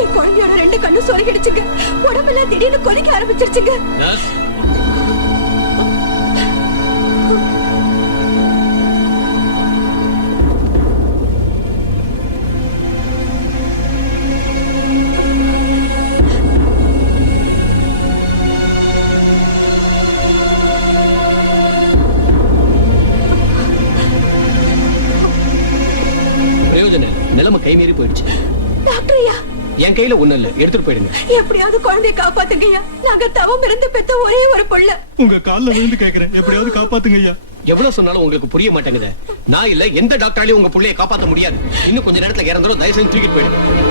என் குழந்தையோட 2 கண்ணு சொருகிடுச்சுங்க. உடம்பெல்லாம் திடீர்னு கொலிக்க ஆரம்பிச்சிருச்சுங்க. நிலைமை கை மீறி போயிடுச்சு. டாக்டர்யா, என் கையில ஒண்ணு இல்ல, எடுத்துட்டு போயிடுங்க. எப்படியாவது குழந்தையை காப்பாத்துங்கய்யா. நாங்க தவம் இருந்து பெத்த ஒரே ஒரு புள்ள. உங்க கால்ல விழுந்து கேக்குறேன், எப்படியாவது காப்பாத்துங்க ஐயா. எவ்வளவு சொன்னாலும் உங்களுக்கு புரிய மாட்டேங்குது. நான் இல்ல, எந்த டாக்டராலையும் உங்க புள்ளைய காப்பாத்த முடியாது. இன்னும் கொஞ்ச நேரத்துல இறந்துரும். தயவு செஞ்சு தூக்கிட்டு போயிடுங்க.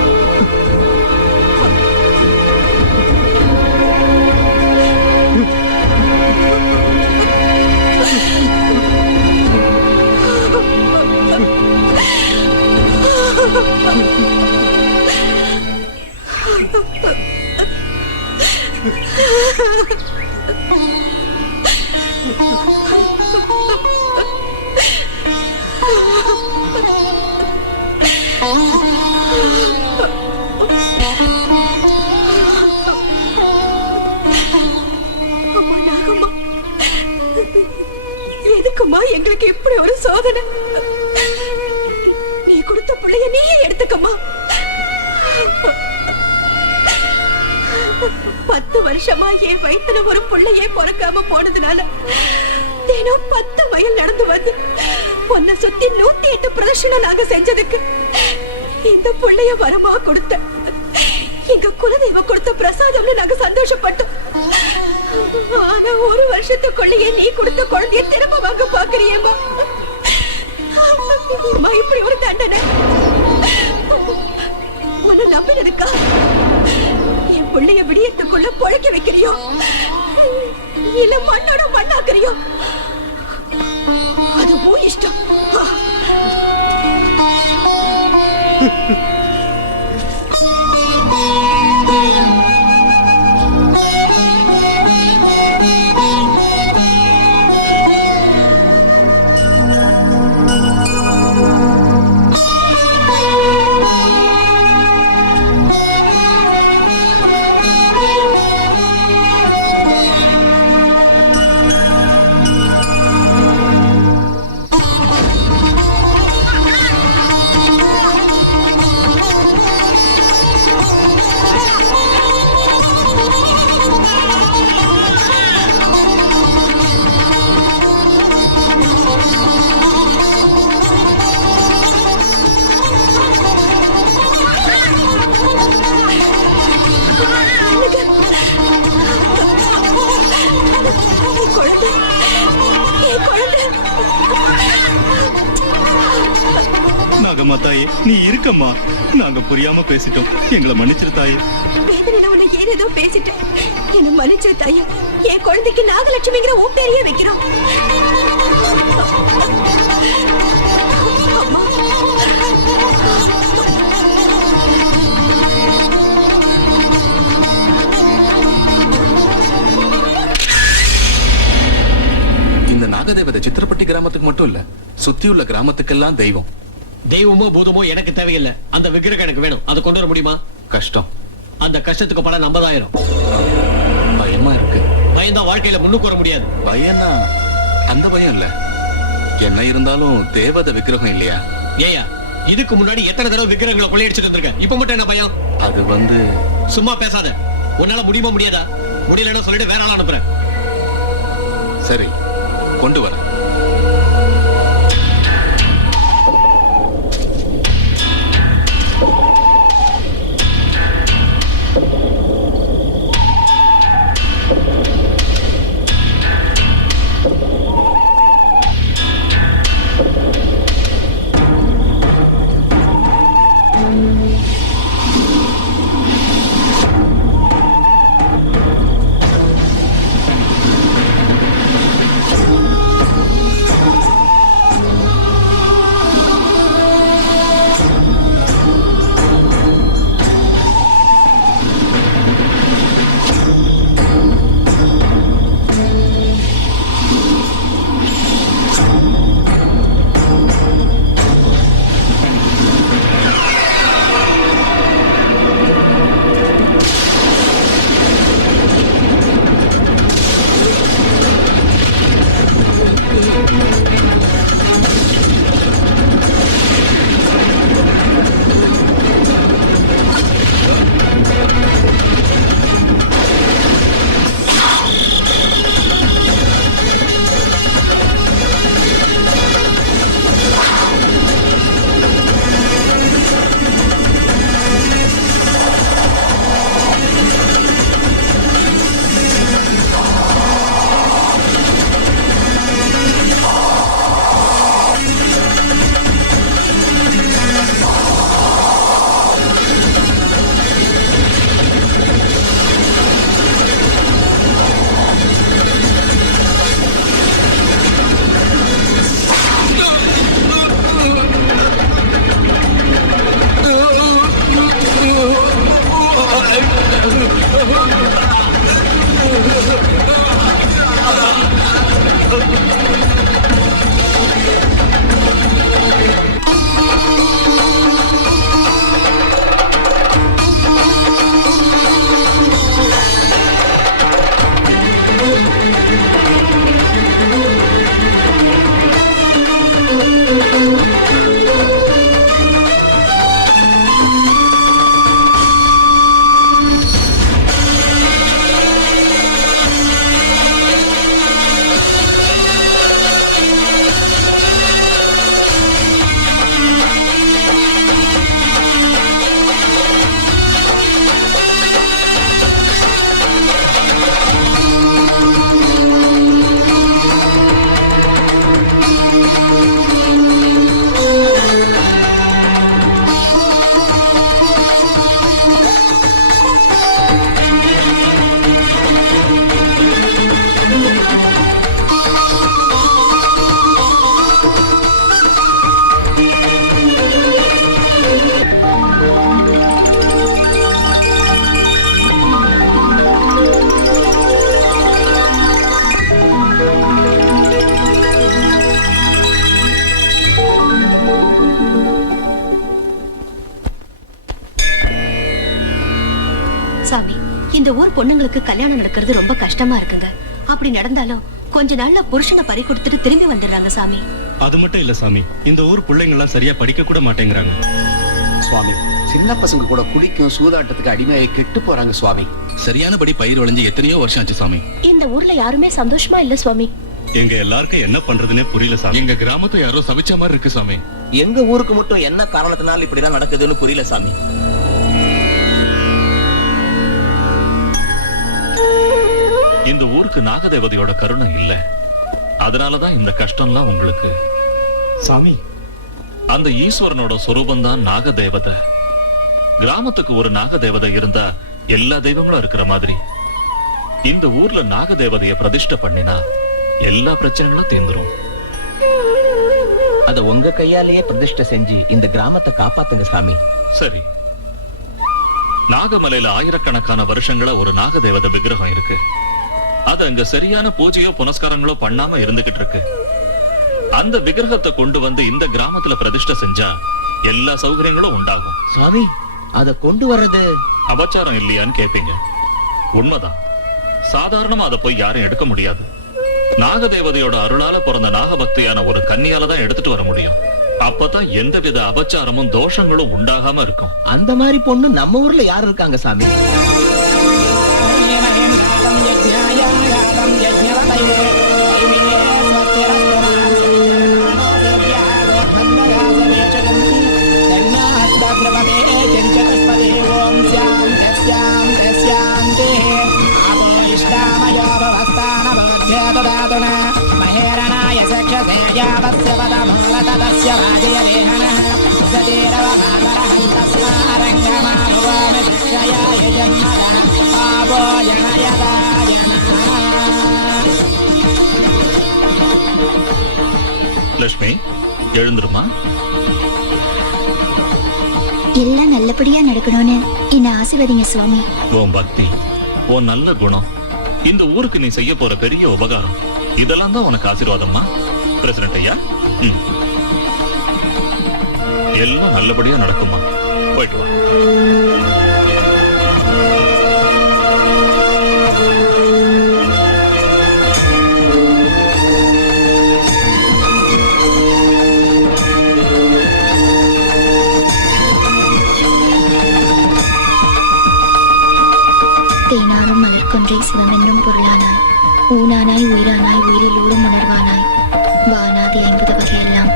எதுக்குமா எங்களுக்கு இப்படி ஒரு சோதனை? நீ கொடுத்த பிள்ளைய நீயே எடுத்துக்கம்மா. 10 வருஷமா என் வயித்துல ஒரு பிள்ளையே பிறக்காம போனதுனால தினம் 10 மைல் நடந்து வந்து உன்னை சுத்தி 108 பிரதர்ஷனம் நாங்க செஞ்சதுக்கு இந்த பிள்ளைய வரமா கொடுத்த எங்க குலதெய்வ கொடுத்த பிரசாதம்னு நாங்க சந்தோஷப்பட்டோம். ஆனா 1 வருஷத்துக்குள்ளேயே நீ கொடுத்த குழந்தைய திரும்ப வாங்க பாக்குறியேம்மா. இப்படி ஒரு தண்டனை உன்னை நம்பினதுக்கா என் பிள்ளைய விடியத்துக்குள்ள பொழைக்க வைக்கிறியோ இல்ல மண்ணோட மண்ணாக்குறியோ? அது உன் இஷ்டம். நாகம்மா தாயே, நீ இருக்கம்மா. நாங்க புரியாம பேசிட்டோம், எங்களை மன்னிச்சிரு தாயே. வேதனையில உன்னை ஏதேதோ பேசிட்டேன், என்ன மன்னிச்சிரு தாயே. என் குழந்தைக்கு நாகலட்சுமிங்கிற உன் பேரையே வைக்கிறோம். அம்மா, இந்த நாகதேவதை சித்திரப்பட்டி கிராமத்துக்கு மட்டும் இல்ல, சுத்தியுள்ள கிராமத்துக்கெல்லாம் தெய்வம். தெய்வமோ பூதமோ எனக்கு தேவையில்லை. அந்த விக்கிரகம் எனக்கு வேணும். அதை கொண்டு வர முடியுமா? கஷ்டம். அந்த கஷ்டத்துக்கு பலன் 50,000. பயமா இருக்கு. பயம்தான் வாழ்க்கையில முன்னுக்கு வர முடியாது. பயம்னா அந்த பயம் இல்ல. என்ன இருந்தாலும் தேவதை விக்கிரகம் இல்லையா? ஏயா, இதுக்கு முன்னாடி எத்தனை தடவை விக்கிரகங்களை கொள்ளையடிச்சிட்டு இருந்திருக்க? இப்ப மட்டும் என்ன பயம்? அது சும்மா பேசாத. உன்னால முடியுமா முடியாதா? முடியலன்னா சொல்லிட்டு வேற ஆள் அனுப்புறேன். சரி, கொண்டு வர. சாமி, இந்த ஊர் பொண்ணுங்களுக்கு கல்யாணம் நடக்கிறது ரொம்ப கஷ்டமா இருக்குங்க. அப்படி நடந்தாலும் கொஞ்ச நாள்ல புருஷனை பறி கொடுத்துட்டு திரும்பி வந்துடுறாங்க சாமி. அது மட்டும் இல்ல சாமி, இந்த ஊர் பிள்ளைங்க எல்லாம் சரியா படிக்க கூட மாட்டேங்கிறாங்க சுவாமி. சின்ன பசங்க கூட குடிக்கும் சூதாட்டத்துக்கு அடிமையாகி கெட்டு போறாங்க சுவாமி. சரியானபடி பயிர் விளைஞ்சு எத்தனையோ வருஷம் ஆச்சு சாமி. இந்த ஊர்ல யாருமே சந்தோஷமா இல்ல சுவாமி. எங்க எல்லாருக்கும் என்ன பண்றதுன்னே புரியல சாமி. எங்க கிராமத்தை யாரோ சபிச்ச மாதிரி இருக்கு சாமி. எங்க ஊருக்கு மட்டும் என்ன காரணத்தினால இப்படிலாம் நடக்குதுன்னு புரியல சாமி. இந்த ஊருக்கு நாகதேவதையோட கருணை இல்ல. அதனாலதான் இந்த கஷ்டம்லாம் உங்களுக்கு. சாமி, அந்த ஈஸ்வரனோட சொரூபம் தான் நாகதேவதை. கிராமத்துக்கு ஒரு நாகதேவதை இருந்தா எல்லா தெய்வங்களும் இருக்கிற மாதிரி இந்த ஊர்ல நாகதேவதைய பிரதிஷ்டை பண்ணினா எல்லா பிரச்சனைகளும் தீர்ந்துரும். அத உங்க கையாலேயே பிரதிஷ்டை செஞ்சு இந்த கிராமத்தை காப்பாத்துங்க சாமி. சரி, நாகமலையில ஆயிரக்கணக்கான வருஷங்களா ஒரு நாகதேவதை விக்கிரகம் இருக்கு. அது அங்க சரியான பூஜையோ புனஸ்காரங்களோ பண்ணாம இருந்துகிட்டு இருக்கு. அந்த விக்கிரகத்தை கொண்டு வந்து இந்த கிராமத்துல பிரதிஷ்டை செஞ்சா எல்லா சௌகரியங்களும் உண்டாகும். சுவாமி, அத கொண்டு வர்றது அபச்சாரம் இல்லையான்னு கேட்பீங்க. உண்மைதான். சாதாரணமா அதை போய் யாரும் எடுக்க முடியாது. நாகதேவதையோட அருளால பிறந்த நாகபக்தியான ஒரு கன்னியால தான் எடுத்துட்டு வர முடியும். அப்பதான் எந்தவித அபச்சாரமும் தோஷங்களும் உண்டாகாம இருக்கும். அந்த மாதிரி பொண்ணு நம்ம ஊர்ல யார் இருக்காங்க சாமி? महेरणाय सक्षसे यावस्य पदमूलतदस्य वाजयदेहनः सतीरवभावरहन्तस्मारङ्गमाभुवामि शिक्षयाय जन्मदा पापो जनयदायनः. லட்சுமி, எழுந்துருமா. எல்லாம் நல்லபடியா நடக்கணும்னு என்ன ஆசீர்வதிங்க சுவாமி. உன் பக்தி, உன் நல்ல குணம் இந்த ஊருக்கு நீ செய்ய போற பெரிய உபகாரம். இதெல்லாம் தான் உனக்கு ஆசீர்வாதம்மா. பிரசிடண்ட் ஐயா, எல்லாம் நல்லபடியா நடக்குமா. போயிட்டு வா. தேனாரும் மலர்கொன்றை சிவமென்னும் பொருளானாய் ஊனானாய் உயிரானாய் உயிரில் ஊடும் உணர்வானாய் வானாதி 50 வகையெல்லாம்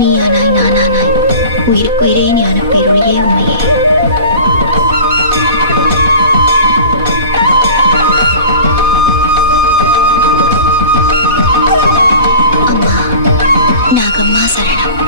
நீயானாய் நானானாய் உயிருக்குயிரே ஞான பேரொழியே உமையே. அம்மா நாகம்மா சரணம்.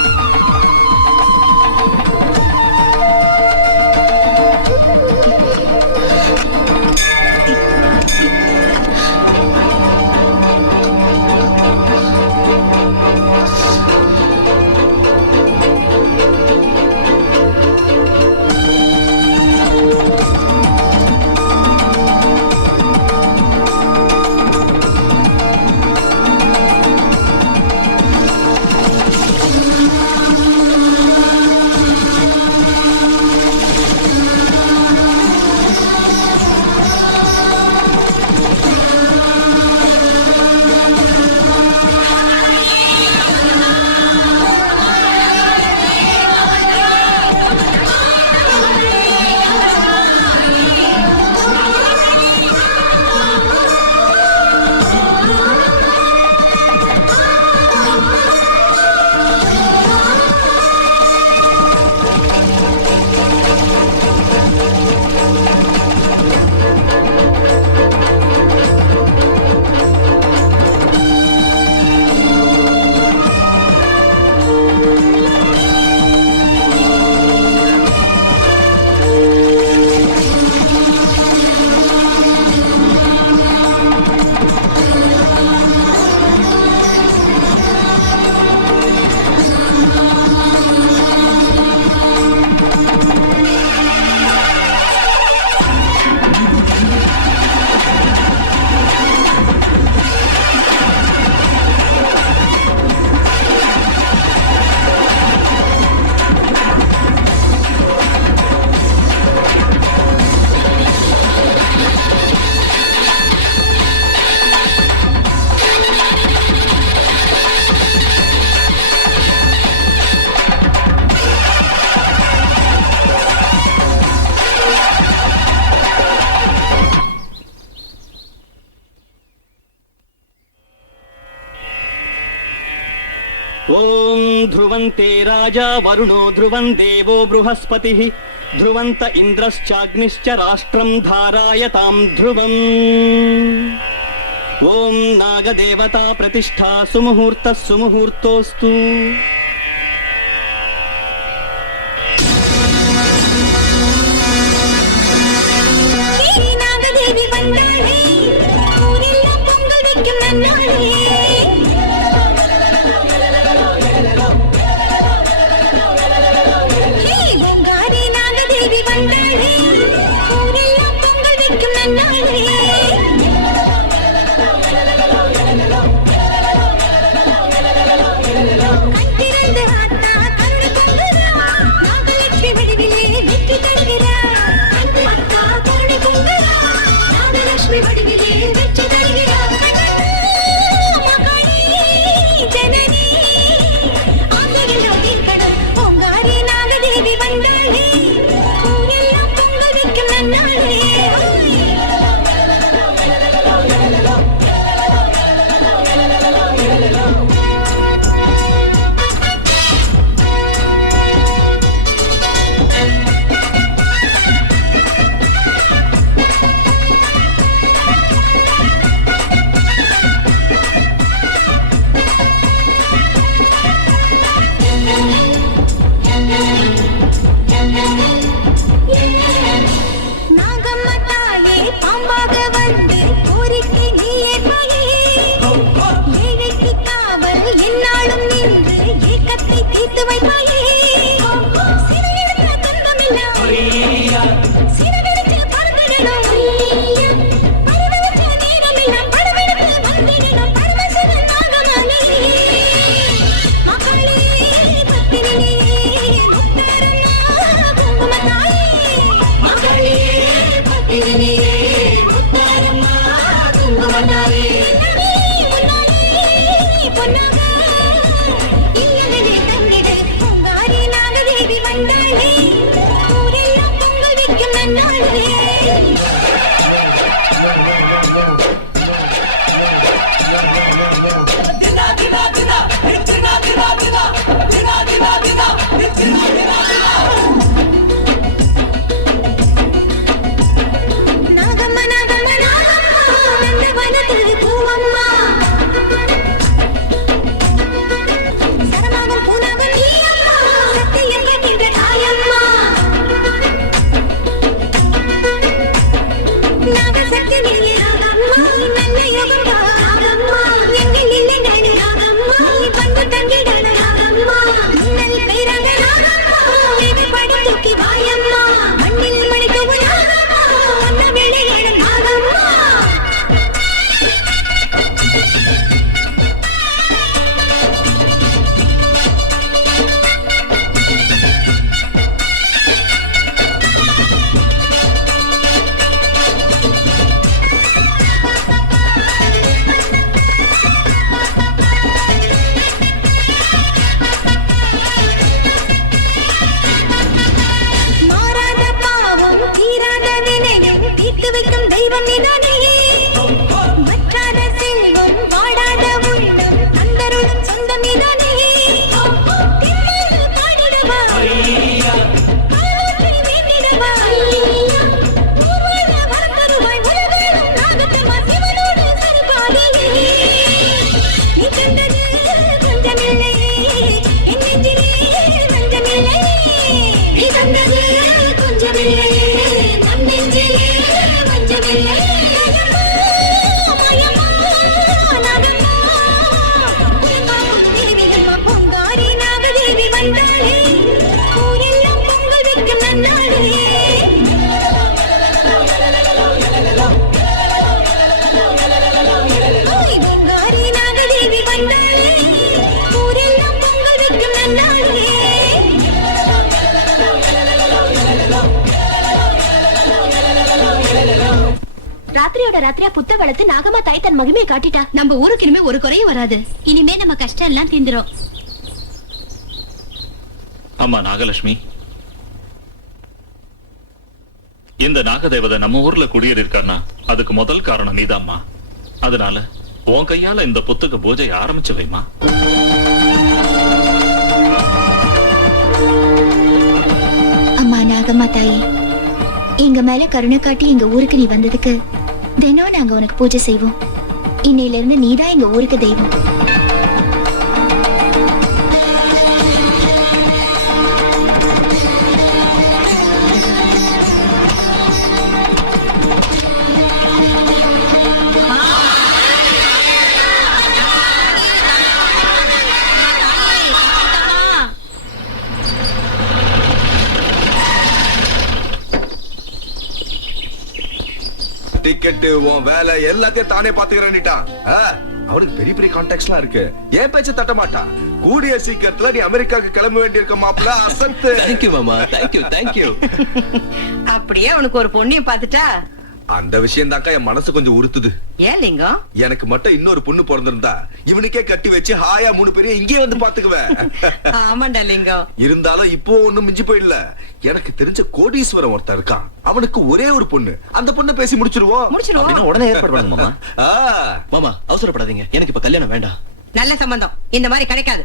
ध्रुवन्ते राजा वरुणो ध्रुवं देवो बृहस्पतिः ध्रुवन्त इन्द्रश्चाग्निश्च राष्ट्रं धारायतां ध्रुवम् ॐ नागदेवता प्रतिष्ठा सुमुहूर्तः सुमुहूर्तोऽस्तु நாகதேவி வந்தாளே ஊரெல்லாம் பொங்கல் வைக்கும் நன்னாளே பொங்காரி நாகதேவி வந்தாளே ஊரெல்லாம் பொங்கல் வைக்கும் நன்னாளே கண் திறந்து ஆத்தா கண்ணு பொங்குறா நாகலட்சுமி வடிவிலே வெற்றி தருகிறார் அத்தா கருணை பொங்குறா நாகலட்சுமி வடிவிலே வெற்றி தருகிறார் மகளே ஜனனி ஆசையெல்லாம் தீர்க்கணும் பொங்காரி நாகதேவி வந்தாளே ஊரெல்லாம் பொங்கல் வைக்கும் நன்னாளே நாகம்மா தாயே பாம்பாக வந்து கோரிக்கை நீ ஏற்பாயே ஏழைக்கு காவல் என்னாலும் நின்று ஏக்கத்தை தீர்த்து வைப்பாயே சிறையெடுத்த துன்பமெல்லாம் சிறகடிச்சு பறந்துடணும் பரவச்ச நேரமெல்லாம் படமெடுத்து வந்திடணும் பரமசிவன் நாகமணி மகளே பத்தினியே முத்தாரம்மா குங்குமத்தாயே மகளே பத்தினியே முத்தாரம்மா குங்குமத்தாயே பொன்னாக இல்லங்களே தந்திடு பொங்காரி நாகதேவி வந்தாளே ஊரெல்லாம் பொங்கல் வைக்கும் நன்னாளே நாகம்மா நாகம்மா நாகம்மா நந்தவனத்தில் பூவம்மா சரமாகும் பூனாகும் நீ அம்மா சத்தியம் கேட்கின்ற தாயம்மா நாகசக்தி நீயே நாகம்மா நல்ல யோகம் நாகம்மா எங்கள் இல்லைகள் நாகம்மா வந்து தங்கிடன நாகம்மா மின்னல் பெய்றாங்க நாகம்மா வேகப்படி தூக்கி வாயம்மா மண்ணில் மணிக்கவும் நாகம்மா ஒன்ன வேளைகள் நாகம்மா மாறாத பாவம் தீராத வினையும் தீர்த்து வைக்கும் தெய்வம் நீதானே வற்றாத செல்வம் வாடாத உள்ளம் தந்தருளும் சொந்தம் நீதானே திங்கள் பாடிடவா காலோற்றி வேண்டிடவா ஊர்வாழ வரத்தருவாய் உலகேழும் நாகத்தம்மா சிவனோடு சரிபாதியே நீ கண்டது கொஞ்சமில்லை என் நெஞ்சிலே நஞ்சமில்லை நீ கண்டது கொஞ்சமில்லை நம் நெஞ்சிலே வஞ்சமில்லை மாயம்மா, நாகம்மா, உலகாக்கும் தேவியம்மா, பொங்காரி நாகதேவி வந்தாளே ஊரெல்லாம் பொங்கல் வைக்கும் நன்னாளே ஓய் பொங்காரி நாகதேவி வந்தாளே ஊரெல்லாம் பொங்கல் வைக்கும் நன்னாளே ராத்திரியோட ராத்திரியா புத்த வளர்த்து நாகம்மா தாய் தன் மகிமையை காட்டிட்டா. நம்ம ஊருக்கு இனிமே ஒரு குறையும் வராது. இனிமே நம்ம கஷ்டம் எல்லாம் தீந்துரும். அம்மா நாகலட்சுமி, இந்த நாகதேவதை நம்ம ஊர்ல குடியேறியிருக்கான்னா அதுக்கு முதல் காரணம் நீதாம்மா. அதனால உன் கையால இந்த புத்துக்கு பூஜை ஆரம்பிச்சு வைமா. நாகம்மா தாயே, எங்க மேல கருணை காட்டி எங்க ஊருக்கு நீ வந்ததுக்கு தினம் நாங்க உனக்கு பூஜை செய்வோம். இன்னையில இருந்து நீதான் எங்க ஊருக்கு தெய்வம். டிக்கெட் உன் வேலை எல்லாத்தையும் தானே பாத்துக்கிறேன்னுட்டான். அவனுக்கு பெரிய பெரிய கான்டாக்ட்ஸ்லாம் இருக்கு. ஏன் பேச்ச தட்ட மாட்டான். கூடிய சீக்கிரத்துல நீ அமெரிக்காக்கு கிளம்ப வேண்டியிருக்க மாப்பிள்ள. அசத்து. தேங்க்யூ மாமா, தேங்க்யூ தேங்க்யூ. அப்படியே உனக்கு ஒரு பொண்ணையும் பாத்துட்டா? அந்த விஷயம் தாக்கா என் மனசு கொஞ்சம் உறுத்துது. ஏன் லிங்கம்? எனக்கு மட்டும் இன்னொரு பொண்ணு பிறந்திருந்தா இவனுக்கே கட்டி வச்சு ஹாயா 3 பேரையும் இங்கே வந்து பாத்துக்குவேன். ஆமாண்டா லிங்கம். இருந்தாலும் இப்போ ஒண்ணும் மிஞ்சி போயிடல. எனக்கு தெரிஞ்ச கோடீஸ்வரன் ஒருத்தன் இருக்கான். அவனுக்கு ஒரே ஒரு பொண்ணு. அந்த பொண்ணு பேசி முடிச்சிருவோம். அப்படின்னா உடனே ஏற்பாடு பண்ணுங்க மாமா. மாமா அவசரப்படாதீங்க, எனக்கு இப்ப கல்யாணம் வேண்டாம். நல்ல சம்பந்தம் இந்த மாதிரி கிடைக்காது.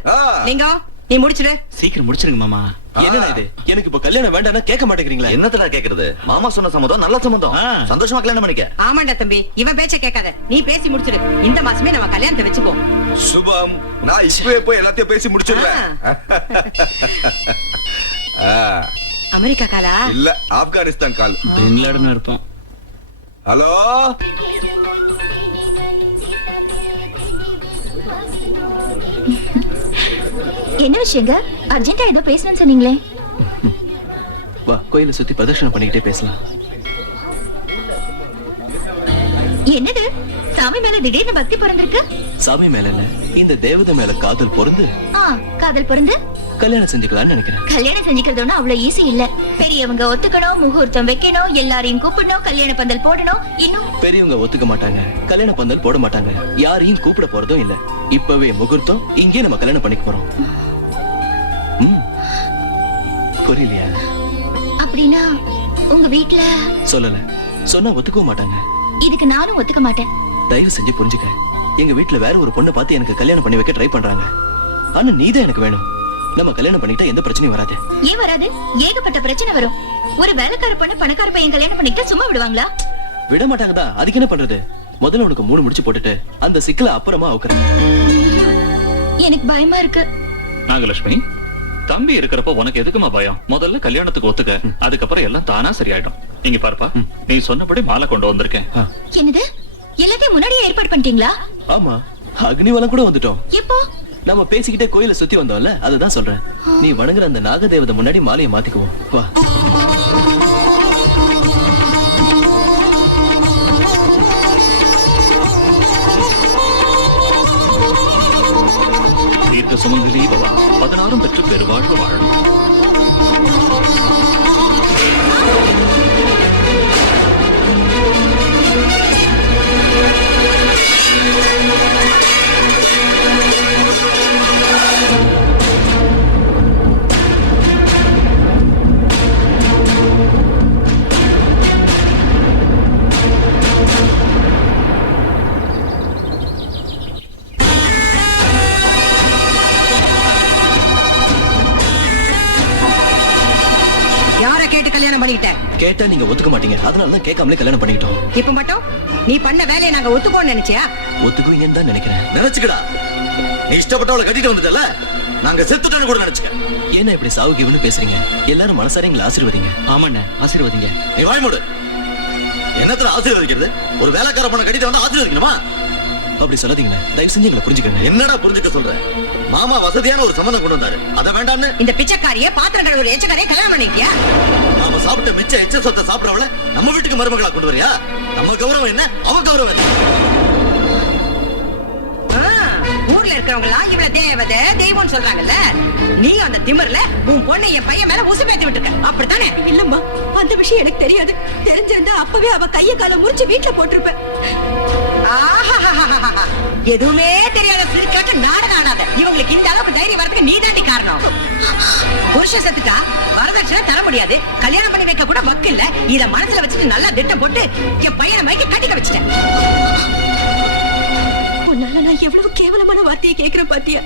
லிங்கம் நீ முடிச்சிடு. சீக்கிரம் முடிச்சிருங்க மாமா. என்னடா இது, எனக்கு இப்ப கல்யாணம் வேண்டாம்னா கேட்க மாட்டேங்கிறீங்களா? என்னத்தடா கேக்குறது? மாமா சொன்ன சம்மதம் நல்ல சம்மதம். சந்தோஷமா கல்யாணம் பண்ணிக்க. ஆமாண்டா தம்பி, இவன் பேச்ச கேட்காத, நீ பேசி முடிச்சிடு. இந்த மாசமே நம்ம கல்யாணத்தை வச்சுப்போம். சுபம், நான் இப்பவே போய் எல்லாத்தையும் பேசி முடிச்சிடுறேன். அமெரிக்கா காலா? இல்ல, ஆப்கானிஸ்தான் கால். பின் லாடன் இருப்போம். ஹலோ, என்ன விஷயங்க? அர்ஜென்ட்டா ஏதோ பேசணும்னு சொன்னீங்களே. வா, கோயிலை சுத்தி பிரதர்ஷனம் பண்ணிக்கிட்டே பேசலாம். என்னது, சாமி மேல திடீர்னு பக்தி பிறந்திருக்கு? சாமி மேல இல்ல, இந்த தேவதை மேல காதல் பொருந்து காதல் பொருந்து கல்யாணம் செஞ்சுக்கலாம்னு நினைக்கிறேன். கல்யாணம் செஞ்சுக்கிறது ஒண்ணும் அவ்வளவு ஈஸி இல்ல. பெரியவங்க ஒத்துக்கணும், முகூர்த்தம் வைக்கணும், எல்லாரையும் கூப்பிடணும், கல்யாண பந்தல் போடணும். இன்னும் பெரியவங்க ஒத்துக்க மாட்டாங்க, கல்யாண பந்தல் போட மாட்டாங்க, யாரையும் கூப்பிட போறதும் இல்ல. இப்பவே முகூர்த்தம், இங்கே நம்ம கல்யாணம் பண்ணிக்க போறோம். புரியலையா? அப்படின்னா உங்க வீட்ல சொல்லல, சொன்னா ஒத்துக்கவும் மாட்டாங்க. இதுக்கு நானும் ஒத்துக்க மாட்டேன். தயவு செஞ்சு புரிஞ்சுக்க. எங்க வீட்ல வேற ஒரு பொண்ணை பார்த்து எனக்கு கல்யாணம் பண்ணி வைக்க ட்ரை பண்றாங்க. ஆனா நீதான் எனக்கு வேணும். நம்ம கல்யாணம் பண்ணிட்டா எந்த பிரச்சனையும் வராது. ஏன் வராது? ஏகப்பட்ட பிரச்சனை வரும். ஒரு வேலைக்கார பொண்ணு பணக்கார பையன் கல்யாணம் பண்ணிட்டா சும்மா விடுவாங்களா? விட மாட்டாங்கதான். அதுக்கு என்ன பண்றது? முதல்ல உனக்கு 3 முடிச்சு போட்டுட்டு அந்த சிக்கல அப்புறமா அவுக்குறேன். எனக்கு பயமா இருக்கு. நாகலட்சுமி, தம்பி இருக்கிறப்ப உனக்கு எதுக்குமா பயம்? முதல்ல கல்யாணத்துக்கு ஒத்துக்க, அதுக்கப்புறம் எல்லாம் தானா சரியாயிடும். நீங்க பாருப்பா, நீ சொன்னபடி மாலை கொண்டு வந்திருக்கேன். என்னது, எல்லாத்தையும் முன்னாடியே ஏற்பாடு பண்ணிட்டீங்களா? ஆமா, அக்னிவலம் கூட வந்துட்டோம். எப்போ? நம்ம பேசிக்கிட்டே கோயிலை சுத்தி வந்தோம்ல, அதுதான் சொல்றேன். நீ வணங்குற அந்த நாகதேவதை முன்னாடி மாலையை மாத்திக்குவோம். வா. தீர்க்க சுமங்கலி பவா, 16 பெற்று பெருவாழ்வு வாழணும். யார கேட்டு கல்யாணம் பண்ணிக்கிட்ட? கேட்டா நீங்க ஒத்துக்க மாட்டீங்க, அதனாலதான் கேட்காமலே கல்யாணம் பண்ணிக்கிட்டோம். இப்ப மட்டும் நீ பண்ண வேலையை நாங்க ஒத்துக்கோன்னு நினைச்சியா? ஒத்துக்குவீங்கன்னு தான் நினைக்கிறேன். நினைச்சுக்கடா, நீ இஷ்டப்பட்டவளை கட்டிட்டு வந்ததல்ல, நாங்க செத்துட்டோன்னு கூட நினைச்சுக்க. ஏன்னா இப்படி சாவு கிவன்னு பேசுறீங்க? எல்லாரும் மனசார எங்களை ஆசீர்வதிங்க. ஆமாண்ணே, ஆசீர்வதிங்க. நீ வாய் மூடு. என்னத்துல ஆசீர்வதிக்கிறது? ஒரு வேலைக்கார பொண்ணை கட்டிட்டு வந்தா ஆசீர்வதிக்கணுமா? அப்படி சொல்லாதீங்கண்ணா, தயவு செஞ்சு எங்களை புரிஞ்சுக்கங்க. என்னடா புரிஞ்சுக்க சொல்ற? மாமா வசதியான ஒரு சம்பந்தம் கொண்டு வந்தாரு, அத வேண்டான்னு இந்த பிச்சைக்காரிய பாத்திரம் கழுவுற எச்சக்காரைய கல்யாணம் பண்ணிக்கியா? நாம சாப்பிட்ட மிச்ச எச்ச சொத்தை சாப்பிடறவள நம்ம வீட்டுக்கு மருமகளா கொண்டு வரியா? நம்ம கௌரவம் என்ன, அவ கௌரவம் என்ன? ஊர்ல இருக்கிறவங்க எல்லாம் இவள தேவதை தெய்வம்னு சொல்றாங்கல்ல, நீ அந்த திமிர்ல உன் பொண்ணை என் பையன் மேல உசுப்பேத்தி விட்டுருக்க, அப்படித்தானே? இல்லம்மா, அந்த விஷயம் எனக்கு தெரியாது. தெரிஞ்சிருந்தா அப்பவே அவ கைய கால முறிச்சு வீட்டுல போட்டிருப்பேன். எதுவுமே தெரியாத சிரிக்காட்டு நாடகம் ஆடாத. இவங்களுக்கு இந்த அளவுக்கு தைரியம் வரதுக்கு நீ தாண்டி காரணம். புருஷன் செத்துட்டா வரதட்சணை தர முடியாது, கல்யாணம் பண்ணி வைக்க கூட வக்கு இல்ல. இத மனசுல வச்சுட்டு நல்லா திட்டம் போட்டு என் பையனை மைக்க கட்டிக்க வச்சுட்டேன். உன்னால நான் எவ்வளவு கேவலமான வார்த்தையை கேட்கிறேன் பாத்தியா?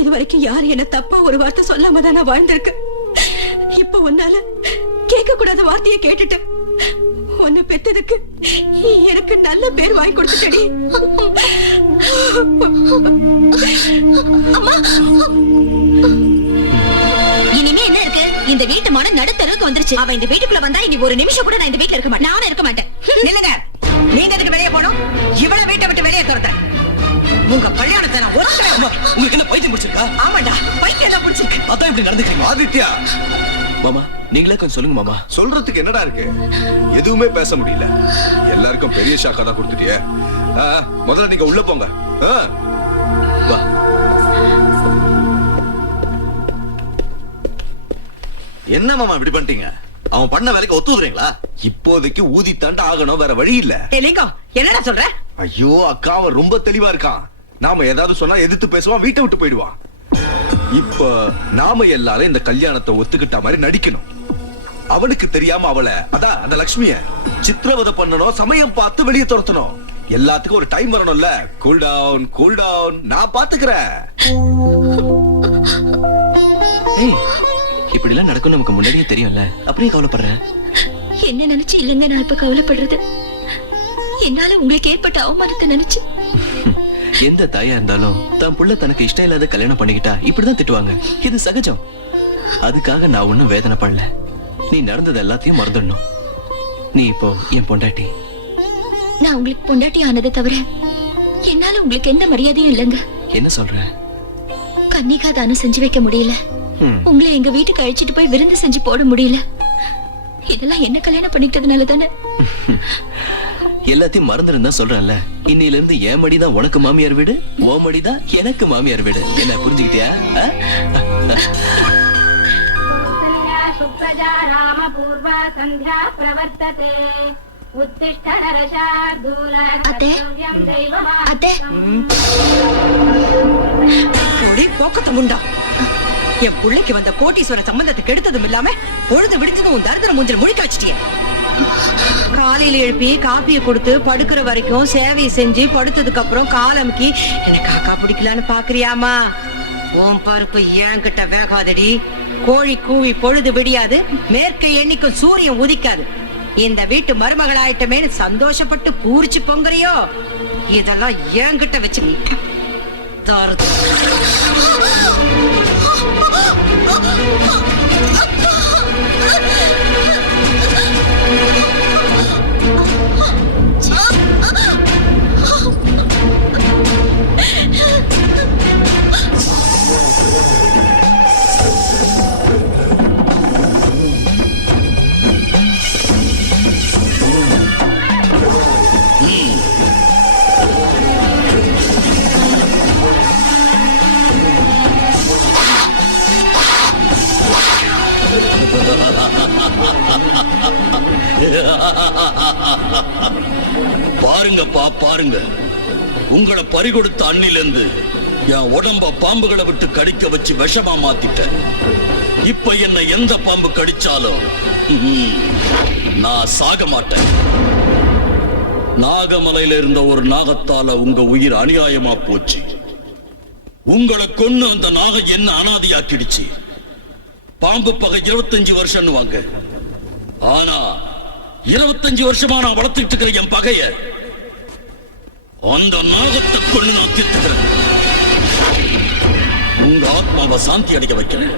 இது வரைக்கும் யாரு என்ன தப்பா ஒரு வார்த்தை சொல்லாம தான் நான் வாழ்ந்திருக்கேன். இப்ப உன்னால கேட்க கூடாத வார்த்தையை கேட்டுட்டேன். உன்னை பெத்ததுக்கு எனக்கு நல்ல பேர் வாங்கி கொடுத்துட்டடி. இனிமே என்ன இருக்கு? இந்த வீட்டு மான நடுத்தருக்கு வந்துருச்சு. அவ இந்த வீட்டுக்குள்ள வந்தா இனி ஒரு நிமிஷம் கூட நான் இந்த வீட்டுல இருக்க மாட்டேன். நானும் இருக்க மாட்டேன். நில்லுங்க. நீங்க எதுக்கு வெளியே போகணும்? இவ்வளவு வீட்டை விட்டு வெளியே துரத்துறேன். உங்க கல்யாணத்தை நான் ஒருத்தரேன். உங்களுக்கு என்ன பைத்தியம் பிடிச்சிருக்கா? ஆமாண்டா, பைத்தியம் தான் பிடிச்சிருக்கு. அதான் இப்படி நடந்துக்கிறீங்க. ஆதித்யா, மாமா நீங்களே கொஞ்சம் சொல்லுங்க மாமா. சொல்றதுக்கு என்னடா இருக்கு? எதுவுமே பேச முடியல. எல்லாருக்கும் பெரிய ஷாக்கா தான் கொடுத்துட்டியே. முதல்ல நீங்க உள்ள போங்க. வா. என்ன மாமா இப்படி பண்ணிட்டீங்க? அவன் பண்ண வேலைக்கு ஒத்துக்கிறீங்களா? இப்போதைக்கு ஊதி தாண்ட ஆகணும், வேற வழி இல்ல. லிங்கம், என்னடா சொல்ற? ஐயோ அக்கா, அவன் ரொம்ப தெளிவா இருக்கான். நாம ஏதாவது சொன்னா எதிர்த்து பேசுவான், வீட்டை விட்டு போயிடுவான். இப்ப நாம எல்லாரும் இந்த கல்யாணத்தை ஒத்துக்கிட்ட மாதிரி நடிக்கணும். அவனுக்கு தெரியாம அவளை, அதான் அந்த லட்சுமிய சித்திரவதை பண்ணணும், சமயம் பார்த்து வெளியே துரத்தணும். எல்லாத்துக்கும் ஒரு டைம் வரணும்ல. கூல் டவுன், கூல் டவுன், நான் பாத்துக்கிறேன். இப்படி எல்லாம் நடக்கும் நமக்கு முன்னாடியே தெரியும்ல, அப்படியே கவலைப்படுறேன். என்ன நினைச்சு இல்லைங்க நான் இப்ப கவலைப்படுறது? என்னால உங்களுக்கு ஏற்பட்ட அவமானத்தை நினைச்சு. எந்த தாயா இருந்தாலும் தான் புள்ள தனக்கு இஷ்டம் இல்லாத கல்யாணம் பண்ணிக்கிட்டா இப்படிதான் திட்டுவாங்க. இது சகஜம். அதுக்காக நான் ஒண்ணும் வேதனை பண்ணல. நீ நடந்தது எல்லாத்தையும் மறந்துடணும். நீ இப்போ என் பொண்டாட்டி. நான் உங்களுக்கு பொண்டாட்டி ஆனதை தவிர என்னால உங்களுக்கு எந்த மரியாதையும் இல்லைங்க. என்ன சொல்ற? கன்னிகா தானம் செஞ்சு வைக்க முடியல. உங்களை எங்க வீட்டுக்கு அழைச்சிட்டு போய் விருந்து செஞ்சு போட முடியல. இதெல்லாம் என்ன கல்யாணம் பண்ணிக்கிட்டதுனால தானே. எல்லாத்தையும் மறந்துருந்தா சொல்றேன்ல. இன்னையில இருந்து என் மடிதான் உனக்கு மாமியார் வீடு, ஓ மடிதான் எனக்கு மாமியார் வீடு. என்ன புரிஞ்சுக்கிட்டியா? போக்கத்த முண்டா, என் பிள்ளைக்கு வந்த கோட்டீஸ்வர சம்பந்தத்துக்கு எடுத்ததும் இல்லாம பொழுது விடுத்ததும் உன் தரித்திர மூஞ்சில முழிக்க வச்சிட்டிய. காலையில எழுப்பி காப்பியை கொடுத்து படுக்கிற வரைக்கும் சேவையை செஞ்சு படுத்ததுக்கு அப்புறம் காலமுக்கி எனக்கு காக்கா பிடிக்கலான்னு பாக்குறியாமா? உன் பருப்பு என்கிட்ட வேகாதடி. கோழி கூவி பொழுது விடியாது, மேற்கு எண்ணிக்கும் சூரியன் உதிக்காது. இந்த வீட்டு மருமகள் ஆயிட்டமேனு சந்தோஷப்பட்டு பூரிச்சு பொங்குறியோ? இதெல்லாம் என்கிட்ட வச்சு தருது. பாருங்கப்பா பாருங்க, உங்களை பறிகொடுத்த அண்ணிலிருந்து என் உடம்ப பாம்புகளை விட்டு கடிக்க வச்சு விஷமா மாத்திட்டேன். இப்ப என்ன எந்த பாம்பு கடிச்சாலும் நான் சாக மாட்டேன். நாகமலையில இருந்த ஒரு நாகத்தால உங்க உயிர் அநியாயமா போச்சு. உங்களை கொன்னு அந்த நாகம் என்ன அனாதியாக்கிடுச்சு. பாம்பு பகை 25 வருஷம் வாங்க. ஆனா 25 வருஷமா நான் வளர்த்துட்டு இருக்கிற என் பகைய அந்த நாகத்தை கொண்டு நான் தீர்த்துக்கிறேன். உங்க ஆத்மாவை சாந்தி அடைக்க வைக்கிறேன்.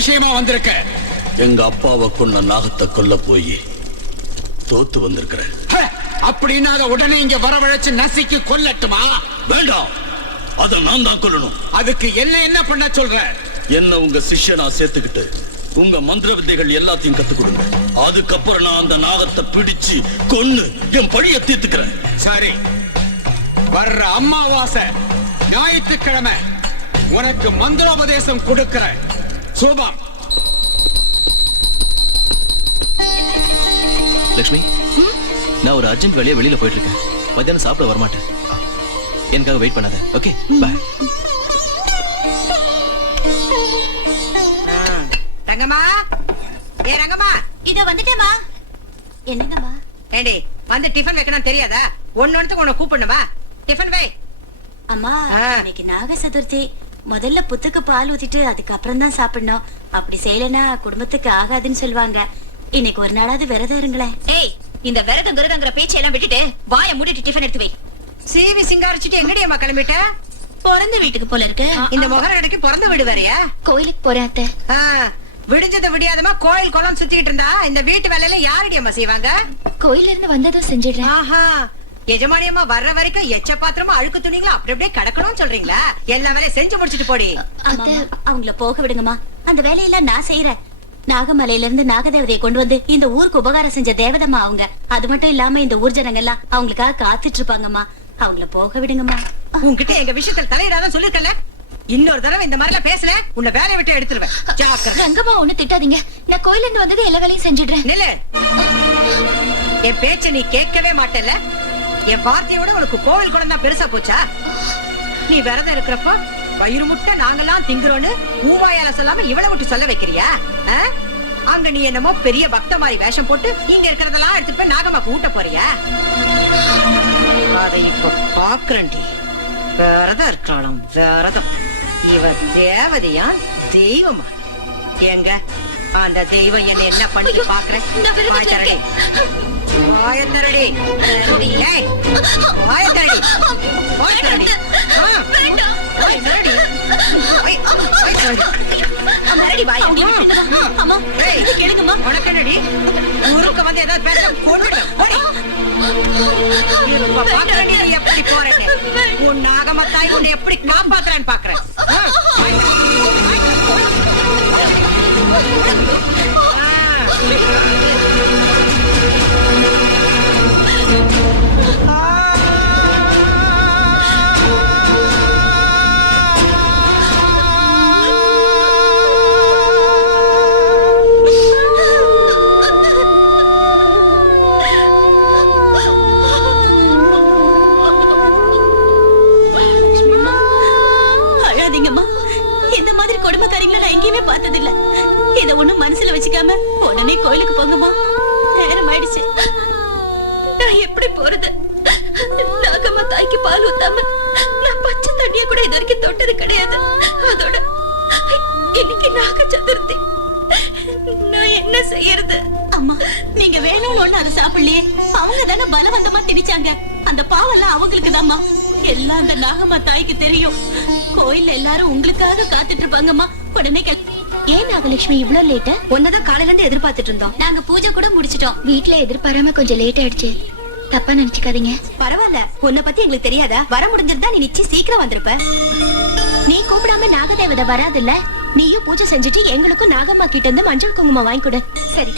விஷயமா வந்திருக்க? எங்க அப்பாவை கொன்ன நாகத்தை கொல்ல போய் தோத்து வந்திருக்கிறேன். அப்படின்னா அதை உடனே இங்க வரவழைச்சு நசுக்கி கொல்லட்டுமா? வேண்டாம், அத நான் தான் கொல்லணும். அதுக்கு என்ன பண்ண சொல்ற? என்ன உங்க சிஷ்யனா சேர்த்துக்கிட்டு உங்க மந்திர வித்தைகள் எல்லாத்தையும் கத்துக் கொடுங்க. அதுக்கப்புறம் நான் அந்த நாகத்தை பிடிச்சு கொன்னு என் பழிய தீர்த்துக்கிறேன். சரி, வர்ற அமாவாசை ஞாயிற்றுக்கிழமை உனக்கு மந்திரோபதேசம் கொடுக்கிறேன். சுபம். லக்ஷ்மி, நான் ஒரு அர்ஜென்ட் வேலையா வெளியில போயிட்டு இருக்கேன். மத்தியானம் சாப்பிட வரமாட்டேன். எனக்காக வெயிட் பண்ணாத. Okay, bye. ரங்கம்மா, ஏ ரங்கம்மா, இத வந்துட்டேமா. என்னங்கம்மா? ஏண்டி வந்து டிஃபன் வைக்கணும் தெரியாதா? ஒன்னொன்னுக்கு உன்னை கூப்பிடணுமா? டிஃபன் வை. அம்மா, இன்னைக்கு நாக சதுர்த்தி. முதல்ல புத்துக்கு பால் ஊத்திட்டு அதுக்கப்புறம் தான் சாப்பிடணும். அப்படி செய்யலனா குடும்பத்துக்கு ஆகாதுன்னு சொல்லுவாங்க. இன்னைக்கு ஒரு நாளாவது விரதம் இருங்களேன். ஏய், இந்த விரதங்கிற பேச்செல்லாம் விட்டுட்டு வாயை மூடிட்டு டிஃபன் எடுத்து வை. சீவி சிங்காரிச்சுட்டு எங்கடி அம்மா கிளம்பிட்ட? பிறந்த வீட்டுக்கு போல இருக்கு. இந்த முகரடைக்கு பிறந்த வீடு வேறையா? கோயிலுக்கு போறேன் அத்தை. விடிஞ்சத விடியாதமா கோயில் குளம் சுத்திட்டு இருந்தா இந்த வீட்டு வேலையில யாரடி அம்மா செய்வாங்க? கோயில இருந்து வந்ததும் செஞ்சிடுறேன். ஆஹா, எஜமானியம்மா வர்ற வரைக்கும் எச்ச பாத்திரமா அழுக்கு துணிங்களா அப்படி அப்படியே கிடக்கணும்னு சொல்றீங்களா? எல்லா வேலையும் செஞ்சு முடிச்சிட்டு போடி. அவங்கள போக விடுங்கம்மா. அந்த வேலையெல்லாம் நான் செய்யறேன். நாகமலையில இருந்து நாகதேவதையை கொண்டு வந்து இந்த ஊருக்கு உபகாரம் செஞ்ச தேவதம்மா அவங்க. அது மட்டும் இல்லாம இந்த ஊர் ஜனங்க எல்லாம் அவங்களுக்காக காத்துட்டு இருப்பாங்கம்மா. அவங்கள போக விடுங்கம்மா. உன்கிட்ட எங்க விஷயத்துல தலையிடாதான் சொல்லிருக்கல. இன்னொரு தடவை இந்த மாதிரிலாம் பேசுற உன்னை வேலையை விட்டு எடுத்துருவேன். ஜாக்கிரதை. ரங்கம்மா, ஒண்ணு திட்டாதீங்க. நான் கோயில இருந்து வந்தது எல்லா வேலையும் செஞ்சிடுறேன். நில்லு. என் பேச்ச நீ கேட்கவே மாட்டல. என் வார்த்தையோட உனக்கு கோவில் குளம் தான் பெருசா போச்சா? நீ விரதம் இருக்கிறப்ப வயிறு முட்டை நாங்கெல்லாம் திங்குறோன்னு மூவாயால சொல்லாம இவ்வளவு விட்டு சொல்ல வைக்கிறியா? அங்க நீ என்னமோ பெரிய பக்த மாதிரி வேஷம் போட்டு இங்க இருக்கிறதெல்லாம் எடுத்துட்டு போய் நாகம்மாக்கு ஊட்ட போறியா? அதை இப்ப பாக்குறேன்டி. விரதம் இருக்கலாம் விரதம். இவ தேவதையா தெய்வமா? எங்க அந்த தெய்வம் என்ன பண்ணி பாக்குறேன்? வாயத்தரடி, வாயத்தரடி, வாயத்தரடி, வாயத்தரடி, உனக்கடி ஊருக்கு வந்து ஏதாவது பேச கொண்டுட்டேன். எப்படி போறேன்? உன் நாகமத்தாய் உன்னை எப்படி காப்பாத்துறான்னு பாக்குறேன். அழாதீங்கம்மா. இந்த மாதிரி கொடுமைக்காரிகளை நான் எங்கேயுமே பார்த்ததில்ல. இத ஒண்ணும் மனசுல வச்சுக்காம உடனே கோயிலுக்கு போங்கம்மா. நேரம் ஆயிடுச்சு. நான் எப்படி போறது? நாகம்மா தாய்க்கு பால் ஊத்தாம நான் பச்சை தண்ணிய கூட இது வரைக்கும் தொட்டது கிடையாது. அதோட இன்னைக்கு நாக சதுர்த்தி. நான் என்ன செய்யறது? அம்மா, நீங்க வேணும்னு ஒண்ணு அதை சாப்பிடலையே. அவங்க தானே பலவந்தமா திணிச்சாங்க. அந்த பாவெல்லாம் அவங்களுக்கு தான்மா. எல்லாம் அந்த நாகம்மா தாய்க்கு தெரியும். கோயில்ல எல்லாரும் உங்களுக்காக காத்துட்டு இருப்பாங்கம்மா. உடனே ஏன் நாகலட்சுமி இவ்ளோ லேட்டா? ஒன்னதான் காலையில இருந்து எதிர்பார்த்துட்டு இருந்தோம். நாங்க பூஜை கூட முடிச்சிட்டோம். வீட்ல எதிர்பாராம கொஞ்சம் லேட் ஆயிடுச்சு. தப்பா நினைச்சுக்காதீங்க. பரவாயில்ல, உன்னை பத்தி எங்களுக்கு தெரியாதா? வர முடிஞ்சிருந்தா நீ நிச்சயம் சீக்கிரம் வந்திருப்ப. நீ கூப்பிடாம நாகதேவதை வராதுல்ல. நீயும் பூஜை செஞ்சுட்டு எங்களுக்கும் நாகம்மா கிட்ட இருந்து மஞ்சள் குங்குமம் வாங்கி கொடு. சரி.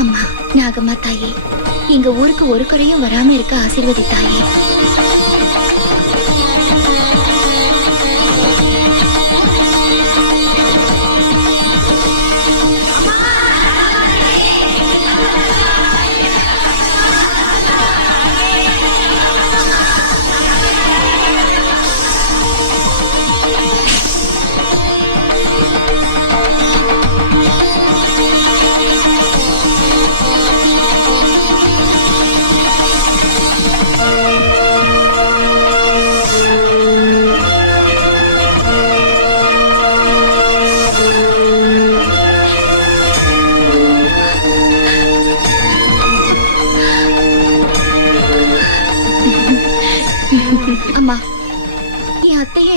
அம்மா, நாகம்மா தாயே, எங்க ஊருக்கு ஒரு குறையும் வராம இருக்க ஆசீர்வதித்தாயே.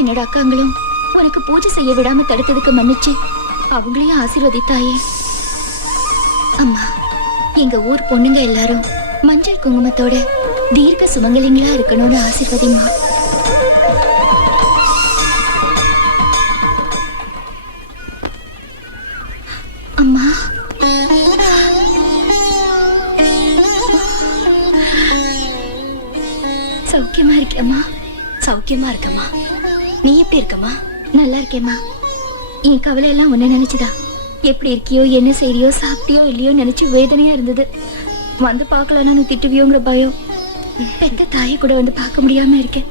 என்னோட அக்காங்களும் உனக்கு பூஜை செய்ய விடாம தடுத்ததுக்கு மன்னிச்சு அவங்களையும் ஆசீர்வதித்தாயே. அம்மா, எங்க ஊர் பொண்ணுங்க எல்லாரும் மஞ்சள் குங்குமத்தோட தீர்க்க சுமங்கலிங்களா இருக்கணும்னு ஆசீர்வதிம்மா. அம்மா, சௌக்கியமா இருக்கேம்மா? சௌக்கியமா இருக்கம்மா. நீ எப்படி இருக்கம்மா? நல்லா இருக்கேம்மா. என் கவலை எல்லாம் உன்னை நினைச்சுதா. எப்படி இருக்கியோ, என்ன செய்யறியோ, சாப்பிட்டியோ இல்லையோ நினைச்சு வேதனையா இருந்தது. வந்து பார்க்கலன்னு திட்டுவியோங்கிற பயம். பெத்த தாயை கூட வந்து பார்க்க முடியாம இருக்கேன்.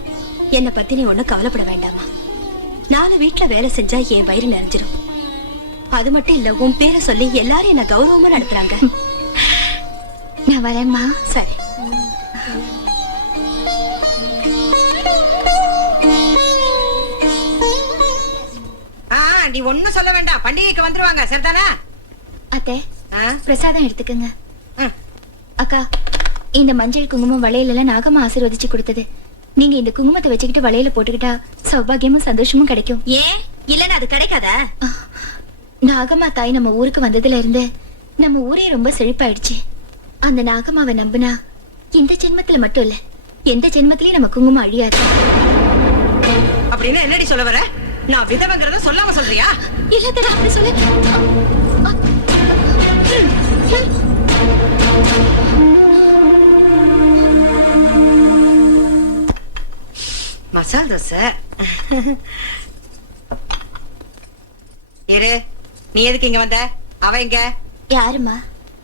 என்னை பத்தி நீ ஒண்ணும் கவலைப்பட வேண்டாமா. நானும் வீட்டுல வேலை செஞ்சா என் வயிறு நிறைஞ்சிரும். அது மட்டும் இல்ல, உன் பேரை சொல்லி எல்லாரும் என்ன கௌரவமா நடத்துறாங்க. நான் வரேம்மா. சரி. நீ ஒண்ணும் சொல்ல வேண்டாம், பண்டிகைக்கு வந்துருவாங்க. சரிதானா? அத்தை, பிரசாதம் எடுத்துக்கங்க. அக்கா, இந்த மஞ்சள் குங்குமம் வளையல் எல்லாம் நாகம்மா ஆசீர்வதிச்சு கொடுத்தது. நீங்க இந்த குங்குமத்தை வச்சுக்கிட்டு வளையல போட்டுக்கிட்டா சௌபாகியமும் சந்தோஷமும் கிடைக்கும். ஏன் இல்லன்னா அது கிடைக்காதா? நாகம்மா தாய் நம்ம ஊருக்கு வந்ததுல இருந்து நம்ம ஊரே ரொம்ப செழிப்பாயிடுச்சு. அந்த நாகம்மாவை நம்பினா இந்த ஜென்மத்துல மட்டும் இல்ல, எந்த ஜென்மத்திலயும் நம்ம குங்குமம் அழியாது. அப்படின்னு என்னடி சொல்ல வர? நான் விதவங்கிறத சொல்லாம சொல்றியா? இல்ல தர, அப்படி சொல்லு. மசால் தோசை. இரு, நீ எதுக்கு இங்க வந்த? அவ இங்க யாருமா?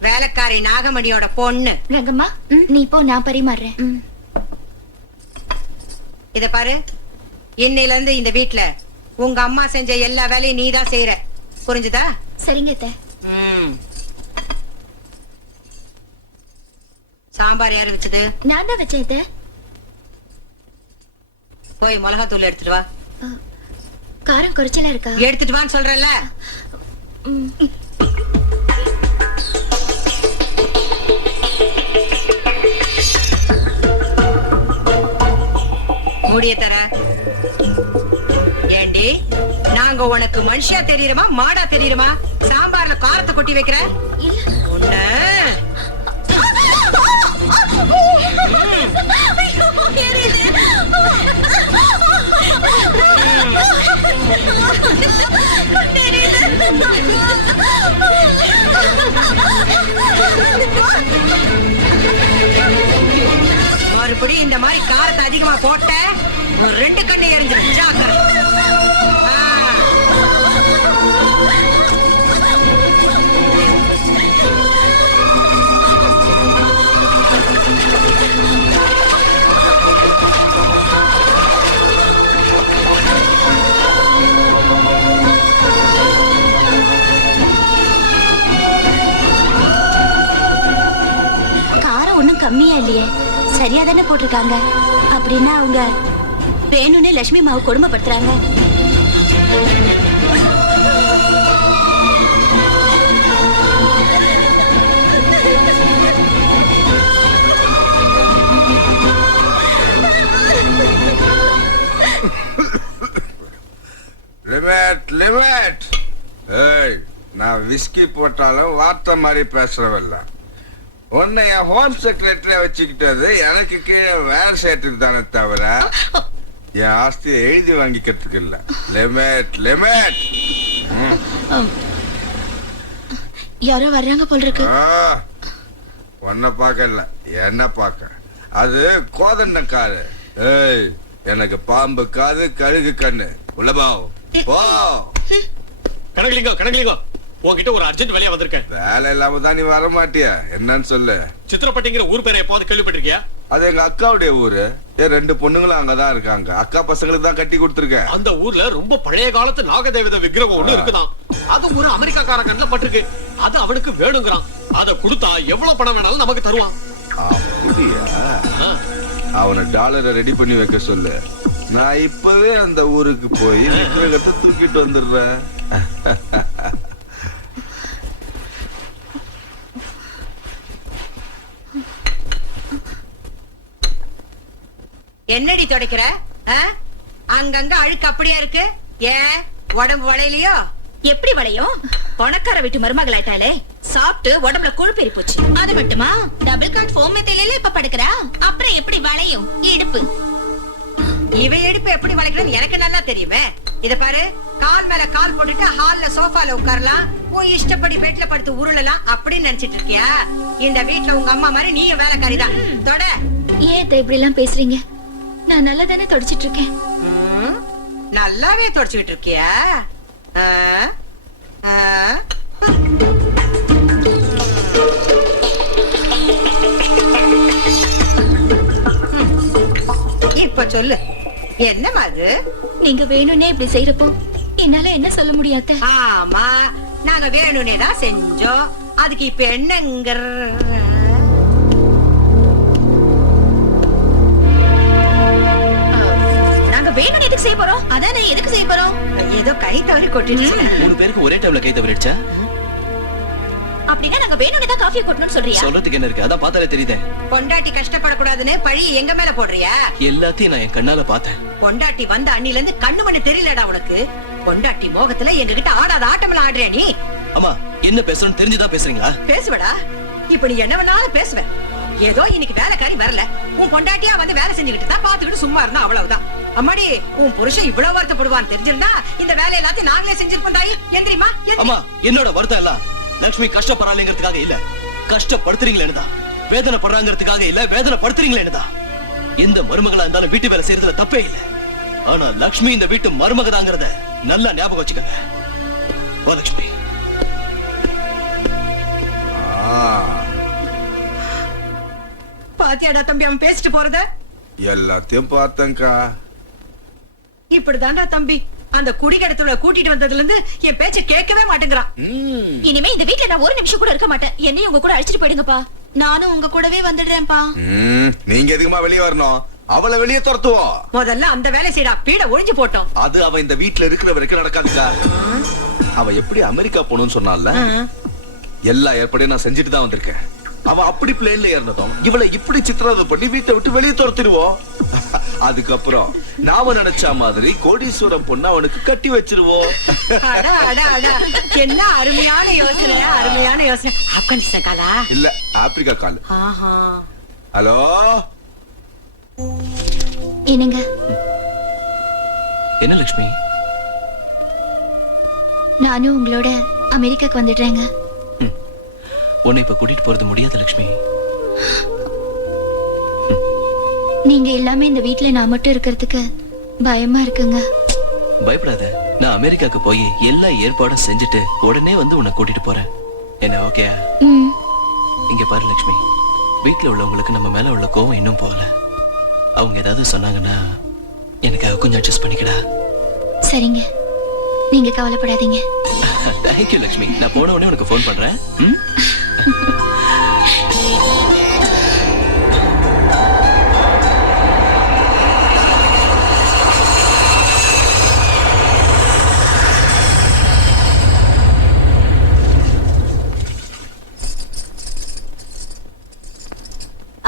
வேலைக்காரி நாகமணியோட பொண்ணு. ரங்கம்மா, நீ போ, நான் பரிமாறுறேன். இத பாரு, இன்னையில இருந்து இந்த வீட்டுல உங்க அம்மா செஞ்ச எல்லா வேலையும் நீதான் செய்யற. புரிஞ்சுதா? சரிங்க அத்தை. சாம்பார் யாரு வச்சது? நான் தான் வச்சேன் அத்தை. போய் மிளகாத்தூள் எடுத்துட்டு வா. காரம் குறைச்சலா இருக்கா? எடுத்துட்டு வான்னு சொல்றல. மூடிய தர. ஏண்டி, நாங்க உனக்கு மனுஷியா தெரியுமா மாடா தெரியுமா? சாம்பார்ல காரத்தை கொட்டி வைக்கிற. மறுபடி இந்த மாதிரி காரத்தை அதிகமா போட்ட ஒரு 2 கண்ணை எரிஞ்சிடும். ஜாக்கிரதை. காரம் ஒண்ணும் கம்மியா இல்லையே, சரியா தானே போட்டிருக்காங்க. அப்படின்னா அவங்க வேணும்னே லட்சுமி மாவு கொடுமைப்படுத்துறாங்க. Limit limit. ஏய், நான் விஸ்கி போட்டாலும் வார்த்தை மாதிரி பேசுறவல்ல. உன்னை என் ஹோம் செக்ரட்டரியா வச்சுக்கிட்டது எனக்கு கீழே வேலை செய்யறதுக்கு தானே தவிர என் ஆஸ்தியை எழுதி வாங்கிக்கிறதுக்கு இல்ல. Limit limit. யாரோ வர்றாங்க போல் இருக்கு. உன்னை பார்க்க இல்ல, என்ன பார்க்க. அது கோதண்டக்காரு. ஏய், எனக்கு பாம்பு காது கழுகு கண்ணு. உள்ளபா ஓ கனகலிங்கம் கனகலிங்கம், உன்கிட்ட ஒரு அர்ஜென்ட் வேலையா வந்திருக்கேன். வேலை இல்லாம தான் நீ வர மாட்டியா? என்னன்னு சொல்லு. சித்திரப்பட்டிங்கிற ஊர் பேரை எப்போது கேள்விப்பட்டிருக்கியா? அது எங்க அக்காவுடைய ஊரு. 2 பொண்ணுங்களும் அங்கதான் இருக்காங்க. அக்கா பசங்களுக்கு தான் கட்டி கொடுத்துருக்கேன். அந்த ஊர்ல ரொம்ப பழைய காலத்து நாகதேவத விக்கிரகம் ஒண்ணு இருக்குதான். அது ஒரு அமெரிக்காக்கார கண்ணுல பட்டிருக்கு. அது அவனுக்கு வேணுங்கிறான். அத கொடுத்தா எவ்வளவு பணம் வேணாலும் நமக்கு தருவான். அப்படியா? அவனை டாலரை ரெடி பண்ணி வைக்க சொல்லு. நான் இப்பவே அந்த ஊருக்கு போய் விக்கிரகத்தை தூக்கிட்டு வந்துடுறேன். என்னடி துடைக்கிற? அங்கங்க அழுக்கு அப்படியே இருக்கு. ஏன் உடம்பு வளையலையோ? எப்படி வளையும்? பணக்கார வீட்டு மருமகளாயிட்டாலே, சாப்பிட்டு உடம்புல கொழுப்பேறி போச்சு. அது மட்டுமா, டபுள் காட் ஃபோம் மெத்தையில இப்ப படுக்கிறா, அப்புறம் எப்படி வளையும் இடுப்பு? இவ எடுப்பு எப்படி வளைக்கணும்னு எனக்கு நல்லா தெரியுமே. இத பாரு, கால் மேல கால் போட்டுட்டு ஹால்ல சோஃபால உட்காரலாம், உன் இஷ்டப்படி பெட்ல படுத்து உருளலாம் அப்படின்னு நினைச்சிட்டு இருக்கியா? இந்த வீட்ல உங்க அம்மா மாதிரி நீயும் வேலைக்காரிதான். தொட. ஏன் இப்படி எல்லாம் பேசுறீங்க? நான் நல்லா தானே தொடச்சிட்டு இருக்கேன். நல்லாவே தொடச்சுக்கிட்டு இருக்கியா? இப்ப சொல்லு, என்னமா அது? நீங்க வேணும்னே இப்படி செய்யறப்போ என்னால என்ன சொல்ல முடியாத? ஆமா, நாங்க வேணும்னே தான் செஞ்சோம். அதுக்கு இப்ப என்னங்கிற? நாங்க வேணும்னு எதுக்கு செய்ய போறோம்? அதான் நான் எதுக்கு செய்ய போறோம்? ஏதோ கை தவறி கொட்டிடுச்சு. 3 பேருக்கு ஒரே டைம்ல கை தவறிடுச்சா? அப்படின்னா நாங்க வேணும்னு தான் காஃபி கொட்டணும்னு சொல்றியா? சொல்றதுக்கு என்ன இருக்கு? அதான் பார்த்தாலே தெரியுதே. பொண்டாட்டி கஷ்டப்படக்கூடாதுன்னு பழி எங்க மேல போடுறியா? எல்லாத்தையும் நான் என் கண்ணால பார்த்தேன். பொண்டாட்டி வந்த அண்ணில இருந்து கண்ணு மண்ணு தெரியலடா உனக்கு. பொண்டாட்டி மோகத்துல எங்க கிட்ட ஆடாத ஆட்டமெல்லாம் ஆடுறியா நீ? அம்மா, என்ன பேசணும்னு தெரிஞ்சுதான் பேசுறீங்களா? பேசுவடா, இப்ப நீ என்ன வேணாலும் பேசுவ. ஏதோ இன்னைக்கு வேலைக்காரி வரல, உன் பொண்டாட்டியா வந்து வேலை செஞ்சுக்கிட்டு தான் பாத்துக்கிட்டு சும்மா இருந்தா அவ்வளவுதான். அம்மாடி, உன் புருஷன் இவ்வளவு வருத்தப்படுவான்னு தெரிஞ்சிருந்தா இந்த வேலை எல்லாத்தையும் நாங்களே செஞ்சிருப்போம். தாயி எந்திரிமா. அம்மா, என்னோட வருத்தம் எல்லாம் லட்சுமி கஷ்டப்படுறாங்கிறதுக்காக இல்ல, கஷ்டப்படுத்துறீங்களேன்னு தான். வேதனை படுறாங்கிறதுக்காக இல்ல, வேதனை படுத்துறீங்களேன்னு தான். எந்த மருமகளா இருந்தாலும் வீட்டு வேலை செய்யறதுல தப்பே இல்ல. ஆனா லட்சுமி இந்த வீட்டு மருமகதாங்கிறத நல்லா ஞாபகம் வச்சுக்கங்க. ஓ லட்சுமி. பாத்தியாடா தம்பி அவன் பேசிட்டு போறத? எல்லாத்தையும் பார்த்தேன்க்கா. இப்படிதான்டா தம்பி, அந்த குடிகடத்துல கூட்டிட்டு வந்ததுல இருந்து என் பேச்ச கேட்கவே மாட்டேங்கிறான். இனிமே இந்த வீட்ல நான் ஒரு நிமிஷம் கூட இருக்க மாட்டேன். என்னையும் உங்க கூட அழைச்சிட்டு போயிடுங்கப்பா. நானும் உங்க கூடவே வந்துடுறேன்ப்பா. நீங்க எதுக்குமா வெளியே வரணும்? அவளை வெளியே துரத்துவோம். முதல்ல அந்த வேலை செய்யடா, பீட ஒழிஞ்சு போட்டோம். அது அவ இந்த வீட்டுல இருக்கிற வரைக்கும் நடக்காதுக்கா. அவ எப்படி அமெரிக்கா போகணும்னு சொன்னால, எல்லா ஏற்பாடையும் நான் செஞ்சுட்டு தான் வந்திருக்கேன். அவ அப்படி பிளேன்ல ஏறினதும் இவளை இப்படி சித்திரவதை பண்ணி வீட்டை விட்டு வெளியே துரத்திடுவோம். அதுக்கப்புறம் நாம நினைச்ச மாதிரி கோடீஸ்வரம் பொண்ணு அவனுக்கு கட்டி வச்சிருவோம். என்ன அருமையான யோசனை, அருமையான யோசனை. ஆப்கானிஸ்தான் காலா? இல்ல, ஆப்பிரிக்கா கால். ஹலோ, என்னங்க? என்ன லட்சுமி? நானும் உங்களோட அமெரிக்காக்கு வந்துடுறேங்க. உன்னை இப்ப கூட்டிட்டு போறது முடியாது லட்சுமி. நீங்க எல்லாமே இந்த வீட்ல நான் மட்டும் இருக்கிறதுக்கு பயமா இருக்குங்க. பயப்படாத, நான் அமெரிக்காக்கு போய் எல்லா ஏற்பாடும் செஞ்சுட்டு உடனே வந்து உன்னை கூட்டிட்டு போறேன். என்ன ஓகே? இங்க பாரு லட்சுமி, வீட்டுல உள்ளவங்களுக்கு நம்ம மேல உள்ள கோவம் இன்னும் போகல. அவங்க ஏதாவது சொன்னாங்கன்னா எனக்காக கொஞ்சம் அட்ஜஸ்ட் பண்ணிக்கடா. சரிங்க, நீங்க கவலைப்படாதீங்க. தேங்க்யூ லட்சுமி. நான் போன உடனே உனக்கு ஃபோன் பண்றேன்.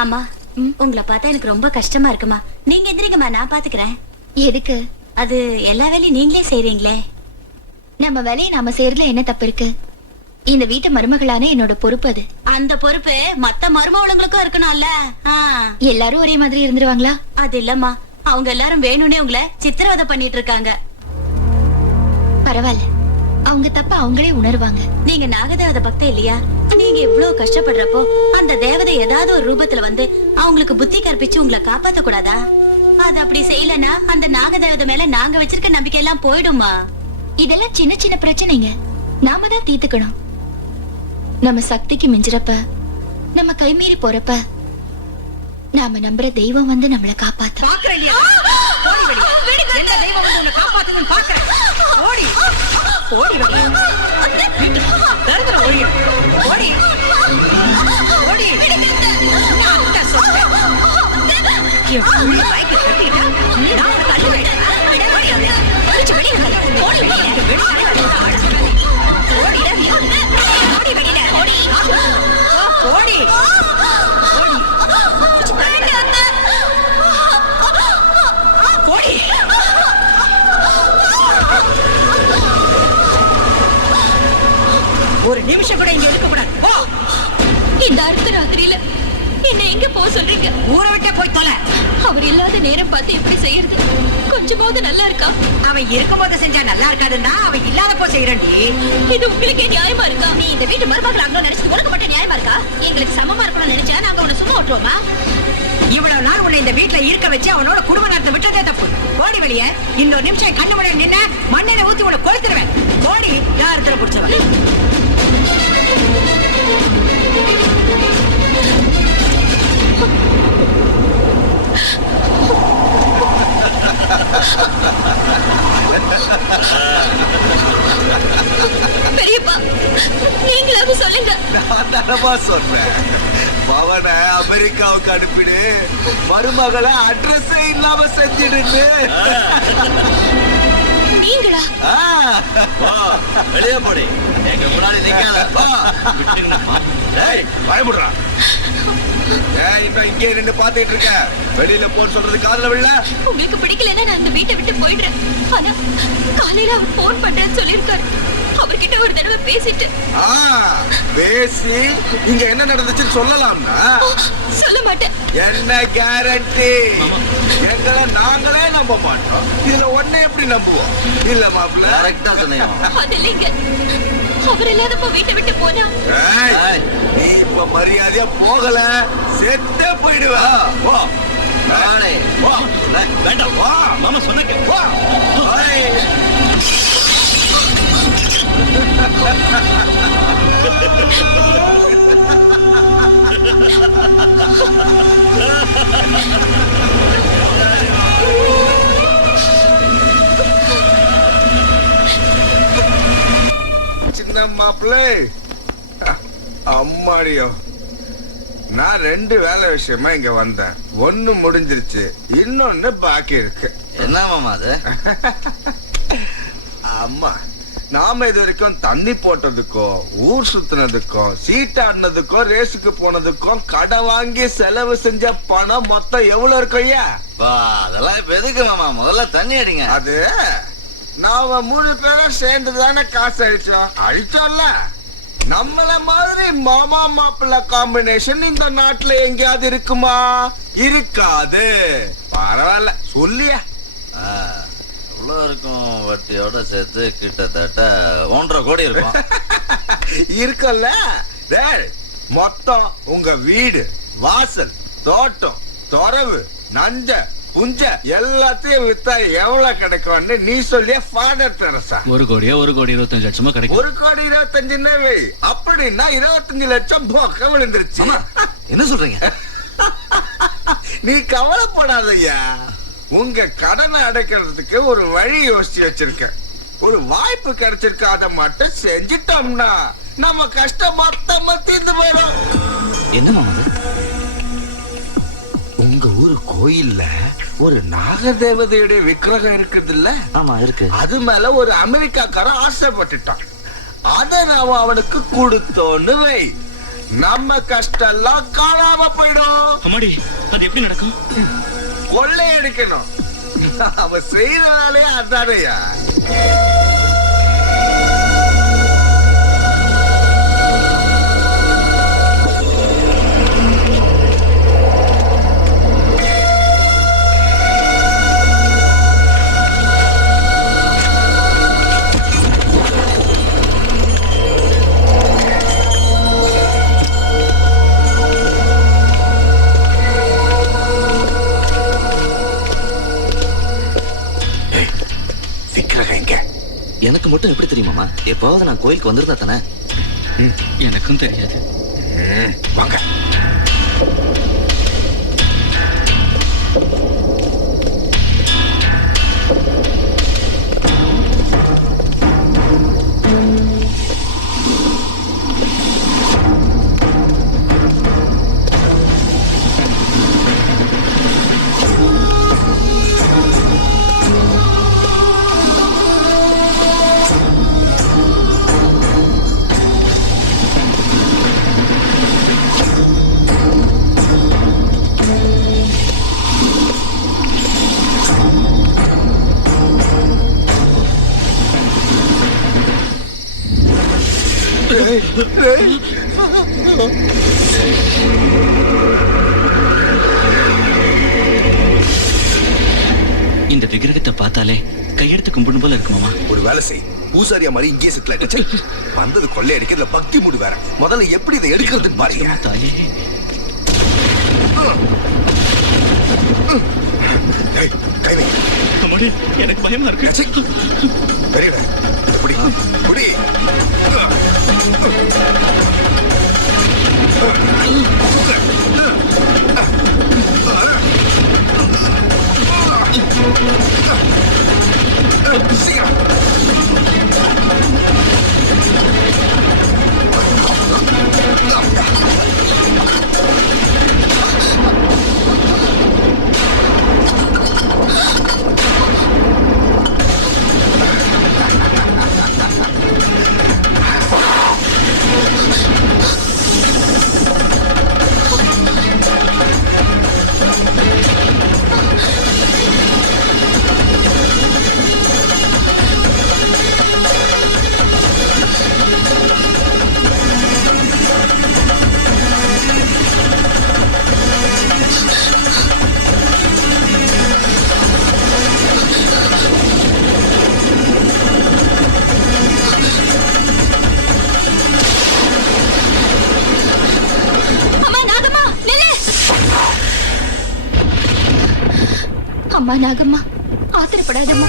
அம்மா, உங்களை பார்த்தா எனக்கு ரொம்ப கஷ்டமா இருக்குமா. நீங்க எந்திரிங்கம்மா, நான் பாத்துக்கிறேன். எதுக்கு? அது எல்லா வேலையும் நீங்களே செய்றீங்களே. நம்ம வேலையை நாம செய்யறதுல என்ன தப்பு இருக்கு? இந்த வீட்டு மருமகளான என்னோட பொறுப்பு அது. அந்த பொறுப்பு மத்த மருமகளுங்களுக்கும் இருக்கணும்ல. எல்லாரும் ஒரே மாதிரி இருந்துருவாங்களா? அது இல்லம்மா, அவங்க எல்லாரும் வேணும்னே உங்களை சித்திரவதை பண்ணிட்டு இருக்காங்க. பரவாயில்ல, அவங்க தப்ப அவங்களே உணர்வாங்க. நீங்க நாகதேவதை பக்தே இல்லையா? நீங்க இவ்வளவு கஷ்டப்படுறப்போ அந்த தேவதை ஏதாவது ஒரு ரூபத்துல வந்து அவங்களுக்கு புத்தி கற்பிச்சு உங்களை காப்பாத்த கூடாதா? அது அப்படி செய்யலன்னா அந்த நாகதேவதை மேல நாங்க வச்சிருக்க நம்பிக்கை எல்லாம் போயிடுமா? இதெல்லாம் சின்ன சின்ன பிரச்சனைங்க, நாம தான் தீர்த்துக்கணும். நம்ம சக்திக்கு மிஞ்சிறப்ப, நம்ம கைமீறி போறப்ப, நாம நம்புற தெய்வம் வந்து நம்மளை காப்பாத்து. ஒரு நிமிஷம் கூட இங்க இருக்க கூடாது. போ. இந்த அர்த்த ராத்திரியில என்ன எங்க போக சொல்றீங்க? ஊரை விட்டே போய் தொலை. அவர் இல்லாத நேரம் பார்த்து எப்படி செய்யறது? கொஞ்சமாவது நல்லா இருக்கா? அவன் இருக்கும்போது செஞ்சா நல்லா இருக்காதுன்னா அவன் இல்லாதப்போ செய்யறண்டி. இது உங்களுக்கே நியாயமா இருக்கா? நீ இந்த வீட்டு மருமகள் ஆகணும்னு நினைச்சு உனக்கு மட்டும் நியாயமா இருக்கா? எங்களுக்கு சமமா இருக்கணும்னு நினைச்சா நாங்க உன்னை சும்மா விட்டுருவோமா? இவ்வளவு நாள் உன்னை இந்த வீட்டுல இருக்க வச்சு அவனோட குடும்ப நடத்த விட்டதே தப்பு. கோடி வெளியே இன்னொரு நிமிஷம் கண்ணு முன்னாடி நின்ன மண்ணெண்ணை ஊத்தி உன்னை கொளுத்துருவேன். கோடி யாரத்துல குடிச்சவன். பெரியப்பா நீங்களாவது சொல்லுங்க. நான் தரமா சொல்றேன். பவனை அமெரிக்காவுக்கு அனுப்பிடு, மருமகளை அட்ரஸே இல்லாம செஞ்சிடுன்னு. நீங்களா? வெளியே போடி, எங்க முன்னாடி நிக்காத. பயப்படுறா. இன்னும் இங்கே நின்று பாத்துட்டு இருக்க. வெளியில போன்னு சொல்றது காதுல விழல. உங்களுக்கு பிடிக்கலன்னா நான் இந்த வீட்டை விட்டு போயிடுறேன். ஆனா காலையில அவர் போன் பண்றேன்னு சொல்லியிருக்காரு. அவர்கிட்ட ஒரு தடவை பேசிட்டு பேசி இங்க என்ன நடந்துச்சுன்னு சொல்லலாம்னா சொல்ல மாட்டேன். என்ன கேரண்டி? எங்களை நாங்களே நம்ப மாட்டோம், இதுல ஒன்ன எப்படி நம்புவோம்? இல்ல மாப்பிள்ள, கரெக்டா சொன்னீங்க. அது இல்லைங்க, அவர் இல்லாதப்போ வீட்டை விட்டு போனா நீ இப்ப மரியாதையா போகல, செத்தே போயிடுவா. வேண்டாம், மாமா சொன்ன. சின்ன மாப்பிள்ளை, அம்மாடியோ, நான் 2 வேலை விஷயமா இங்க வந்தேன். 1 முடிஞ்சிருச்சு, இன்னொன்னு பாக்கி இருக்கு. என்ன மாமா அது? அம்மா, நாம இது வரைக்கும் தண்ணி போட்டதுக்கும், ஊர் சுத்தினதுக்கும், சீட்டாடினதுக்கும், ரேஸுக்கு போனதுக்கும், கடன் வாங்கி செலவு செஞ்ச பணம் மொத்தம் எவ்வளவு இருக்கும் ஐயா? அதெல்லாம் இப்ப எதுக்கு மாமா? முதல்ல தண்ணி அடிங்க. அது நாம 3 பேரும் சேர்ந்து தானே காசு அழிச்சோம்ல. நம்மள மாதிரி மாமா மாப்பிள்ள காம்பினேஷன் இந்த நாட்டுல எங்கேயாவது இருக்குமா? இருக்காது. பரவாயில்ல, சொல்லியா எவ்வளவு இருக்கும்? வட்டியோட சேர்த்து கிட்டத்தட்ட 1.5 கோடி இருக்கும். இருக்குல்ல. மொத்தம் உங்க வீடு, வாசல், தோட்டம், தொரவு, நஞ்ச, புஞ்ச எல்லாத்தையும் வித்தா எவ்வளவு கிடைக்கும்னு நீ சொல்லிய ஃபாதர் தெரசா? 1 கோடியா 1,25,00,000 கிடைக்கும். 1,25,00,000 அப்படின்னா 25 லட்சம் போக்க விழுந்துருச்சு. என்ன சொல்றீங்க? நீ கவலைப்படாதய்யா, உங்க கடனை அடைக்கிறதுக்கு ஒரு வழி யோசிச்சு வச்சிருக்க. ஒரு வாய்ப்பு கிடைச்சிருக்கு, அதை மட்டும் செஞ்சிட்டோம்னா நம்ம கஷ்டம் மொத்தமா தீர்ந்து போயிடும். என்ன மாமா? உங்க ஊரு கோயில்ல ஒரு நாகதேவதையுடைய விக்கிரகம் இருக்குது இல்ல? ஆமா இருக்கு. அது மேல ஒரு அமெரிக்காக்காரன் ஆசைப்பட்டுட்டான். அத நாம அவனுக்கு கொடுத்தோன்னு வை, நம்ம கஷ்டம் எல்லாம் காணாம போயிடும். அம்மாடி, அது எப்படி நடக்கும்? கொள்ளையடிக்கணும். அவன் செய்யற வேலையே அதானையா. எனக்கு மட்டும் எப்படி தெரியுமாமா? எப்பாவது நான் கோயிலுக்கு வந்திருந்தா தானே. எனக்கும் தெரியாது. வாங்க. இந்த விக்கிரகத்தை பார்த்தாலே கையெடுத்து கும்பிடும் போல இருக்கு மாமா. ஒரு வேலை செய், பூசாரியா மாதிரி இங்கே செட்டில் ஆயிடுச்சு. வந்தது கொள்ளை அடிக்க இதுல பக்தி மூடு வேற. முதல்ல எப்படி இதை எடுக்கிறதுன்னு பாருங்க. தாயே, கை வை. அம்மாடி, எனக்கு பயமா இருக்கு. தெரியல எப்படி குடி. அம்மா நாகம்மா, ஆத்திரப்படாதம்மா.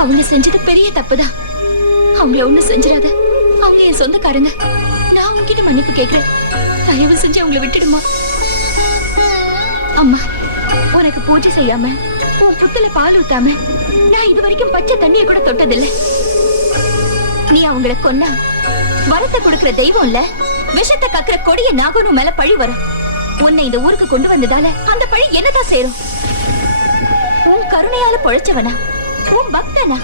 அவங்க செஞ்சது பெரிய தப்புதான். அவங்கள ஒண்ணு செஞ்சிடாத. அவங்க என் சொந்தக்காரங்க. நான் உங்ககிட்ட மன்னிப்பு கேட்கிறேன். தயவு செஞ்சு அவங்கள விட்டுடுமா. அம்மா, உனக்கு பூஜை செய்யாம உன் புத்துல பால் ஊத்தாம நான் இது வரைக்கும் பச்சை தண்ணிய கூட தொட்டதில்லை. நீ அவங்கள கொன்னா வரத்தை கொடுக்கிற தெய்வம் இல்ல, விஷத்தை கக்குற கொடிய நாகனு மேல பழி வரும். உன்னை இந்த ஊருக்கு கொண்டு வந்ததால அந்த பழி என்னதான் சேரும்? உன் கருணையால பொழைச்சவனா, உன் பக்தனா?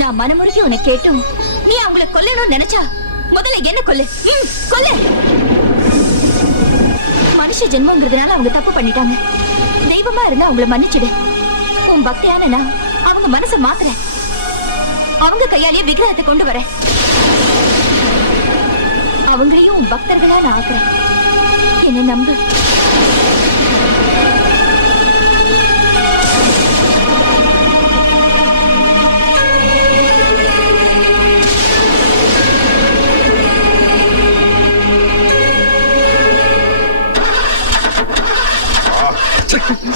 நான் மனமுருகி உன்னை கேட்டும் நீ அவங்களை கொல்லணும்னு நினைச்சா முதல்ல என்ன கொல்லு. கொல்லு. மனுஷ ஜென்மங்கிறதுனால அவங்க தப்பு பண்ணிட்டாங்க. தெய்வமா இருந்தா அவங்கள மன்னிச்சிடு. உன் பக்தியான நான் அவங்க மனசை மாத்துறேன். அவங்க கையாலேயே விக்கிரகத்தை கொண்டு வரேன். அவங்களையும் உன் பக்தர்களா நான் ஆக்குறேன். என்ன நம்பு.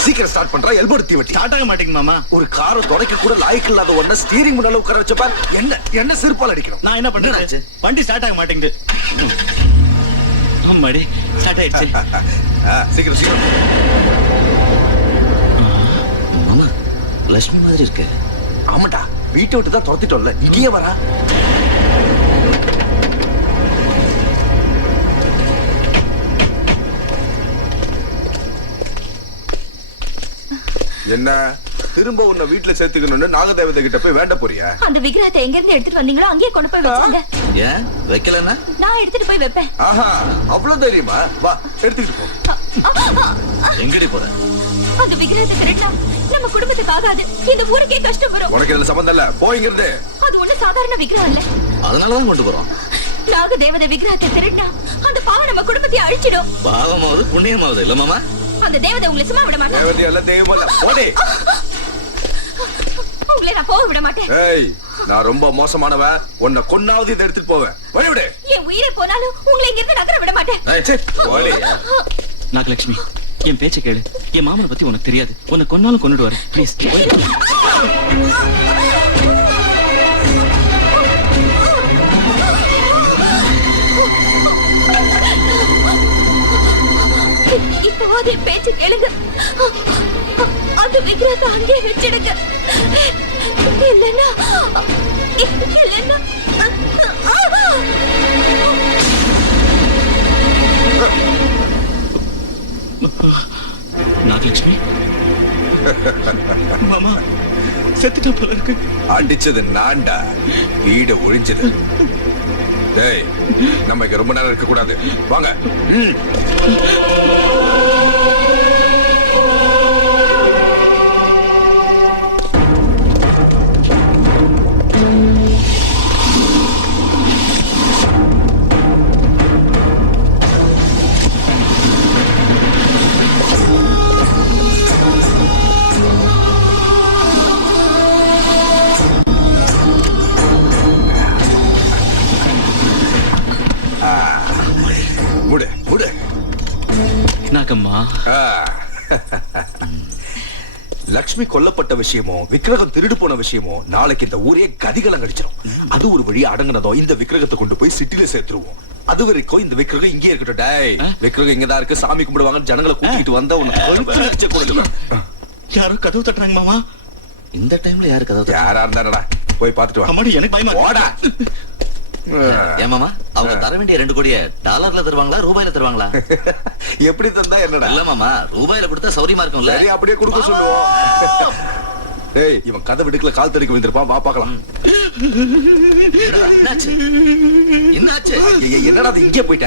சீக்கிரம் ஸ்டார்ட் பண்றா. எல்போ எடுத்து வட்டி. ஸ்டார்ட் ஆக மாட்டேங்க மாமா. ஒரு காரை தொடக்க கூட லாய்க்கு இல்லாத ஒண்ண ஸ்டீரிங் முன்னால உட்கார வச்சப்பா என்ன சிறுப்பால் அடிக்கணும். நான் என்ன பண்றேன்? வண்டி ஸ்டார்ட் ஆக மாட்டேங்குது. ஆமாடி, ஸ்டார்ட் ஆயிடுச்சு. சீக்கிரம் சீக்கிரம். மாமா, லட்சுமி மாதிரி இருக்கு. ஆமாட்டா, வீட்டை விட்டு தான் துரத்திட்டோம்ல, இங்கேயே வரா. என்ன திரும்ப உன்னை வீட்டுல சேர்த்துக்கணும்னு நாகதேவதை கிட்ட போய் வேண்ட போறியா? அந்த விக்கிரகத்தை எங்க இருந்து எடுத்துட்டு வந்தீங்களோ அங்கேயே கொண்டு போய் வச்சாங்க. ஏன் வைக்கலன்னா? நான் எடுத்துட்டு போய் வைப்பேன். ஆஹா, அவ்வளவு தைரியமா? வா, எடுத்துக்கிட்டு போ. எங்கடி போற? அந்த விக்கிரகத்தை திருடினா நம்ம குடும்பத்துக்கு ஆகாது. இந்த ஊருக்கே கஷ்டம் வரும். உனக்கு இதுல சம்பந்தம் இல்ல, போய்ங்கிறது. அது ஒண்ணு சாதாரண விக்கிரகம் இல்ல. அதனாலதான் கொண்டு போறோம். நாகதேவதை விக்கிரகத்தை திருடினா அந்த பாவம் நம்ம குடும்பத்தை அழிச்சிடும். பாவமாவது புண்ணியமாவது இல்ல மாமா. அந்த தேவதை உங்களை சும்மா விட மாட்டேன். தேவதை அல்ல, தெய்வம் அல்ல. போடே. உங்களை நான் போக விட மாட்டேன். ஏய், நான் ரொம்ப மோசமானவன். உன்னை கொன்னாவது இதை எடுத்துட்டு போவேன். வழி விடு. என் உயிரை போனாலும் உங்களை இங்க இருந்து நகர விட மாட்டேன். போடே. நாகலட்சுமி, என் பேச்சை கேளு. என் மாமனை பத்தி உனக்கு தெரியாது. உன்னை கொன்னாலும் கொண்டுட்டு வரேன். ப்ளீஸ். இப்போது பேச்சு கேளுங்க. அந்த விக்கிரகத்தை அங்கே வச்சிடுங்க. இல்லைன்னா நாகலட்சுமி, மாமா செத்துட்டா போல இருக்கு. அடிச்சது நான்டா, வீடு ஒழிஞ்சது. டேய், நம்ம இங்க ரொம்ப நேரம் இருக்க கூடாது. வாங்க. முடு முடு. நாகம்மா, ஆ. லக்ஷ்மி கொல்லப்பட்ட விஷயமோ விக்கிரகம் திருடு போன விஷயமோ நாளைக்கு இந்த ஊரே கதிகளை கடிச்சிடும். அது ஒரு வழியா அடங்குனதோ இந்த விக்கிரகத்தை கொண்டு போய் சிட்டில சேர்த்துருவோம். அது வரைக்கும் இந்த விக்கிரகம் இங்கே இருக்கட்டும். டேய், விக்கிரகம் இங்கதான் இருக்கு, சாமி கும்பிடுவாங்க, ஜனங்களை கூட்டிட்டு வந்தா உனக்கு யாரும் கதவு தட்டுறாங்க மாமா. இந்த டைம்ல யாரு கதவு யாரா இருந்தாடா போய் பாத்துட்டு வா. அம்மாடி, எனக்கு பயமா இருக்கு. ஓடா. ஏமாமா அவங்க தர வேண்டிய 2 கோடியை டாலர்ல தருவாங்களா ரூபாயில தருவாங்களா? எப்படி தந்தா என்னடா? இல்ல மாமா, ரூபாயில கொடுத்தா சௌரியமா இருக்கும்ல. சரி, அப்படியே கொடுக்க சொல்லுவோம். ஏய், இவன் கதை விடுக்கல கால் தடிக்க வந்திருப்பான், வா பாக்கலாம். என்னாச்சு என்னாச்சு? என்னடா அது இங்கே போயிட்ட?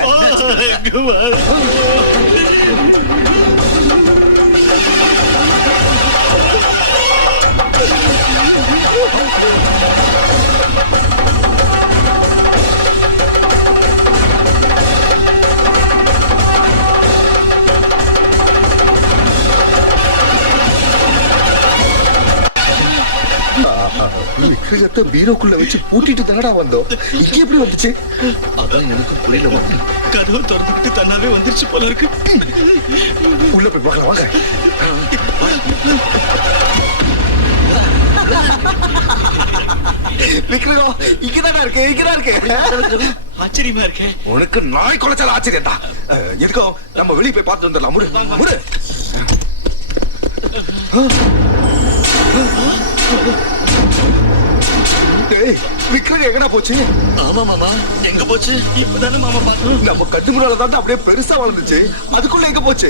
விக்கிரகத்தை பீரோக்குள்ள வச்சு பூட்டிட்டு தானடா வந்தோம். இங்க எப்படி வந்துச்சு? அதான் எனக்கு புரியல மாமா. கதவு திறந்துக்கிட்டு தன்னாவே வந்துருச்சு போல இருக்கு. உள்ள போய் பார்க்கலாம் வாங்க. விக்கிரகம் இங்கதானா இருக்கு, இங்கதான் இருக்கு. ஆச்சரியமா இருக்கே. உனக்கு நாய் குலைச்சால ஆச்சரியம்டா. எதுக்கும் நம்ம வெளியே போய் பார்த்து வந்துடலாம். முடு முடு. விக்கிரகம் எங்கடா போச்சு? ஆமா மாமா, எங்க போச்சு? இப்பதானே மாமா பார்த்தோம். நம்ம கட்டு முன்னால தான் அப்படியே பெருசா வளர்ந்துச்சு. அதுக்குள்ள எங்க போச்சு?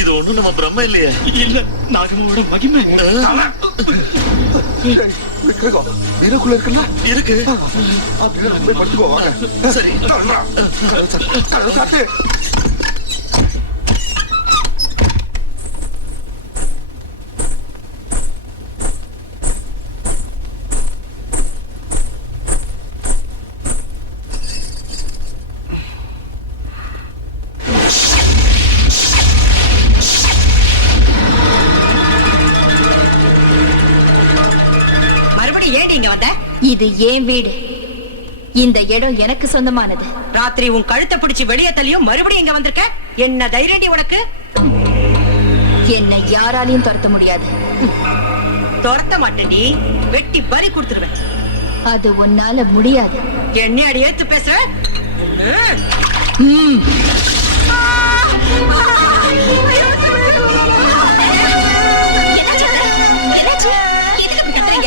இது ஒண்ணும் நம்ம பிரம்ம இல்லையே. இல்ல, நாகமோட மகிமை. விக்கிரகம் வீரக்குள்ள இருக்குல்ல? இருக்கு. அப்படியே நம்ம போய் படுத்துக்கோ வாங்க. சரி. கதவு சாத்து. ஏன் நீங்க வந்த? இது ஏன் வீடு. இந்த இடம் எனக்கு சொந்தமானது. ராத்திரி உன் கழுத்தை பிடிச்சு வெளியே தள்ளியும் மறுபடியும் இங்க வந்திருக்க. என்ன தைரியடி உனக்கு? என்னை யாராலையும் துரத்த முடியாது. துரத்த மாட்டேன்டி, வெட்டி பறி கொடுத்துருவேன். அது உன்னால முடியாது. என்ன அடி ஏத்து பேசுற?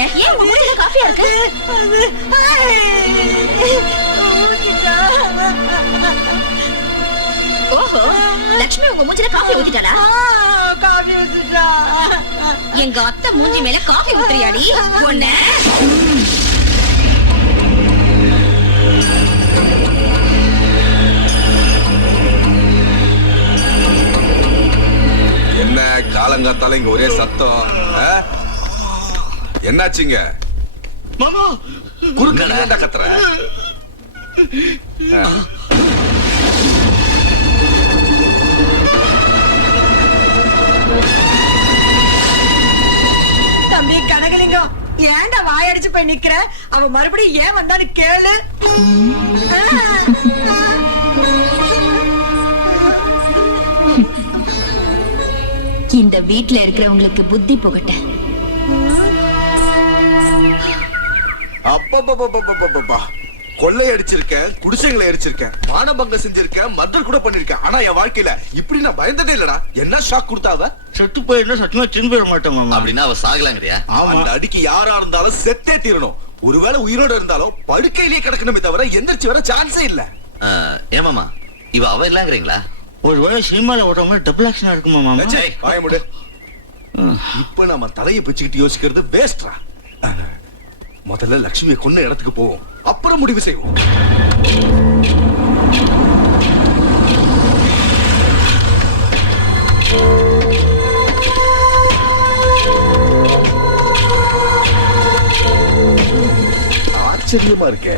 ஏன் உங்க மூஞ்சில காஃபியா இருக்கு? ஓஹோ, லட்சுமி உங்க மூஞ்சில காஃபி ஊத்திட்டாளா? காஃபி ஊத்திட்டா. எங்க அத்தை மூஞ்சி மேல காஃபி ஊத்துறியாடி? ஒண்ணு என்ன காலங்காத்தால இங்க ஒரே சத்தம்? என்னாச்சுங்க மாமா? குறுக்கடா கத்துற? தம்பி கனகலிங்கம், ஏன்டா வாயடிச்சு போய் நிக்கிற? அவ மறுபடியும் ஏன் வந்தான்னு கேளு. இந்த வீட்ல இருக்கிறவங்களுக்கு புத்தி புகட்ட. அப்பா, கொள்ளை அடிச்சிருக்கேன், குடிசைகளை அடிச்சிருக்கேன், மானபங்கம் செஞ்சிருக்கேன், மர்டர் கூட பண்ணிருக்கேன். ஆனா என் வாழ்க்கையில இப்படி நான் பயந்ததே இல்லடா. என்ன ஷாக் கொடுத்தாவ? செத்து போயிருந்தா சத்தியமா திரும்பி போயிட மாட்டோம். அப்படின்னா அவ சாகலாங்கறியா? அந்த அடிக்கு யாரா இருந்தாலும் செத்தே தீரணும். ஒருவேளை உயிரோட இருந்தாலும் படுக்கையிலேயே கிடக்கணுமே தவிர எந்திரிச்சு வர சான்ஸே இல்ல. ஏமாமா, இவ அவ இல்லங்கறீங்களா? ஒருவேளை சினிமால ஓடுறவங்க டபுள் ஆக்ஷன் இருக்குமா மாமா? வாய மூடு. இப்ப நம்ம தலையை பிச்சுக்கிட்டு யோசிக்கிறது வேஸ்ட்ரா. முதல்ல லட்சுமியை கொன்ன இடத்துக்கு போவோம், அப்புறம் முடிவு செய்வோம். ஆச்சரியமா இருக்க.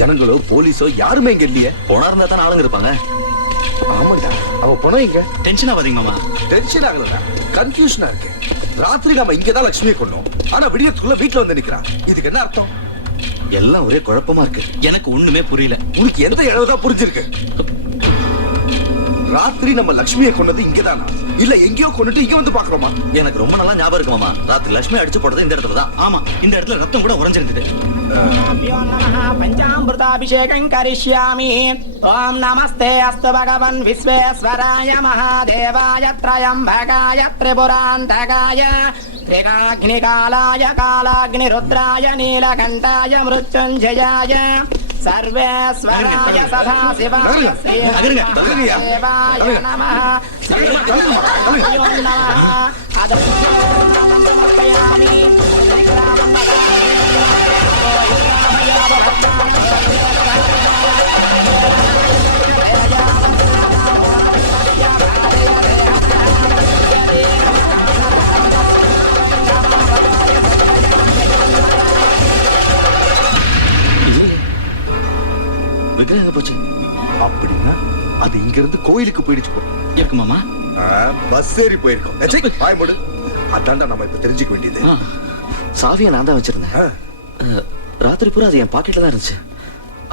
ஜனங்களோ போலீஸோ யாருமே இங்க இல்லையே. போனா இருந்தா தான் ஆளுங்க இருப்பாங்க. ஆமாண்டா, அவ போனா இங்க. டென்ஷன் ஆகாதீங்க மாமா. டென்ஷன் ஆகலடா, கன்ஃபியூஷனா இருக்கு. ராத்திரி நாம இங்கதான் லட்சுமியை கொன்னோம், ஆனா விடியத்துக்குள்ள வீட்டுல வந்து நிக்கிறான். இதுக்கு என்ன அர்த்தம்? எல்லாம் ஒரே குழப்பமா இருக்கு. எனக்கு ஒண்ணுமே புரியல. உனக்கு எந்த இழவுதான் புரிஞ்சிருக்கு? ராத்திரி நம்ம லட்சுமியை கொண்டது இங்கதானா இல்ல எங்கேயோ கொண்டுட்டு இங்க வந்து பாக்குறோமா? எனக்கு ரொம்ப நல்லா ஞாபகம் இருக்கு மாமா. ராத்திரி லட்சுமி அடிச்சு போட்டது இந்த இடத்துல தான். ஆமா, இந்த இடத்துல ரத்தம் கூட உறைஞ்சிருந்தது. பஞ்சாமிர்தாபிஷேகம் கரிஷ்யாமி. ஓம் நமஸ்தே அஸ்து பகவன் விஸ்வேஸ்வராய மகாதேவாய த்ரயம்பகாய திரிபுராந்தகாய திரிகாக்னிகாலாய காலாக்னிருத்ராய நீலகண்டாய மிருத்யுஞ்சயாய சர்வேஸ்வராய சதாசிவாய ஸ்ரீஹரிவாய நமः. ஸ்ரீஹரிவாய நமः. அதம் சமர்ப்பயாமி. விக்கிரகம் எங்க போச்சு? அப்படின்னா அது இங்க இருந்து கோயிலுக்கு போயிடுச்சு போ. இருக்கு மாமா. பஸ் ஏறி போயிருக்கோம். பாய் மூடு. அதான்டா நம்ம இப்ப தெரிஞ்சுக்க வேண்டியது. சாவியை நான் தான் வச்சிருந்தேன். ராத்திரி பூரா அது என் பாக்கெட்ல தான் இருந்துச்சு.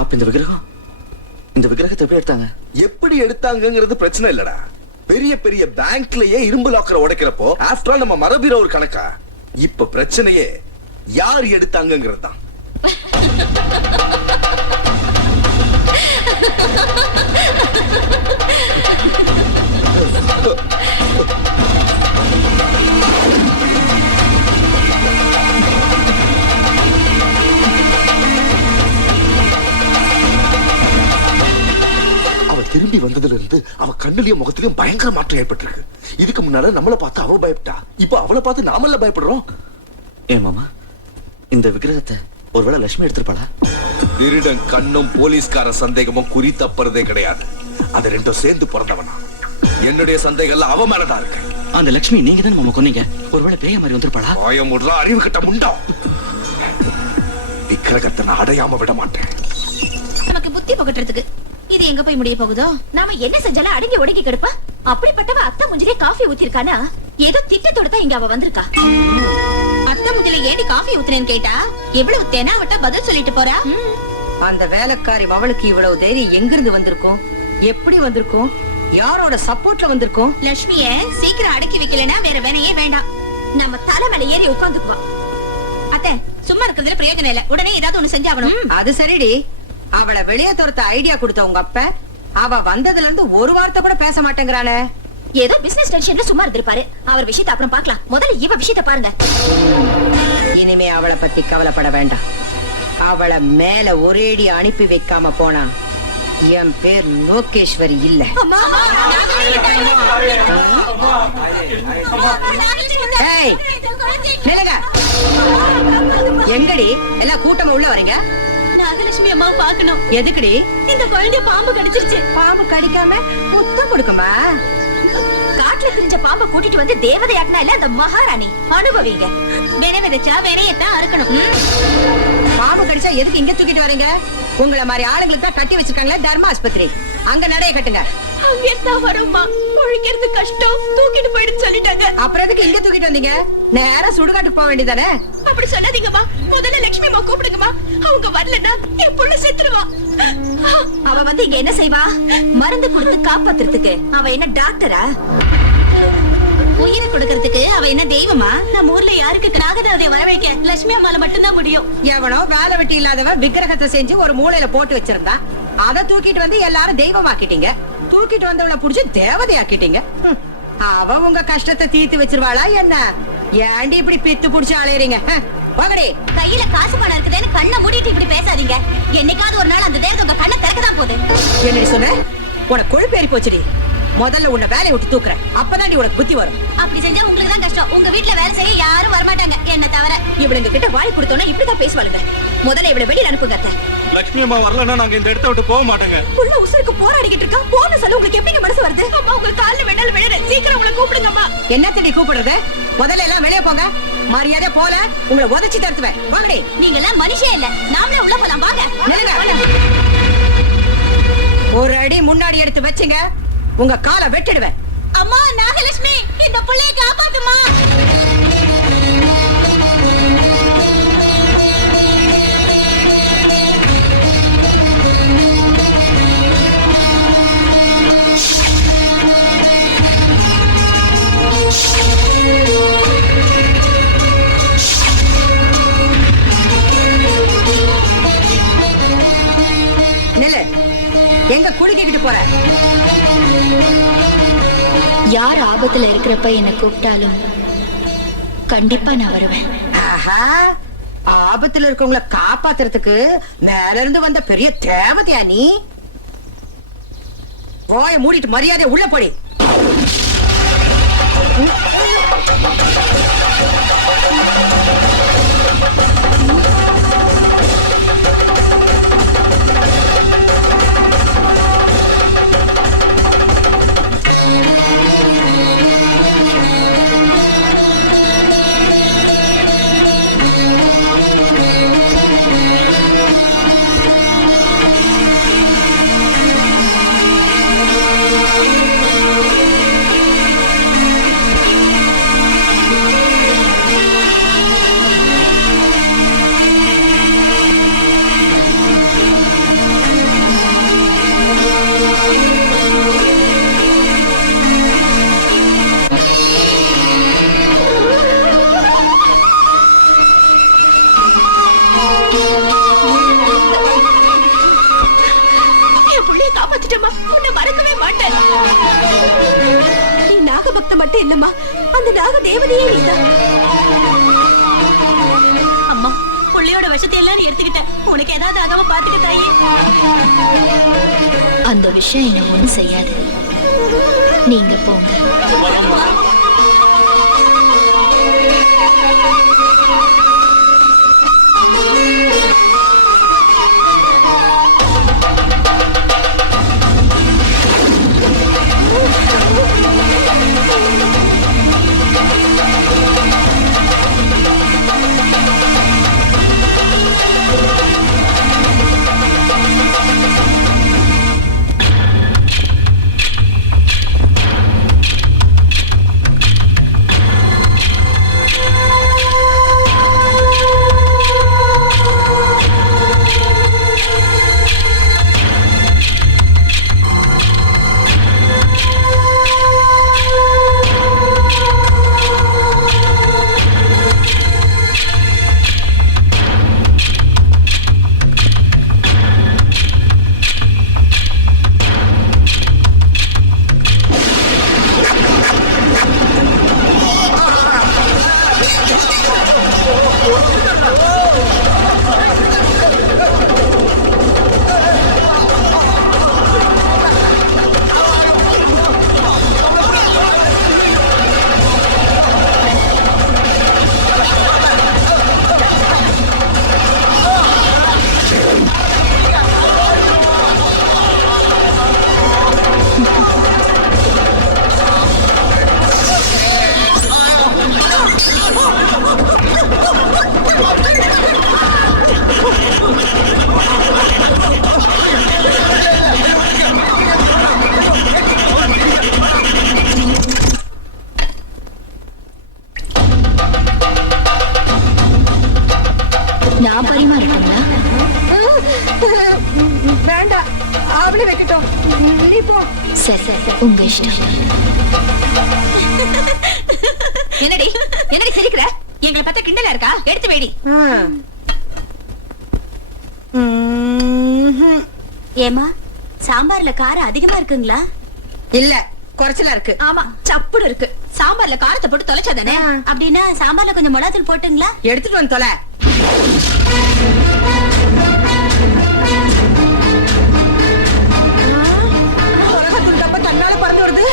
அப்ப இந்த விக்கிரகத்தை எப்படி எடுத்தாங்க? எப்படி எடுத்தாங்கங்கிறது பிரச்சனை இல்லடா. பெரிய பெரிய பேங்க்லயே இரும்பு லாக்கரை உடைக்கிறப்போ ஆஃப்டர் ஆல் நம்ம மரபீர ஒரு கணக்கா. இப்ப பிரச்சனையே யார் எடுத்தாங்கங்கிறது தான். திரும்பி வந்ததுல இருந்து அவ கண்ணுலயும் முகத்திலயும் பயங்கர மாற்றம் ஏற்பட்டிருக்கு. இதுக்கு முன்னால நம்மள பார்த்து அவ பயப்பட்டா, இப்ப அவளை பார்த்து நாமல்ல பயப்படுறோம். ஏன் மாமா, இந்த விக்கிரகத்தை ஒருவேளை லட்சுமி எடுத்திருப்பாளா? திருடன் கண்ணும் போலீஸ்கார சந்தேகமும் குறி தப்புறதே கிடையாது. அது ரெண்டும் சேர்ந்து பிறந்தவனா. என்னுடைய சந்தேகம் அவ மேலதான் இருக்கு. அந்த லட்சுமி நீங்க தான் மாமா கொன்னீங்க. ஒருவேளை பேய மாதிரி வந்திருப்பாளா? பயமுடுற அறிவு கிட்ட முண்டா. விக்கிரகத்தை நான் அடையாம விட மாட்டேன். நமக்கு புத்தி புகட்டுறதுக்கு இது எங்க போய் முடிய போகுதோ? நாம என்ன செஞ்சாலும் அடங்கி ஒடுங்கி கிடப்பா. அப்படிப்பட்டவ அத்தை முஞ்சிலே காஃபி ஊத்திருக்கானா? ஏதோ திட்டத்தோட தான் இங்க அவ வந்திருக்கா. அத்தை முஞ்சில ஏடி காஃபி ஊத்துனேன்னு கேட்டா எவ்வளவு தெனாவட்டா பதில் சொல்லிட்டு போறா. அந்த வேலைக்காரி அவளுக்கு இவ்வளவு தைரியம் எங்கிருந்து வந்திருக்கும்? எப்படி வந்திருக்கும்? யாரோட சப்போர்ட்ல வந்திருக்கும்? லட்சுமிய சீக்கிரம் அடக்கி வைக்கலனா வேற வேலையே வேண்டாம். நம்ம தலை மேல ஏறி உட்கார்ந்துக்குவா. அத்தை சும்மா இருக்கிறதுல பிரயோஜனம் இல்ல. உடனே ஏதாவது ஒண்ணு செஞ்சாகணும். அது சரிடி. அவளை வெளியே துரத்த ஐடியா கொடுத்த உங்க அப்ப அவ வந்ததுல இருந்து ஒரு வார்த்தை கூட பேச மாட்டேங்கிறானே. ஏதோ பிசினஸ் டென்ஷன்ல சும்மா இருந்திருப்பாரு. அவர் விஷயத்தை அப்புறம் பார்க்கலாம். முதல்ல இவ விஷயத்தை பாருங்க. இனிமே அவளை பத்தி கவலைப்பட வேண்டாம். அவளை மேல ஒரேடி அனுப்பி வைக்காம போனா என் பேர் லோகேஸ்வரி இல்ல. ஏய், நில்லுங்க. எங்கடி எல்லாம் கூட்டமா உள்ள வரீங்க? நாகலட்சுமி அம்மா பாக்கணும். எதுக்குடி? இந்த குழந்தை பாம்பு கடிச்சிருச்சு. பாம்பு கடிக்காம முத்தம் கொடுக்குமா? காட்டுல திரிஞ்ச பாம்பை கூட்டிட்டு வந்து தேவதையாக்குனா இல்ல அந்த மகாராணி. அனுபவிங்க. வேணை விதைச்சா வேணையத்தான் அறுக்கணும். பாம்பு கடிச்சா எதுக்கு இங்க தூக்கிட்டு வரீங்க? உங்களை மாதிரி ஆளுங்களுக்கு தான் கட்டி வச்சிருக்காங்களே தர்ம ஆஸ்பத்திரி. அங்க நடைய கட்டுங்க. அங்கே தான் வரும்மா. ஒழிக்கிறது கஷ்டம். தூக்கிட்டு போயிடுன்னு சொல்லிட்டாங்க. அப்புறம் எதுக்கு இங்க தூக்கிட்டு வந்தீங்க? நேரா சுடுகாட்டுக்கு போக வேண்டியதானே? அப்படி சொல்லாதீங்கம்மா. முதல்ல லட்சுமி அம்மா கூப்பிடுங்கம்மா. அவங்க வரலன்னா என் புள்ள செத்துருவா. அவ வந்து இங்க என்ன செய்வா? மருந்து கொடுத்து காப்பாத்துறதுக்கு. அவ என்ன டாக்டரா? உயிரை கொடுக்கறதுக்கு அவ என்ன தெய்வமா? நம்ம ஊர்ல யாருக்கு நாகதேவதை வரவைக்க லட்சுமி அம்மால மட்டும்தான் முடியும். எவனோ வேலை வெட்டி இல்லாதவன் விக்கிரகத்தை செஞ்சு ஒரு மூலையில போட்டு வச்சிருந்தா. அதை தூக்கிட்டு வந்து எல்லாரும் தெய்வமாக்கிட்டீங்க. தூக்கிட்டு வந்தவளை புடிச்சு தேவதையாக்கிட்டீங்க. அவ உங்க கஷ்டத்தை தீர்த்து வச்சிருவாளா என்ன? ஏண்டி இப்படி பித்து புடிச்சு அலையறீங்க? பகடி கையில காசு பணம் இருக்குதுன்னு கண்ணை மூடிட்டு இப்படி பேசாதீங்க. என்னைக்காவது ஒரு நாள் அந்த தேவதை உங்க கண்ணை திறக்கதான் போகுது. என்னடி சொன்ன? உனக்கு கொழுப்பேறி போச்சுடி. முதல்ல உன்னை வேலையை விட்டு தூக்குறேன். அப்பதான் உனக்கு புத்தி வரும். அப்படி செஞ்சா உங்களுக்கு தான் கஷ்டம். உங்க வீட்டுல வேலை செய்ய யாரும் வரமாட்டாங்க என்ன தவிர. இவளுங்க கிட்ட வாய் கொடுத்தோன்னா இப்படிதான் பேசுவாளுங்க. முதல்ல இவளை வெளியில அனுப்புங்க அத்தை. லட்சுமி அம்மா வரலன்னா நாங்க இந்த இடத்த விட்டு போக மாட்டாங்க. புள்ள உசுருக்கு போராடிக்கிட்டு இருக்கா. போன சொல்ல உங்களுக்கு எப்படிங்க மனசு வருது? அம்மா உங்க கால்ல வேணாலும் விழற. சீக்கிரம் உங்களை கூப்பிடுங்கம்மா. என்ன தேடி கூப்பிடுறது? முதல்ல எல்லாம் வெளியே போங்க. மரியாதை போல உங்களை உதச்சி தருத்துவேன். வாங்கடி. நீங்க எல்லாம் மனுஷே இல்ல. நாமளே உள்ள போலாம் வாங்க. ஒரு அடி முன்னாடி எடுத்து வச்சுங்க. உங்க காலை வெட்டிடுவேன். அம்மா நாகலட்சுமி இந்த புள்ளைய காப்பாத்துமா. நில்லு. எங்க குடுக்கிட்டு போற? யார் ஆபத்துல இருக்கிறப்ப என்ன கூப்பிட்டாலும் கண்டிப்பா நான் வருவேன். ஆஹா, ஆபத்துல இருக்கவங்கள காப்பாத்துறதுக்கு மேல இருந்து வந்த பெரிய தேவதையா நீ? போய மூடிட்டு மரியாதை உள்ள போடி. என் புள்ளைய காப்பாத்திட்டமா, உன்னை மறக்கவே மாட்டேன். நீ நாகபக்த மட்டும் இல்லம்மா, அந்த நாக தேவதையே நீதான். அம்மா, புள்ளையோட விஷத்தை எல்லாம் நீ எடுத்துக்கிட்ட. உனக்கு ஏதாவது ஆகாம பாத்துக்க தாயே. அந்த விஷயம் என்ன ஒண்ணும் செய்யாது. நீங்க போங்க. நான் பரிமாறட்டுங்களா? வேண்டாம், அவளே வைக்கட்டும். நீ போ. சரி சரி, உங்க இஷ்டம். என்னடி என்னடி சிரிக்கிற? எங்களை பார்த்தா கிண்டலா இருக்கா? எடுத்து வைடி. ஏமா, சாம்பார்ல காரம் அதிகமா இருக்குங்களா? இல்ல, குறைச்சலா இருக்கு. ஆமா, சப்புடு இருக்கு. சாம்பார்ல காரத்தை போட்டு தொலைச்சாதானே? அப்படின்னா சாம்பார்ல கொஞ்சம் மிளகாத்தூள் போட்டுங்களா? எடுத்துட்டு வந்து தொலை. மிளகாத்தூள் டப்பா தன்னால பறந்து வருது.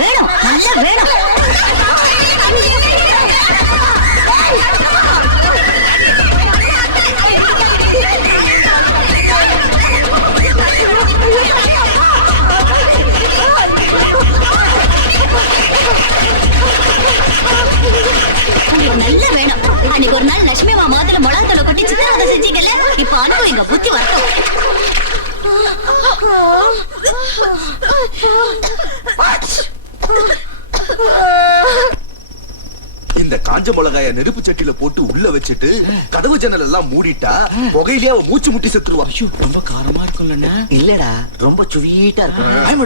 வேணும், நல்லா வேணும். அனுபவிங்க, புத்தி வரட்டும். இந்த காஞ்ச மிளகாய நெருப்பு சட்டியில போட்டு உள்ள வச்சுட்டு கதவு ஜன்னல் எல்லாம் மூடிட்டா புகையிலே அவ மூச்சு முட்டி செத்துருவா. ரொம்ப காரமா இருக்கும்ல. இல்லடா, ரொம்ப சுவீட்டா இருக்கும்.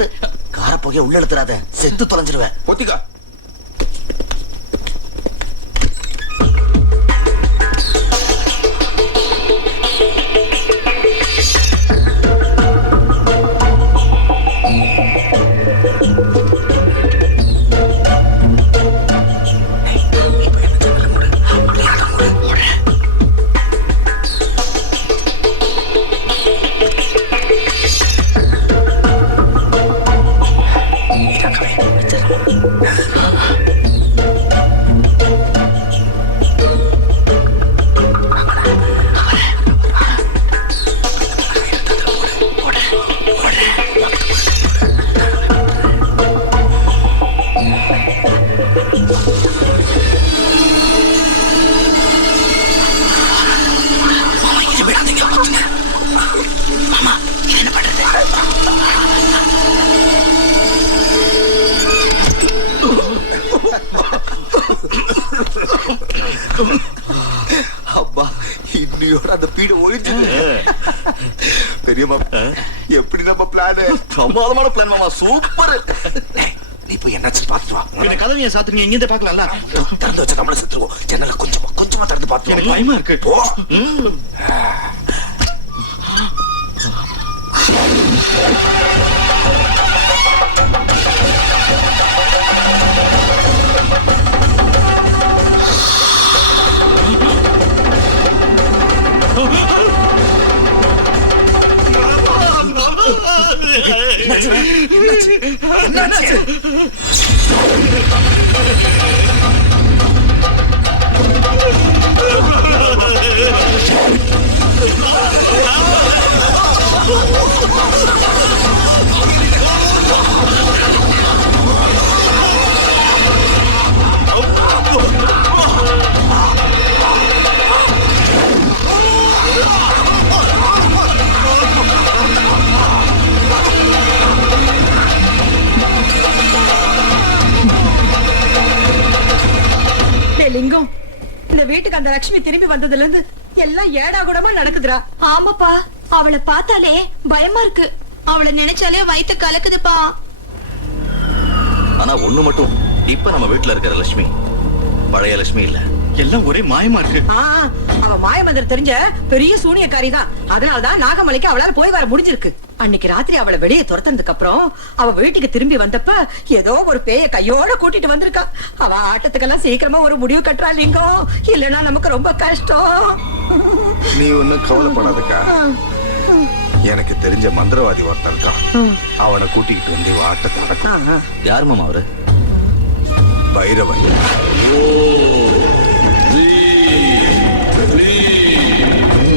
கார புகைய உள்ள எடுத்துறாத, செத்து தொலைஞ்சிருவேன். பொத்திக்கா. அப்பா, இன்னையோட அந்த பீடு ஒழிஞ்சது. பெரியம்மா, எப்படி நம்ம பிளான்? பிரமாதமான பிளான் மாமா, சூப்பர். நீ போய் என்னாச்சு பாத்துட்டு வா. இந்த கதவையை சாத்துங்க, இங்க இருந்து பாக்கலாம்ல. திறந்து வச்சு நம்மள செத்துருவோம். ஜன்னல கொஞ்சமா திறந்து பாத்து. எனக்கு பயமா இருக்கு. போ. என்னாச்சு? லிங்கம், இந்த வீட்டுக்கு அந்த லட்சுமி திரும்பி வந்ததுல இருந்து எல்லாம் ஏடா கூடமா நடக்குதுடா. ஆமாப்பா, அவளை பார்த்தாலே பயமா இருக்கு. அவளை நினைச்சாலே வயித்து கலக்குதுப்பா. ஆனா ஒண்ணு மட்டும், இப்ப நம்ம வீட்டுல இருக்கிற லட்சுமி பழைய லட்சுமி இல்ல. எல்லாம் ஒரே மாயமா இருக்கு. அவ மாயமந்திரம் தெரிஞ்ச பெரிய சூனியக்காரி தான். அதனாலதான் நாகமலைக்கு அவளால போய் வர முடிஞ்சிருக்கு. அன்னைக்கு ராத்திரி அவளை வெளியே துரத்ததுக்கு அப்புறம் அவ வீட்டுக்கு திரும்பி வந்தப்ப ஏதோ ஒரு பேய கையோட கூட்டிட்டு வந்திருக்கா. அவ ஆட்டத்துக்கெல்லாம் சீக்கிரமா ஒரு முடிவு கட்டுறா லிங்கம், இல்லன்னா நமக்கு ரொம்ப கஷ்டம். நீ ஒன்னும் கவலைப்படாதக்கா. எனக்கு தெரிஞ்ச மந்திரவாதி ஒருத்தன் இருக்கான். அவனை கூட்டிக்கிட்டு வந்து ஆட்டத்தை நடக்கும். யார் மாமா அவரு? பைரவன்.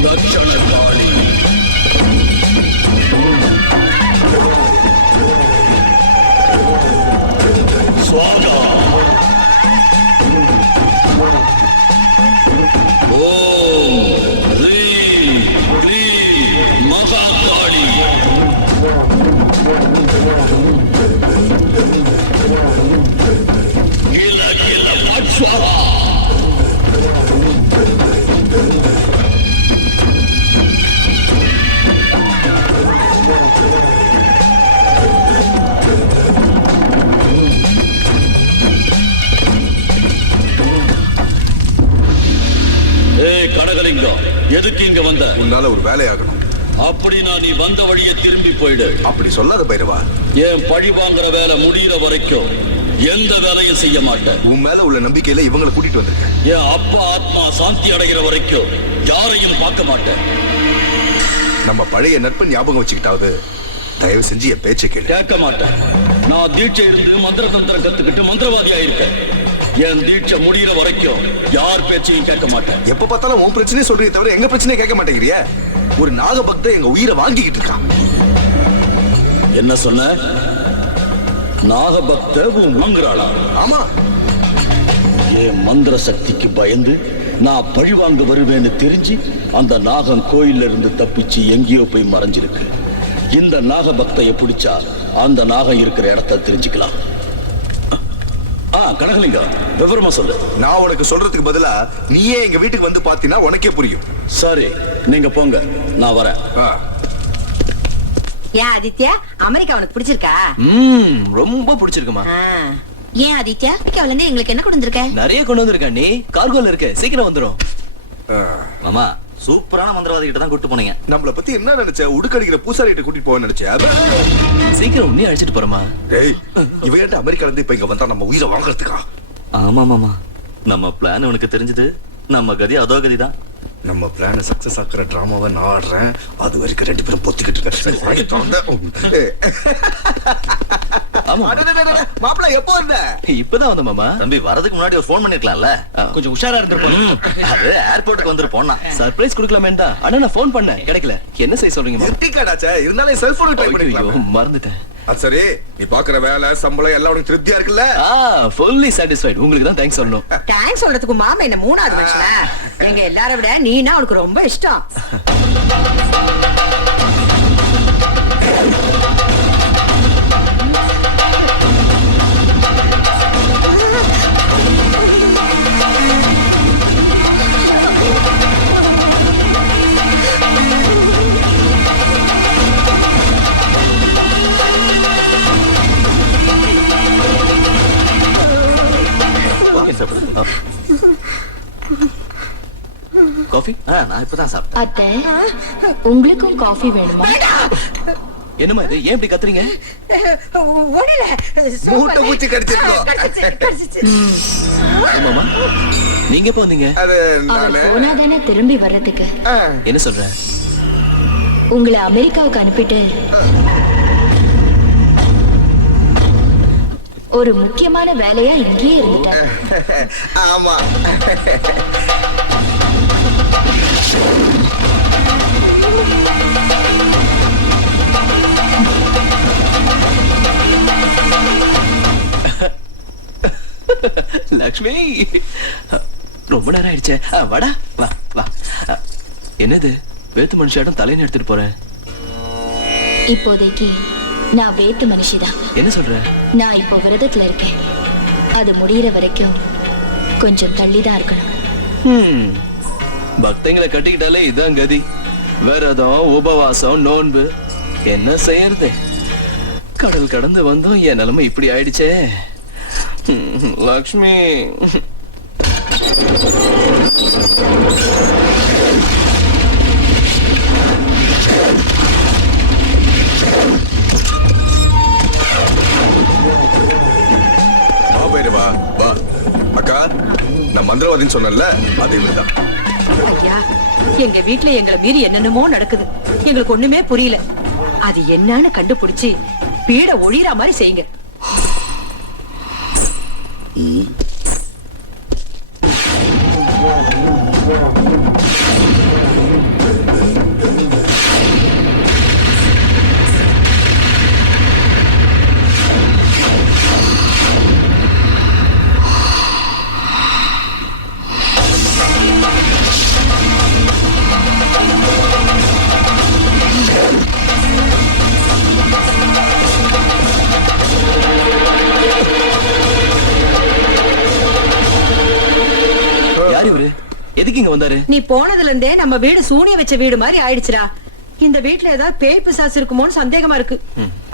தட்சணகாளி, ஸ்வாகா. ஓம் ஹ்ரீம் க்ளீம் மகாகாளி. கில கில வாட்ஸ்வாகா. கடகலிங்கம், எதுக்கு இங்க வந்த? உன்னால ஒரு வேலையாகணும். அப்படின்னா நீ வந்த வழியே திரும்பி போயிடு. அப்படி சொல்லாத பைரவா. ஏன் பழி வாங்குற வேலை முடிகிற வரைக்கும் எந்த வேலையும் செய்ய மாட்டேன். உன் மேல உள்ள நம்பிக்கையில இவங்களை கூட்டிட்டு வந்திருக்கேன். என் அப்பா ஆத்மா சாந்தி அடைகிற வரைக்கும் யாரையும் பார்க்க மாட்டேன். நம்ம பழைய நட்பு ஞாபகம் வச்சுக்கிட்டாவது தயவு செஞ்சு என் பேச்சை கேளு. கேட்க மாட்டேன். நான் தீட்சை இருந்து மந்திர தந்திரம் கத்துக்கிட்டு மந்திரவாதி ஆயிருக்கேன். என் தீட்சை முடிகிற வரைக்கும் யார் பேச்சையும் கேட்க மாட்டேன். எப்ப பார்த்தாலும் உன் பிரச்சனையே சொல்றீங்க தவிர எங்க பிரச்சனையை கேட்க மாட்டேங்கிறிய. ஒரு நாகபக்த எங்க உயிரை வாங்கிக்கிட்டு இருக்கான். என்ன சொன்ன? நாகபக்த வாங்குறாளா? ஆமா. என் மந்திர சக்திக்கு பயந்து நான் பழிவாங்க வருவேன்னு தெரிஞ்சு அந்த நாகம் கோயில்ல இருந்து தப்பிச்சு எங்கேயோ போய் மறைஞ்சிருக்கு. இந்த நாகபக்தைய பிடிச்சா அந்த நாகம் இருக்கிற இடத்த தெரிஞ்சுக்கலாம். கனகலிங்கம், விவரமா சொல்லு. நான் உனக்கு சொல்றதுக்கு பதிலா நீயே எங்க வீட்டுக்கு வந்து பாத்தீங்கன்னா உனக்கே புரியும். சரி, நீங்க போங்க, நான் வரேன். ஏன் ஆதித்யா, அமெரிக்கா உனக்கு பிடிச்சிருக்கா? ரொம்ப பிடிச்சிருக்குமா. ஏன் ஆதித்யா, அமெரிக்காவுல இருந்து எங்களுக்கு என்ன கொண்டு வந்திருக்க? நிறைய கொண்டு வந்திருக்கா. நீ கார்கோல இருக்க, சீக்கிரம் வந்துடும். மாமா, சூப்பரான மந்திரவாதி கிட்ட தான் கூட்டு போனீங்க. நம்மள பத்தி என்ன நினைச்ச? உடுக்கடிக்கிற பூசாரி கிட்ட கூட்டிட்டு போக நினைச்ச? சீக்கிரம் உன்னையும் அழைச்சிட்டு போறமா. டேய், இவங்கிட்ட அமெரிக்கால இருந்து இப்ப இங்க வந்தா நம்ம உயிரை வாங்குறதுக்கா? ஆமா மாமா, நம்ம பிளான் உனக்கு தெரிஞ்சது. நம்ம கதி அதோ கதிதான். நம்ம பிளான் சக்சஸ் ஆக்குற டிராமாவை நான் ஆடுறேன். அது வரைக்கும் 2 பேரும் பொத்திக்கிட்டு மாப்பிள்ள எப்போ வந்த? இப்பதான் வந்த மாமா. தம்பி, வரதுக்கு முன்னாடி ஒரு போன் பண்ணிருக்கலாம்ல. கொஞ்சம் உஷாரா இருந்திருப்போம். அது ஏர்போர்ட்டுக்கு வந்து போனா சர்ப்ரைஸ் கொடுக்கலாமேன்னு தான். ஆனா நான் போன் பண்ணேன், கிடைக்கல. என்ன செய்ய சொல்றீங்க? எட்டிக்காடாச்சே, இருந்தாலும் செல்போன் ட்ரை பண்ணிக்கலாம். மறந்துட்டேன். அது சரி, நீ பாக்குற வேலை சம்பளம் எல்லாம் உனக்கு திருப்தியா இருக்குல்ல? Fully satisfied. உங்களுக்கு தான் தேங்க்ஸ் சொல்லணும். தேங்க்ஸ் சொல்றதுக்கு மாமா என்ன 3வது மனுஷனா? எங்க எல்லாரை விட நீனா அவனுக்கு ரொம்ப இஷ்டம். காஃபி? நான் இப்பதான் சாப்பிட்டேன். அத்தை, உங்களுக்கும் காஃபி வேணுமா? என்னமா இது? ஏன் இப்படி கத்துறீங்க? மூட்டை பூச்சி கடிச்சிருக்கோம். மாமா, நீங்க எப்ப வந்தீங்க? அவர் போனாதானே திரும்பி வர்றதுக்கு. என்ன சொல்ற? உங்களை அமெரிக்காவுக்கு அனுப்பிட்டு ஒரு முக்கியமான வேலையா இங்கேயே இருந்துட்டார். ஆமா. லக்ஷ்மி, ரொம்ப நேரம் ஆயிடுச்சே. வாடா, வா வா. என்னது, வேத்து மனுஷாடம் தலைன்னு எடுத்துட்டு போறேன்? இப்போதைக்கு நான் வேத்து மனுஷிதான். என்ன சொல்ற? நான் இப்போ விரதத்துல இருக்கேன். அது முடியற வரைக்கும் கொஞ்சம் தள்ளிதான் இருக்கணும். பக்தங்களை கட்டிக்கிட்டாலே இதான் கதி. விரதம், உபவாசம், நோன்பு, என்ன செய்யறது? கடல் கடந்து வந்தோம், என் நிலைமை இப்படி ஆயிடுச்சே. லக்ஷ்மி, வா. அக்கா, நான் மந்திரவாதின்னு சொன்னேன்ல, அதே தான். ஐயா, எங்க வீட்டுல எங்களை மீறி என்னென்னமோ நடக்குது. எங்களுக்கு ஒண்ணுமே புரியல. அது என்னன்னு கண்டுபிடிச்சு பீட ஒழிகிற மாதிரி செய்யுங்க. யார் இவரு? எதுக்கு இங்க வந்தாரு? நீ போனதுல இருந்தே நம்ம வீடு சூனிய வச்ச வீடு மாதிரி ஆயிடுச்சுடா. இந்த வீட்டுல ஏதாவது பேய் பிசாசு இருக்குமோன்னு சந்தேகமா இருக்கு.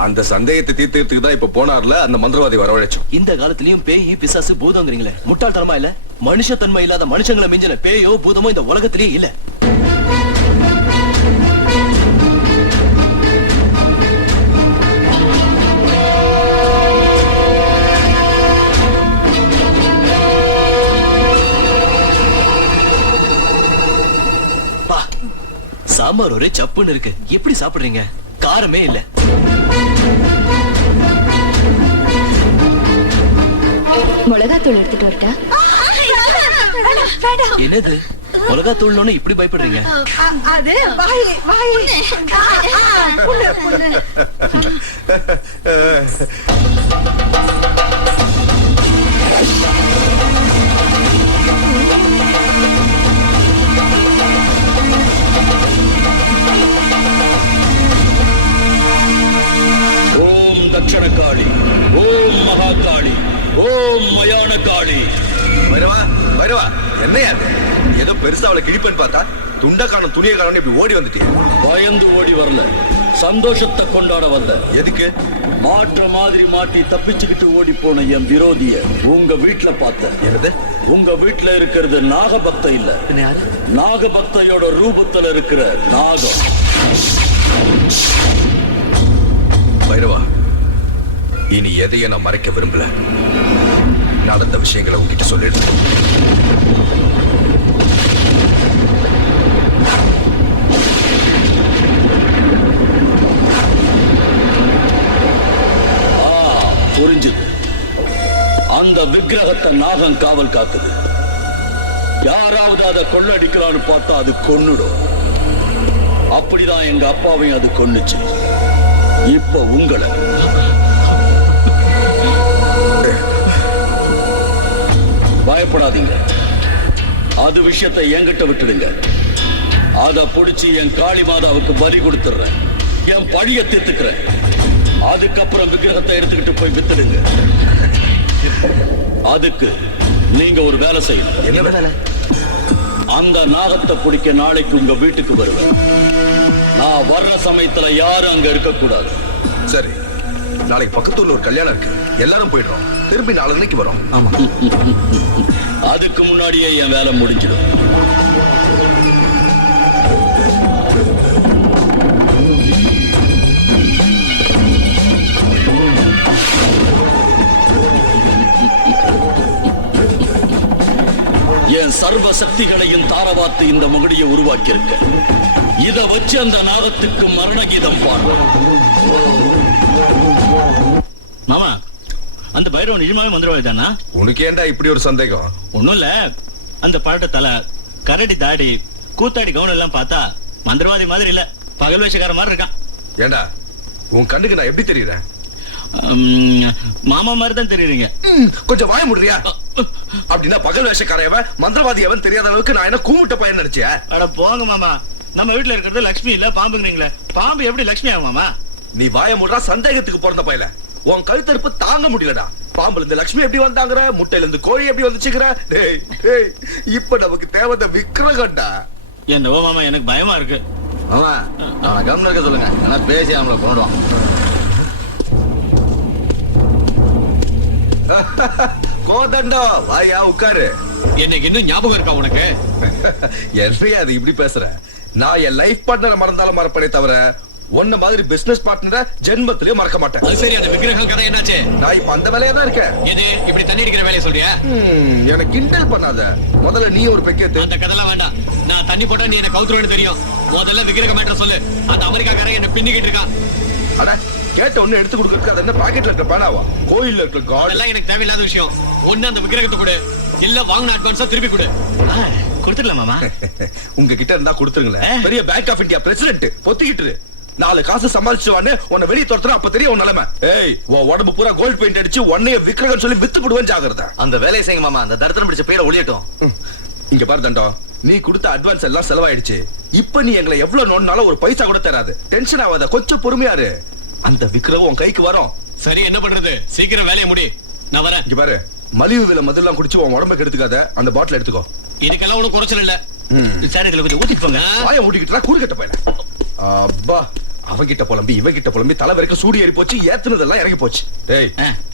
அந்த சந்தேகத்தை தீர்த்துறதுக்கு தான் இப்ப போனார்ல அந்த மந்திரவாதி வரவழைச்சோம். இந்த காலத்திலயும் பேய், பிசாசு, பூதங்கிறீங்களே, முட்டாள்தனமா இல்ல? மனுஷத்தன்மை இல்லாத மனுஷங்களை மிஞ்சின பேயோ பூதமோ இந்த உலகத்திலேயே இல்ல. சாம்பார் ஒரே சப்புன்னு இருக்கு. எப்படி சாப்பிடுறீங்க? காரமே இல்ல. மிளகாத்தூள் எடுத்துட்டு வரட்டா? என்னது, மிளகாத்தூள்னு இப்படி பயப்படுறீங்க? அது வாய் வாய் புண்ணு புண்ணு. ஓம் மயான காளி. பைரவா பைரவா, என்னையா அது? ஏதோ பெருசா அவளை கிழிப்பேன்னு பார்த்தா துண்ட காணும் துணியை காணும் இப்படி ஓடி வந்துட்டீங்க. பயந்து ஓடி வரல, சந்தோஷத்தை கொண்டாட வந்த. எதுக்கு? மாற்ற மாதிரி மாட்டி தப்பிச்சுக்கிட்டு ஓடி போன என் விரோதிய உங்க வீட்டுல பார்த்தேன். என்னது? உங்க வீட்டுல இருக்கிறது நாகபக்த இல்ல, நாகபக்தையோட ரூபத்துல இருக்கிற நாகம். பைரவா, இனி எதையும் நான் மறைக்க விரும்பல. நடந்த விஷயங்களை உங்ககிட்ட சொல்லிடுறேன். புரிஞ்சுது. அந்த விக்கிரகத்தை நாகம் காவல் காக்குது. யாராவது அதை கொள்ளடிக்கலான்னு பார்த்தா அது கொன்னுடும். அப்படிதான் எங்க அப்பாவையும் அது கொன்னுச்சு. இப்ப உங்களை பயப்படாதீங்க. அது விஷயத்தை என்கிட்ட விட்டுடுங்க. அதை பிடிச்சி என் காளி மாதாவுக்கு பலி கொடுத்துடுறேன். என் பழிய தீர்த்துக்கிறேன். அதுக்கப்புறம் விக்கிரகத்தை எடுத்துக்கிட்டு போய் வித்துடுங்க. அதுக்கு நீங்க ஒரு வேலை செய்யணும். என்ன வேலை? அந்த நாகத்தை பிடிக்க நாளைக்கு உங்க வீட்டுக்கு வருவேன். நான் வர்ற சமயத்துல யாரும் அங்க இருக்க கூடாது. சரி, நாளைக்கு பக்கத்துல ஒரு கல்யாணம் இருக்கு, எல்லாரும் போயிடுறோம். திரும்பி 4 மணிக்கு வரோம். ஆமா. அதுக்கு முன்னாடியே என் வேலை முடிஞ்சிடும். என் சர்வ சக்திகளையும் தாரவாத்து இந்த முகடியை உருவாக்கி இருக்க. இத வச்சு அந்த நாகத்துக்கு மரண கீதம் பாடுற. மாமா, அந்த பைரவன் நிஜமாவே மந்திரவாதிதானா? உனக்கு ஏண்டா இப்படி ஒரு சந்தேகம்? ஒண்ணும் இல்ல, அந்த பழட்ட தலை, கரடி தாடி, கூத்தாடி கவுன் எல்லாம் பார்த்தா மந்திரவாதி மாதிரி இல்ல, பகல் வேஷக்கார மாதிரி இருக்கான். ஏண்டா, உன் கண்ணுக்கு நான் எப்படி தெரியுறேன்? மாமா மாதிரி தான் தெரியுறீங்க. கொஞ்சம் வாய முடியா? அப்படின்னா பகல் வேஷக்காரவன் மந்திரவாதி அவன் தெரியாத அளவுக்கு நான் என்ன கூமுட்ட பையன் நினைச்சியா? அட போங்க மாமா, நம்ம வீட்டுல இருக்கிறது லட்சுமி இல்ல பாம்புங்கிறீங்களே, பாம்பு எப்படி லட்சுமி ஆகும் மாமா? நீ வாய முடுறா, சந்தேகத்துக்கு பிறந்த பையல. உன் கழுத்தறுப்பு தாங்க முடியலடா. பாம்புல இருந்து லட்சுமி எப்படி வந்தாங்கற, முட்டையில இருந்து கோழி எப்படி வந்துச்சுங்கற. டேய் டேய், இப்ப நமக்கு தேவத விக்கிரகம்டா. என்னவோ மாமா, எனக்கு பயமா இருக்கு. மாமா, நான் கவனம் இருக்க சொல்லுங்க, நான் பேசி அவங்கள கொண்டுடுவோம். கோதண்டோ, வாயா உட்காரு. என்னைக்கு இன்னும் ஞாபகம் இருக்கா உனக்கு? என்னையா அது இப்படி பேசுற? நான் என் லைஃப் பார்ட்னரை மறந்தாலும் மறப்பனே தவிர உன்ன மாதிரி பிசினஸ் பார்ட்னரை ஜென்மத்திலேயே மறக்க மாட்டேன். அது சரி, அந்த விக்கிரகம் கதை என்னாச்சு? நான் இப்ப அந்த வேலையா தான் இருக்கேன். எது இப்படி தண்ணி அடிக்கிற வேலையை சொல்றியா? எனக்கு கிண்டல் பண்ணாத. முதல்ல நீ ஒரு பெக்கேத்து. அந்த கதைலாம் வேண்டாம். நான் தண்ணி போட்டா நீ என்ன கவுத்துருவேன்னு தெரியும். முதல்ல விக்கிரகம் மேட்டர் சொல்லு. அந்த அமெரிக்காக்காரன் என்ன பின்னிக்கிட்டு இருக்கான். அட, கேட்ட ஒண்ணு எடுத்து கொடுக்கறதுக்கு அது என்ன பாக்கெட்ல இருக்க பணாவா? கோயில்ல இருக்க காட் அதெல்லாம் எனக்கு தேவையில்லாத விஷயம். ஒண்ணு அந்த விக்கிரகத்தை கொடு, இல்ல வாங்கின அட்வான்ஸா திருப்பி கொடு. கொடுத்துடலாம் மாமா. உங்ககிட்ட இருந்தா கொடுத்துருங்களேன். பெரிய பேங்க் ஆஃப் இந்தியா பிரசிடென்ட் பொத்திக்கிட்டு 4 காசு சம்பாதிச்சுவான்னு உன்னை வெளியே துரத்துறா, அப்ப தெரியும் உன் நிலைமை. ஏய், உன் உடம்பு பூரா கோல்ட் பெயிண்ட் அடிச்சு உன்னைய விக்கிரகம் சொல்லி வித்து போடுவேன், ஜாகிரதை. அந்த வேலையை செய்யுங்க மாமா, அந்த தரித்திரம் பிடிச்ச பேரை ஒளியட்டும். இங்க பாரு தண்டம், நீ கொடுத்த அட்வான்ஸ் எல்லாம் செலவாயிடுச்சு. இப்ப நீ எங்களை எவ்வளவு நோண்டாலும் ஒரு பைசா கூட தராது. டென்ஷன் ஆகாத, கொஞ்சம் பொறுமையாரு. அந்த விக்கிரகம் உன் கைக்கு வரும். சரி, என்ன பண்றது? சீக்கிரம் வேலையை முடி, நான் வரேன். இங்க பாரு, மலிவு விலை மதுலாம் குடிச்சு உன் உடம்புக்கு எடுத்துக்காத. அந்த பாட்டில் எடுத்துக்கோ. இதுக்கெல்லாம் ஒன்றும் குறைச்சல் இல்ல. சரி, இதுல கொஞ்சம் ஊத்திட்டு போங்க. வாய ஊட்டிக்கிட்டா கூறு கட்ட போயில. அப்பா, அவங்கிட்ட புலம்பி இவங்கிட்ட புலம்பி தலை வரைக்கும் சூடு ஏறி போச்சு, ஏத்துனதெல்லாம் இறங்கி போச்சு. டேய்,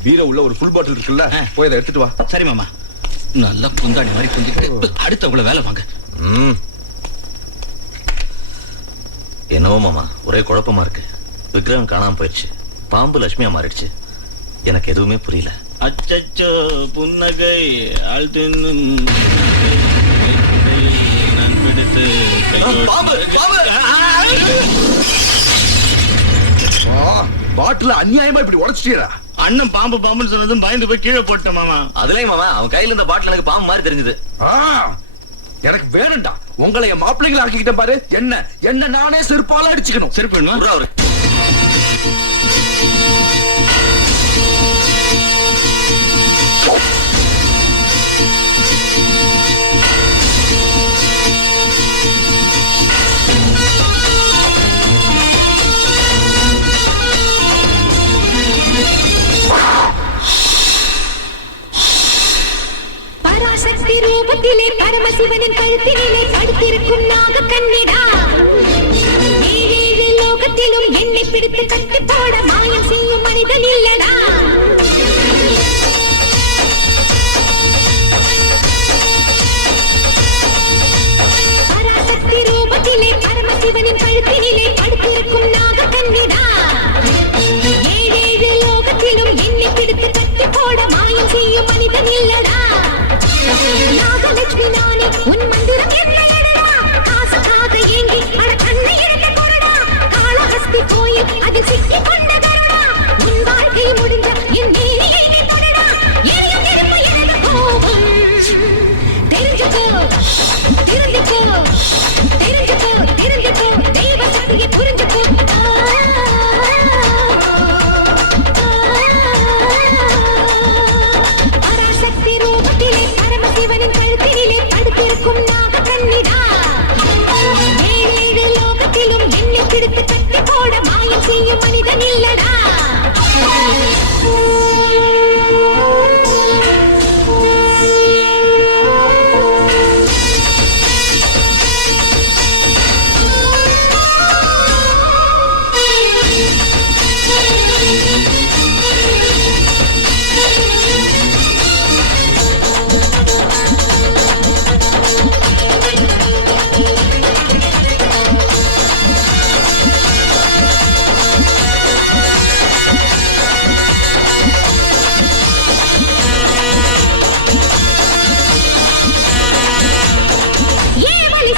வீர உள்ள ஒரு ஃபுல் பாட்டில் இருக்குல்ல, போய் அதை எடுத்துட்டு வா. சரி மாமா. நல்லா பொந்தாடி மாதிரி கொஞ்சிட்டு அடுத்தவங்கள வேலை வாங்க. என்னவோ மாமா, ஒரே குழப்பமா இருக்கு. விக்ரம் காணாம போயிடுச்சு, பாம்பு லட்சுமியா மாறிடுச்சு. எனக்கு எதுவுமே புரியல. அச்சச்சோ, புன்னகை ஆழ்த்தின்னு பாட்டில அநியாயமா இப்படி உடைச்சிட்டீரா? அண்ணன் பாம்பு பாம்புன்னு சொன்னதும் பயந்து போய் கீழே போட்டேன் மாமா. அதுலயும் மாமா, அவன் கையில இருந்த பாட்டில் எனக்கு பாம்பு மாதிரி தெரிஞ்சது. எனக்கு வேணும்டா. உங்களை என் மாப்பிள்ளைங்களை ஆக்கிக்கிட்டேன் பாரு. என்ன நானே செருப்பால அடிச்சுக்கணும். செருப்பு வேணுமா? பராசக்தி ரூபத்திலே பரமசிவனின் கழுத்தினிலே படுத்திருக்கும் நாக கண்ணிடா ஏழேழு லோகத்திலும் என்னை பிடித்து கட்டி போட மாயம் செய்யும் மனிதன் இல்லடா பராசக்தி ரூபத்திலே பரமசிவனின் கழுத்தினிலே படுத்திருக்கும் நாக கண்ணிடா ஏழேழு லோகத்திலும் என்னை பிடித்து கட்டி போட மாயம் செய்யும் மனிதன் இல்லடா நாகலட்சுமி நானே உன் மந்திரம் என்னடா காசுக்காக ஏங்கி அட கண்ணை இழந்த கொடடா காளஹஸ்தி கோயில் அதில் சிக்கி கொண்ட கருடா உன் வாழ்க்கை முடிஞ்ச என் நீதியை நீ தொடடா எரியும் நெருப்பு எனது கோபம் தெரிஞ்சுக்கோ தெரிஞ்சுக்கோ தெரிஞ்சுக்கோ தெரிஞ்சுக்கோ தெய்வ சக்தியை புரிஞ்சுக்கோ பராசக்தி ரூபத்திலே பரமசிவனின் கழுத்தினிலே படுத்திருக்கும் நாக கண்ணிடா ஏழேழு லோகத்திலும் என்னை பிடித்து கட்டி போட மாயம் செய்யும் மனிதன் இல்லடா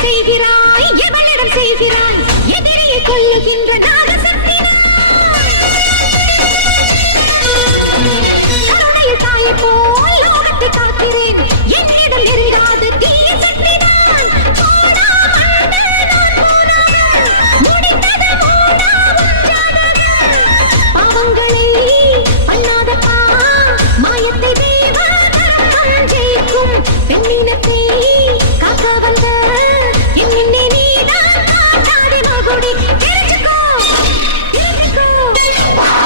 செய்கிறாய் எவனிடம் செய்கிறாய் எதிரியை கொல்லுகின்ற நாகசக்தி கருணையில் தாயை போல் லோகத்தை காக்கிறேன் என்னிடம் நெருங்காத தீய சக்தி பாவங்களை பண்ணாதப்பா மாயத்தை தேவன் ஜெயிக்கும் பெண்ணினத்தை காக்க வந்த என்னை நீதான் காட்டாதே மகுடி தெரிஞ்சுக்கோ தெரிஞ்சுக்கோ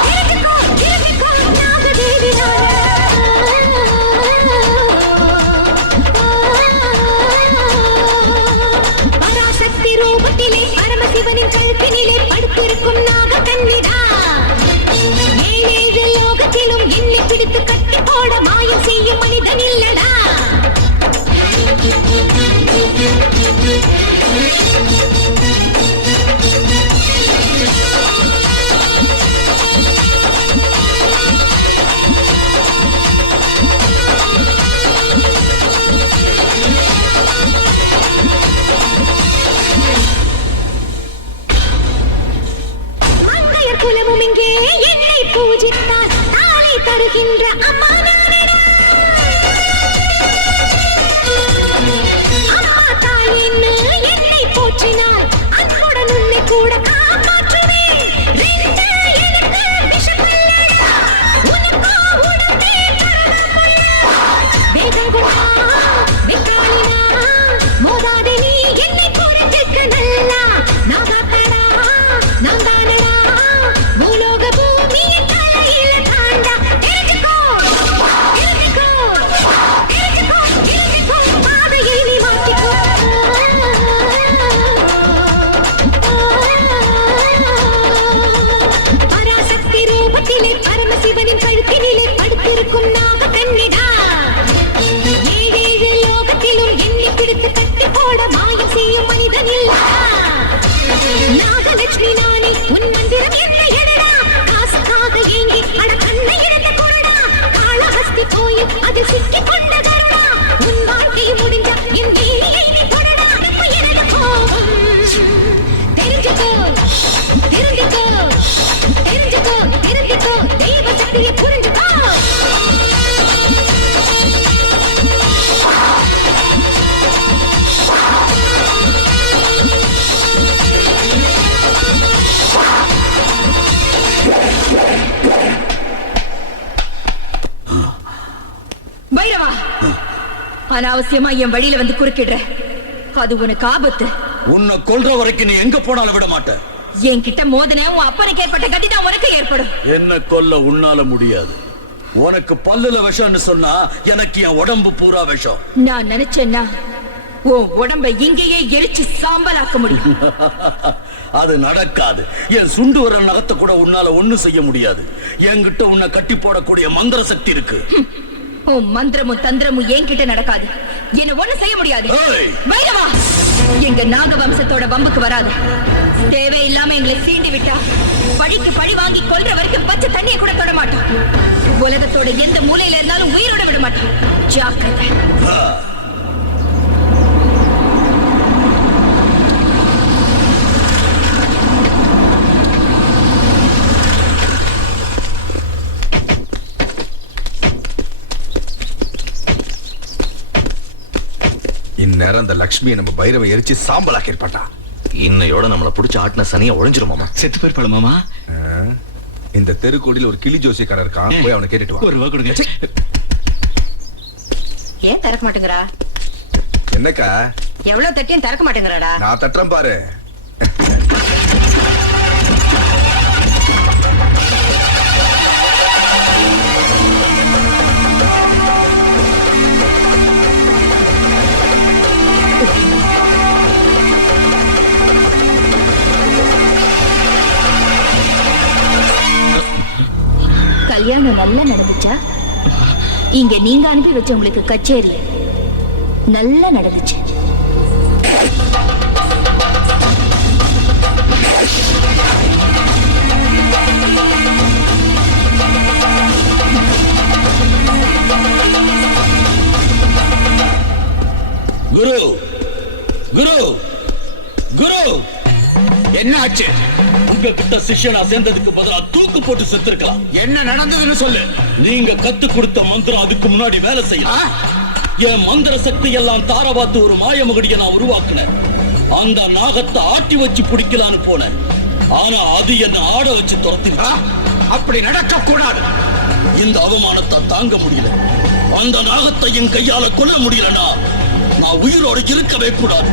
தெரிஞ்சுக்கோ தெரிஞ்சுக்கோ நாகதேவி பராசக்தி ரூபத்திலே பரமசிவனின் கழுத்தினிலே படுத்திருக்கும் நாக கண்ணிடா ஏழேழு லோகத்திலும் என்னை பிடித்து கட்டி போட மாயம் செய்யும் மனிதன் இல்லடா மங்கையர் குலமும் இங்கே என்னை பூஜித்தால் தாலி தருகின்ற அம்மா நானடா அம்மா தாயின்னு என்னை போற்றினால் அன்புடன் உன்னை கூட காப்பாற்றுவேன் ரெண்டு எனக்கு விஷமல்லடா உனக்கோ உடனே தரணமல்லா வேகம் கொண்டா வெக்காலினா மோதாதே நீ என்னை புரிஞ்சுக்க நல்லா நாகாத்தடா நான் தானடா பூலோக பூமியின் தலையில தாண்டா தெரிஞ்சுக்கோ தெரிஞ்சுக்கோ தெரிஞ்சுக்கோ தெரிஞ்சுக்கோ பாதையை நீ மாற்றிக்கோ பராசக்தி ரூபத்திலே பரமசிவனின் கழுத்தினிலே படுத்திருக்கும் நாக கண்ணிடா ஏழேழு லோகத்திலும் என்னை பிடித்து கட்டி போட மாயம் செய்யும் மனிதன் இல்லடா நாகலட்சுமி நானே உன் மந்திரம் என்னடா காசுக்காக ஏங்கி அட கண்ணை இழந்த கொடடா காளஹஸ்தி கோயில் அதில் சிக்கி கொண்ட கருடா உன் வாழ்க்கை முடிஞ்ச என் நீதியை நீ தொடடா எனது கோபம் தெரிஞ்சுக்கோ தெரிஞ்சுக்கோ தெரிஞ்சுக்கோ தெரிஞ்சுக்கோ தெய்வ சக்தியை புரிஞ்சுக்கோ பைரவா அனாவசியமா என் வழியில வந்து குறுக்கிடுற அது உனக்கு ஆபத்து உன்னை கொல்ற வரைக்கும் நீ எங்க போனாலும் விட மாட்ட என்கிட்ட மோதனே உன் அப்பனுக்கு ஏற்பட்ட கதி தான் உனக்கு ஏற்படும் என்ன கொல்ல உன்னால முடியாது உனக்கு பல்லுல விஷம்னு சொன்னா எனக்கு என் உடம்பு பூரா விஷம். நான் நினைச்சேன்னா உன் உடம்ப இங்கேயே எரிச்சு சாம்பலாக்க முடியும். அது நடக்காது. என் சுண்டு வர நகத்தை கூட உன்னால ஒண்ணு செய்ய முடியாது. என்கிட்ட உன்னை கட்டி போடக்கூடிய மந்திர சக்தி இருக்கு. உன் மந்திரமும் தந்திரமும் என்கிட்ட நடக்காது. என்ன ஒண்ணு செய்ய முடியாது. வைரவா, எங்க நாக வம்சத்தோட வம்புக்கு வராது. தேவையில்லாம எங்களை சீண்டி விட்டா பழிக்கு பழி வாங்கி கொல்ற வரைக்கும் பச்சை தண்ணியை கூட தொட மாட்டோம். உலகத்தோட எந்த மூலையில இருந்தாலும் உயிரோட விட மாட்டோம். ஜாக்கிரதை. இந்நேரம் அந்த லக்ஷ்மியை நம்ம பைரவை எரிச்சு சாம்பலாக்கி இருப்பாட்டா. இன்னையோட நம்மள புடிச்சு ஆட்டின சனியை ஒழிஞ்சிருமாமா. செத்து போயிருப்பாள் மாமா. இந்த தெருக்கோடியில் ஒரு கிளி ஜோசியக்காரர் இருக்கான், போய் அவனை கேட்டுட்டு வா. ஒரு ரூபா கொடுங்க. ஏன் திறக்க மாட்டேங்கிறா? என்னக்கா எவ்வளவு தட்டியும் திறக்க மாட்டேங்கிறாடா? நான் தட்டுறேன் பாரு. கல்யாணம் நல்லா நடந்துச்சா? இங்க நீங்க அனுப்பி வச்ச உங்களுக்கு கச்சேரி நல்லா நடந்துச்சு. குரு குரு குரு, என்ன ஆச்சு? உங்ககிட்ட சிஷ்யனா சேர்ந்ததுக்கு பதிலா தூக்கு போட்டு செத்துருக்கலாம். என்ன நடந்ததுன்னு சொல்லு. நீங்க கத்து கொடுத்த மந்திரம் அதுக்கு முன்னாடி வேலை செய்யலாம். என் மந்திர சக்தி எல்லாம் தாரவாத்து ஒரு மாயமகடியை நான் உருவாக்குனேன். அந்த நாகத்தை ஆட்டி வச்சு பிடிக்கலான்னு போனேன். ஆனா அது என்ன ஆட வச்சு துரத்தி. அப்படி நடக்க கூடாது. இந்த அவமானத்தை தாங்க முடியல. அந்த நாகத்தை என் கையால கொல்ல முடியலனா நான் உயிரோடு இருக்கவே கூடாது.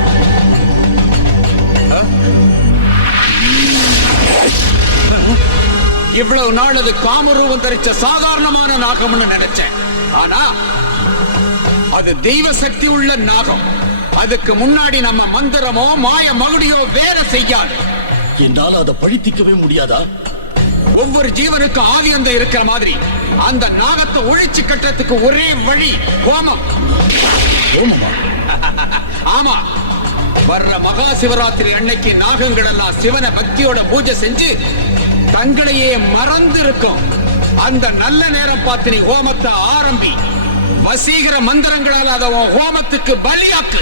இவ்வளவு நாள் அது காமரூபம் தரிச்ச சாதாரணமான நாகம்னு நினைச்சேன். ஆனா அது தெய்வ சக்தி உள்ள நாகம். அதுக்கு முன்னாடி நம்ம மந்திரமோ மாய மகுடியோ வேலை செய்யாது. என்னால அதை பழித்திக்கவே முடியாதா? ஒவ்வொரு ஜீவனுக்கு ஆதி அந்த இருக்கிற மாதிரி அந்த நாகத்தை ஒழிச்சு கட்டுறதுக்கு ஒரே வழி ஹோமம். ஹோமமா? ஆமா. வர்ற மகா சிவராத்திரி அன்னைக்கு நாகங்கள் எல்லாம் சிவனை பக்தியோட பூஜை செஞ்சு தங்களையே மறந்து இருக்கும். அந்த நல்ல நேரம் பார்த்து நீ ஹோமத்தை ஆரம்பி. வசீகர மந்திரங்களால் அதை ஹோமத்துக்கு பலியாக்கு.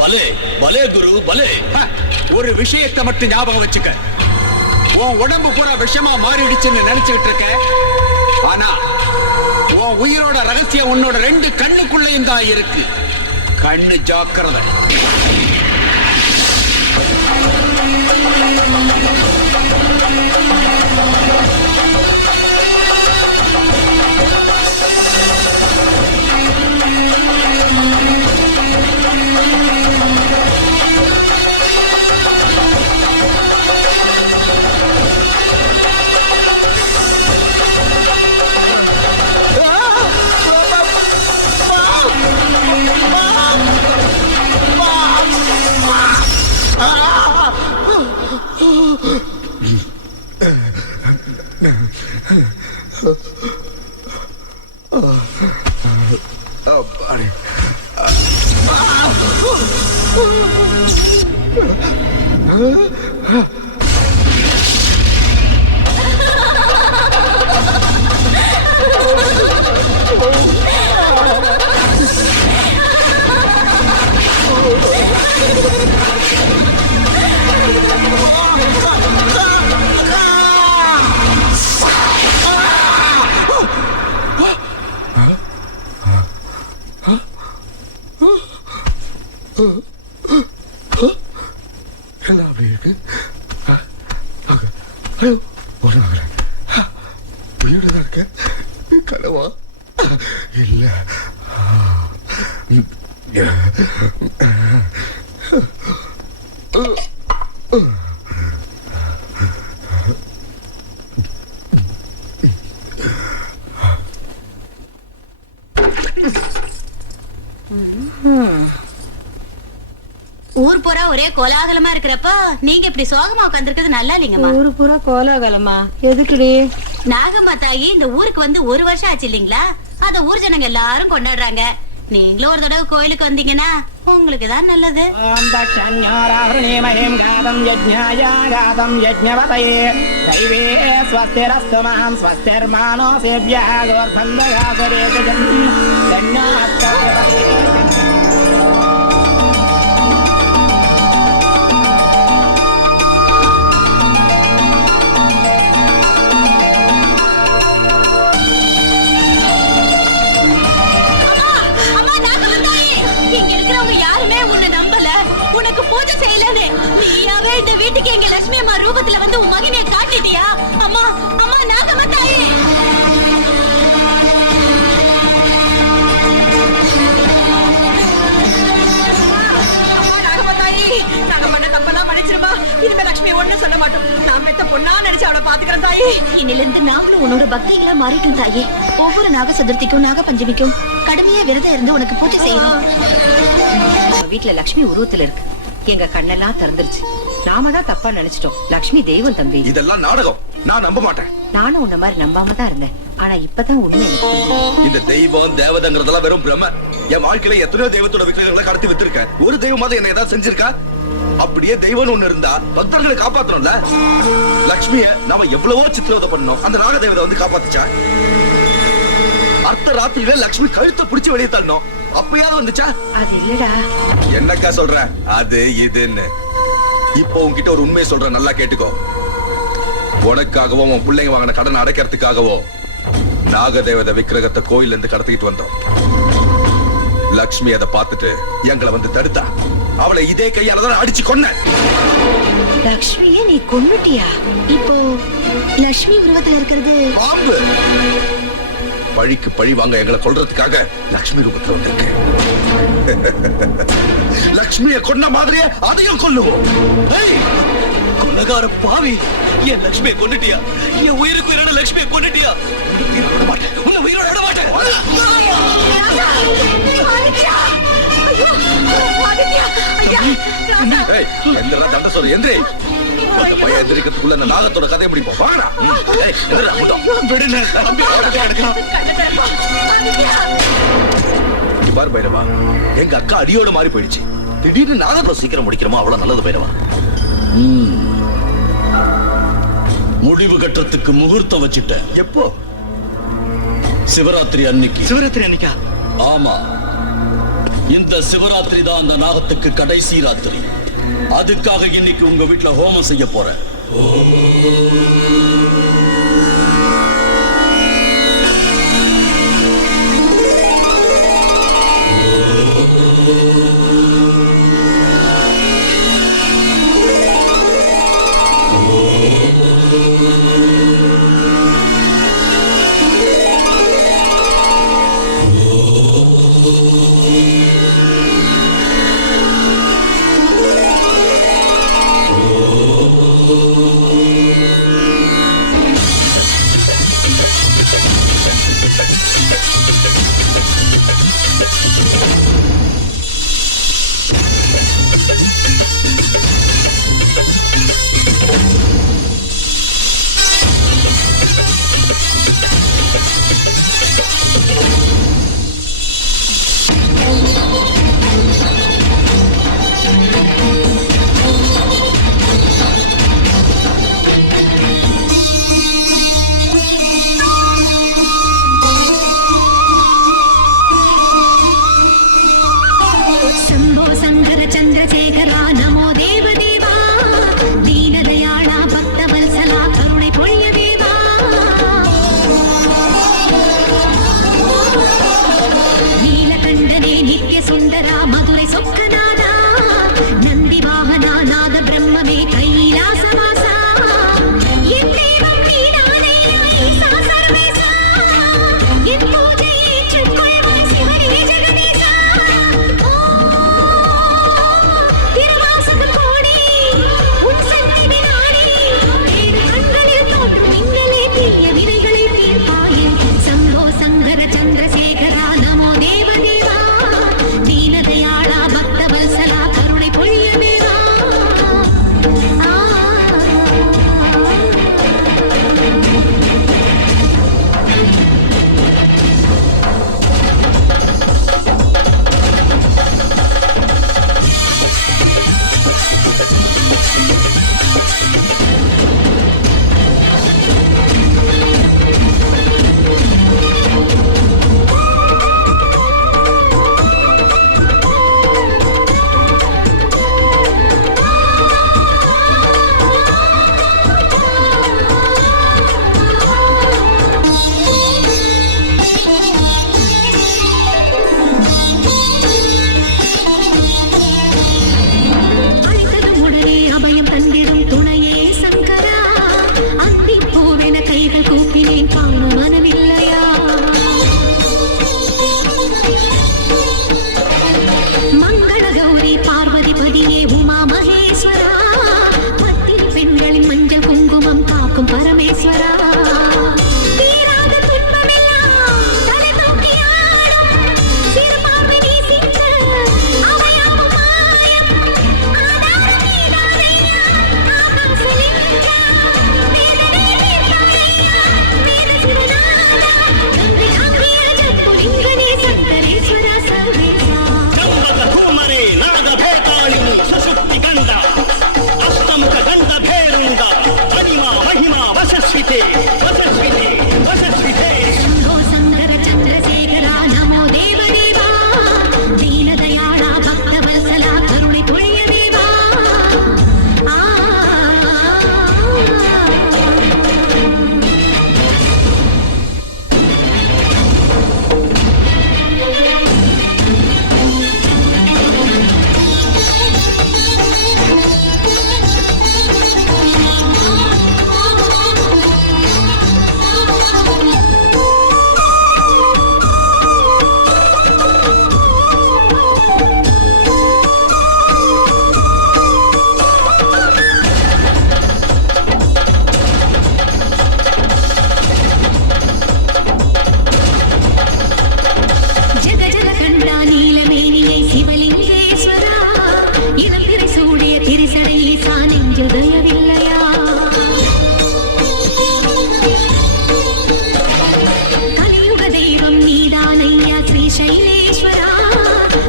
பலே பலே குரு பலே. ஒரு விஷயத்தை மட்டும் ஞாபகம் வச்சுக்க. உன் உடம்பு பூரா விஷமா மாறிடுச்சுன்னு நினைச்சுக்கிட்டு இருக்க. ஆனா உன் உயிரோட ரகசியம் உன்னோட 2 கண்ணுக்குள்ளேயும் தான் இருக்கு. கண்ணு ஜாக்கிரதை. எல்லாம் அப்படி இருக்கு. ஐயோ, ஒன்றும் ஆகல. உயிரோட தான் இருக்க. கனவா இல்ல. ஊர் பூரா ஒரே கோலாகலமா இருக்கிறப்ப நீங்க இப்படி சோகமா உட்காந்துருக்கிறது நல்லா இல்லைங்கம்மா. ஊரு பூரா கோலாகலமா? எதுக்குடி? நாகம்மா தாயி இந்த ஊருக்கு வந்து 1 வருஷம் ஆச்சு இல்லீங்களா? அத ஊர் ஜனங்க எல்லாரும் கொண்டாடுறாங்க. நீங்களும் ஒரு தடவை கோயிலுக்கு வந்தீங்கன்னா உங்களுக்கு தான் நல்லது. ஓம் தட்சண்யோராவృణீமஹீம் காதம் யஜ்ஞாய காதம் யஜ்ஞவதயே தைவே ஸ்வஸ்திரஸ்து மஹம் ஸ்வஸ்திர்மானோ சேவ்யः கோர்பந்தகாசரேஜம் தன்யாத்தவதே. உனக்கு பூஜை செய்யலன்னு நீயாவே இந்த வீட்டுக்கு எங்க லட்சுமி அம்மா ரூபத்துல வந்து உன் மகிமையை காட்டிட்டியா? அம்மா அம்மா நாகம்மா தாயே, நாங்க பண்ண தப்பெல்லாம் மன்னிச்சிருமா. இனிமே லட்சுமி ஒண்ணு சொல்ல மாட்டோம். நான் பெத்த பொண்ணா நினைச்சு அவளை பாத்துக்கிறேன் தாயே. இன்னில இருந்து நாங்களும் உன்னோட பக்திகளா மாறிட்டோம் தாயே. ஒவ்வொரு நாக சதுர்த்திக்கும் நாக பஞ்சமிக்கும் கடுமையா விரதம் இருந்து உனக்கு பூஜை செய்யணும். வீட்டுல லட்சுமி உருவத்துல இருக்கு. எங்க கண்ணெல்லாம் திறந்துருச்சு. நாம தான் தப்பா நினைச்சிட்டோம். லட்சுமி தெய்வம் தம்பி. இதெல்லாம் நாடகம். நான் நம்ப மாட்டேன். நானும் உன்ன மாதிரி நம்பாம தான் இருந்தேன். ஆனா இப்பதான் உண்மை எனக்கு தெரியுது. இந்த தெய்வம் தேவதங்கிறதெல்லாம் வெறும் பிரம. என் வாழ்க்கையில எத்தனையோ தெய்வத்தோட விக்கிரகங்களை கடத்தி வித்திருக்கேன். ஒரு தெய்வமாவது என்ன ஏதாவது செஞ்சிருக்கா? அப்படியே தெய்வம் ஒண்ணு இருந்தா பக்தர்களை காப்பாத்தணும்ல. லட்சுமிய நாம எவ்வளவோ சித்திரவதை பண்ணோம். அந்த நாக தேவதை வந்து காப்பாத்துச்சா? அர்த்த ராத்திரியில லட்சுமி கழுத்தை பிடிச்சு வெளியே தள்ளணும். அப்பயாவது வந்துச்சா? அது இல்லடா. என்னக்கா சொல்ற? அது இதுன்னு இப்போ உன்கிட்ட ஒரு உண்மையை சொல்ற, நல்லா கேட்டுக்கோ. உனக்காகவோ உன் பிள்ளைங்க வாங்கின கடனை அடைக்கிறதுக்காகவோ நாகதேவத விக்கிரகத்தை கோயில இருந்து கடத்திக்கிட்டு வந்தோம். லக்ஷ்மி அதை பார்த்துட்டு எங்களை வந்து தடுத்தா. அவளை இதே கையால தான் அடிச்சு கொன்ன. லக்ஷ்மியை நீ கொன்னுட்டியா? இப்போ லட்சுமி உருவத்துல இருக்கிறது பாம்பு. பழிக்கு பழி வாங்க எங்களை கொல்றதுக்காக லட்சுமி ரூபத்துல வந்திருக்கு. லட்சுமியை கொன்ன மாதிரியே அதையும் கொல்லுவோம். கொலகார பாவி, என் லட்சுமியை கொன்னுட்டியா? என் உயிருக்கு உயிரான லட்சுமியை கொன்னுட்டியா? உன்னை உயிரோட விட மாட்டேன். தண்டை சொல்ற எந்திரி. பையன் எந்திரிக்கிறதுக்குள்ள இந்த நாகத்தோட கதையை முடிப்போம். வாங்கடா. பாரு பைரவா, எங்க அக்கா அடியோட மாறி போயிடுச்சு. திடீர்னு நாகத்தை சீக்கிரம் முடிக்கிறோமோ அவ்வளவு நல்லது பைரவா. முடிவு கட்டத்துக்கு முகூர்த்தம் வச்சிட்டேன். எப்போ? சிவராத்திரி அன்னைக்கு. சிவராத்திரி அன்னைக்கா? ஆமா, இந்த சிவராத்திரி தான் அந்த நாகத்துக்கு கடைசி ராத்திரி. அதுக்காக இன்னைக்கு உங்க வீட்டுல ஹோமம் செய்ய போறேன். சைலேஸ்வரா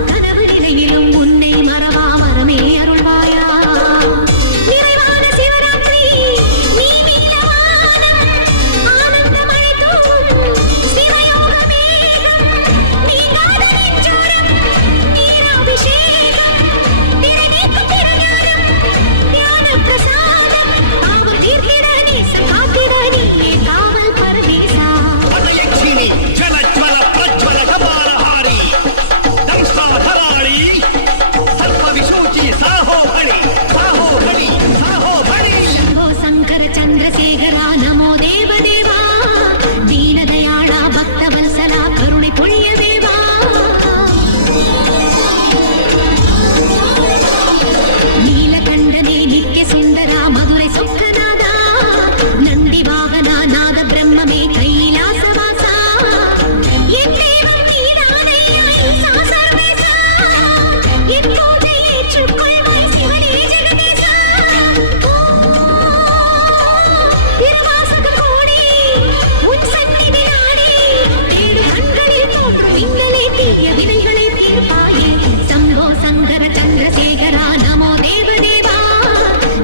கனவு நிலையிலும் உன்னை மறவா வரமே அருள்வாயா நிறைவான சிவராத்திரி நீ மீனவானம் ஆனந்தமழை தூவும் சிவயோக மேகம் நீங்காத நெஞ்சோரம் நீராபிஷேகம் திரைநீக்கும் திருஞானம் ஞான பிரசாதம் காவல் தீர்க்கிற நேச காத்திர நீயே காவல் பரதேசா ஜலஜ்வல பிரஜ்வல கபாலஹாரி தம்சாவதாரி சர்வ விசூச்சி சாஹோ பணி சாஹோ பணி சாஹோ பணி शंभो शंकर चंद्रशेखरा नमो देव देवा दीन दयाळा भक्त वत्सला करुणे पुण्य देवा नीलकंठने नित्य सुंदरा मधुरे सुखनादा नंदी वाहना नाद ब्रह्म में कैलास वासा ये देवं नीलानैया ईसा सर्वेसा इत्तोदे ஏற்றுக்கொள்வாய் சிவனே ஜெகதீசா திருவாசகம் கூடி உன் சந்நிதியில் ஆடி ஏழு கண்களில் தோன்றும் மின்னலே தீய வினைகளை தீர்ப்பாயே சம்போ சங்கர சந்திரசேகரா நமோ தேவ தேவா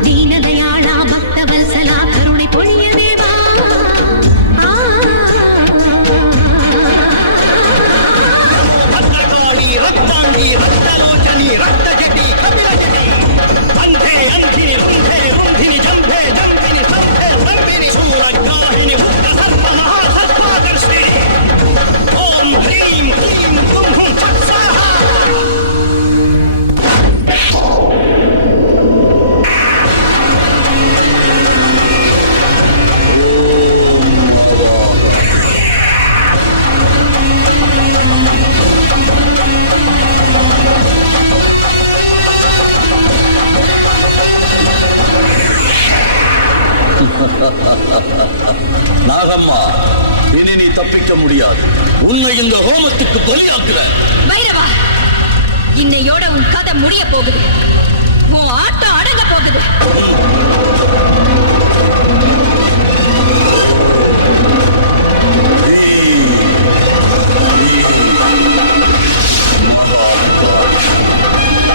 தீன தயாளா பக்த வத்சலா கருணை பொழிய தேவா ಭದ್ರಕಾಳಿ ರಕ್ತಾಂಗಿ ರಕ್ತಲೋಚನಿ ರಕ್ತಜಟಿ ಕಪಿಲಜಟಿ ಅಂಧೆ ಅಂಧಿ ರುಂಧೆ ರುಂಧಿನಿ ಜಂಭೆ ಜಂಭಿನಿ ಸಂಭೆ ಸಂಭಿನಿ ಶೂರಗ್ರಾಹಿಣಿ ಉಗ್ರ ಸರ್ಪ ಮಹಾಸರ್ಪಾದರ್ಶಿನಿ ಓಂ ಹ್ರೀಂ ಕ್ಲೀಂ ಹುಂ ಹುಂ ಫಟ್ ಸ್ವಾಹಾ நாகம்மா இனி நீ தப்பிக்க முடியாது உன்னை இந்த ஹோமத்துக்கு பலியாக்குறேன் பைரவா இன்னையோட உன் கதை முடிய போகுது உன் ஆட்டம் அடங்க போகுது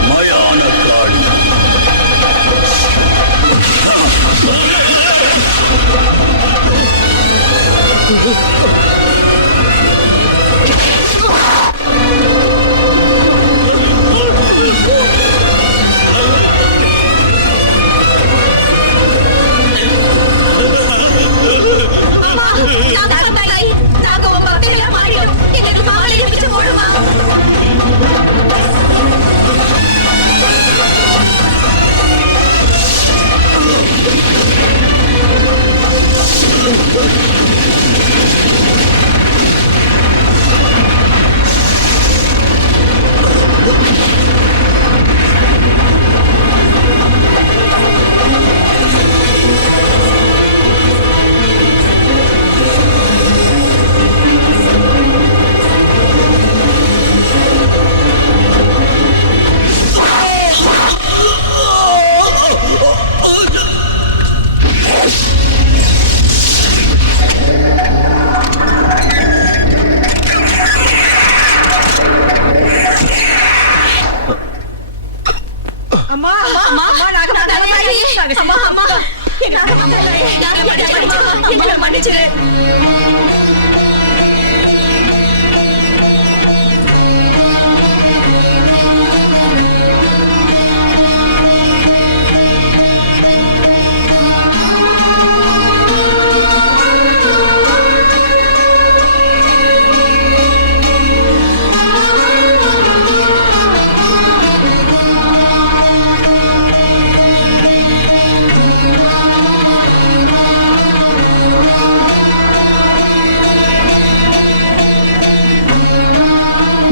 மயான காளி அம்மா நான் தரமாயி நாங்க உன் பக்தர்களா மாறிடும் எனக்கு மாலை பிடிச்சு போடுமா அம்மா அம்மா அம்மா அம்மா அம்மா எங்களை மன்னிச்சிரு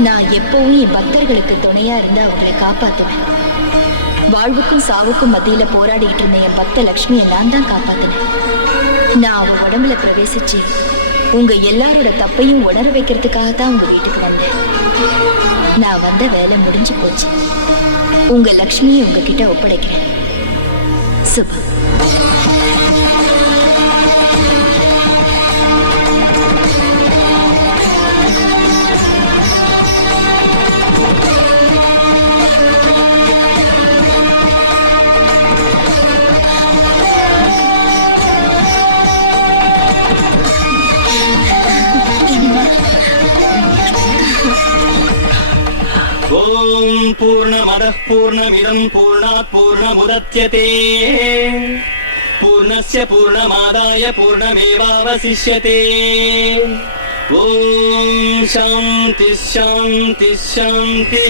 நான் எப்பவும் என் பக்தர்களுக்கு துணையா இருந்து அவங்களை காப்பாத்துவேன். வாழ்வுக்கும் சாவுக்கும் மத்தியில போராடிட்டு இருந்த என் பக்த லக்ஷ்மியை நான் தான் காப்பாத்தினேன். நான் அவ உடம்புல பிரவேசிச்சு உங்க எல்லாரோட தப்பையும் உணர வைக்கிறதுக்காக தான் உங்க வீட்டுக்கு வந்தேன். நான் வந்த வேலை முடிஞ்சு போச்சு. உங்க லக்ஷ்மியை உங்ககிட்ட ஒப்படைக்கிறேன். சுபம். ఓం పూర్ణమదః పూర్ణమిదం పూర్ణాత్ పూర్ణముదచ్యతే పూర్ణస్య పూర్ణమాదాయ పూర్ణమేవావశిష్యతే. ఓం శాంతి శాంతి శాంతి.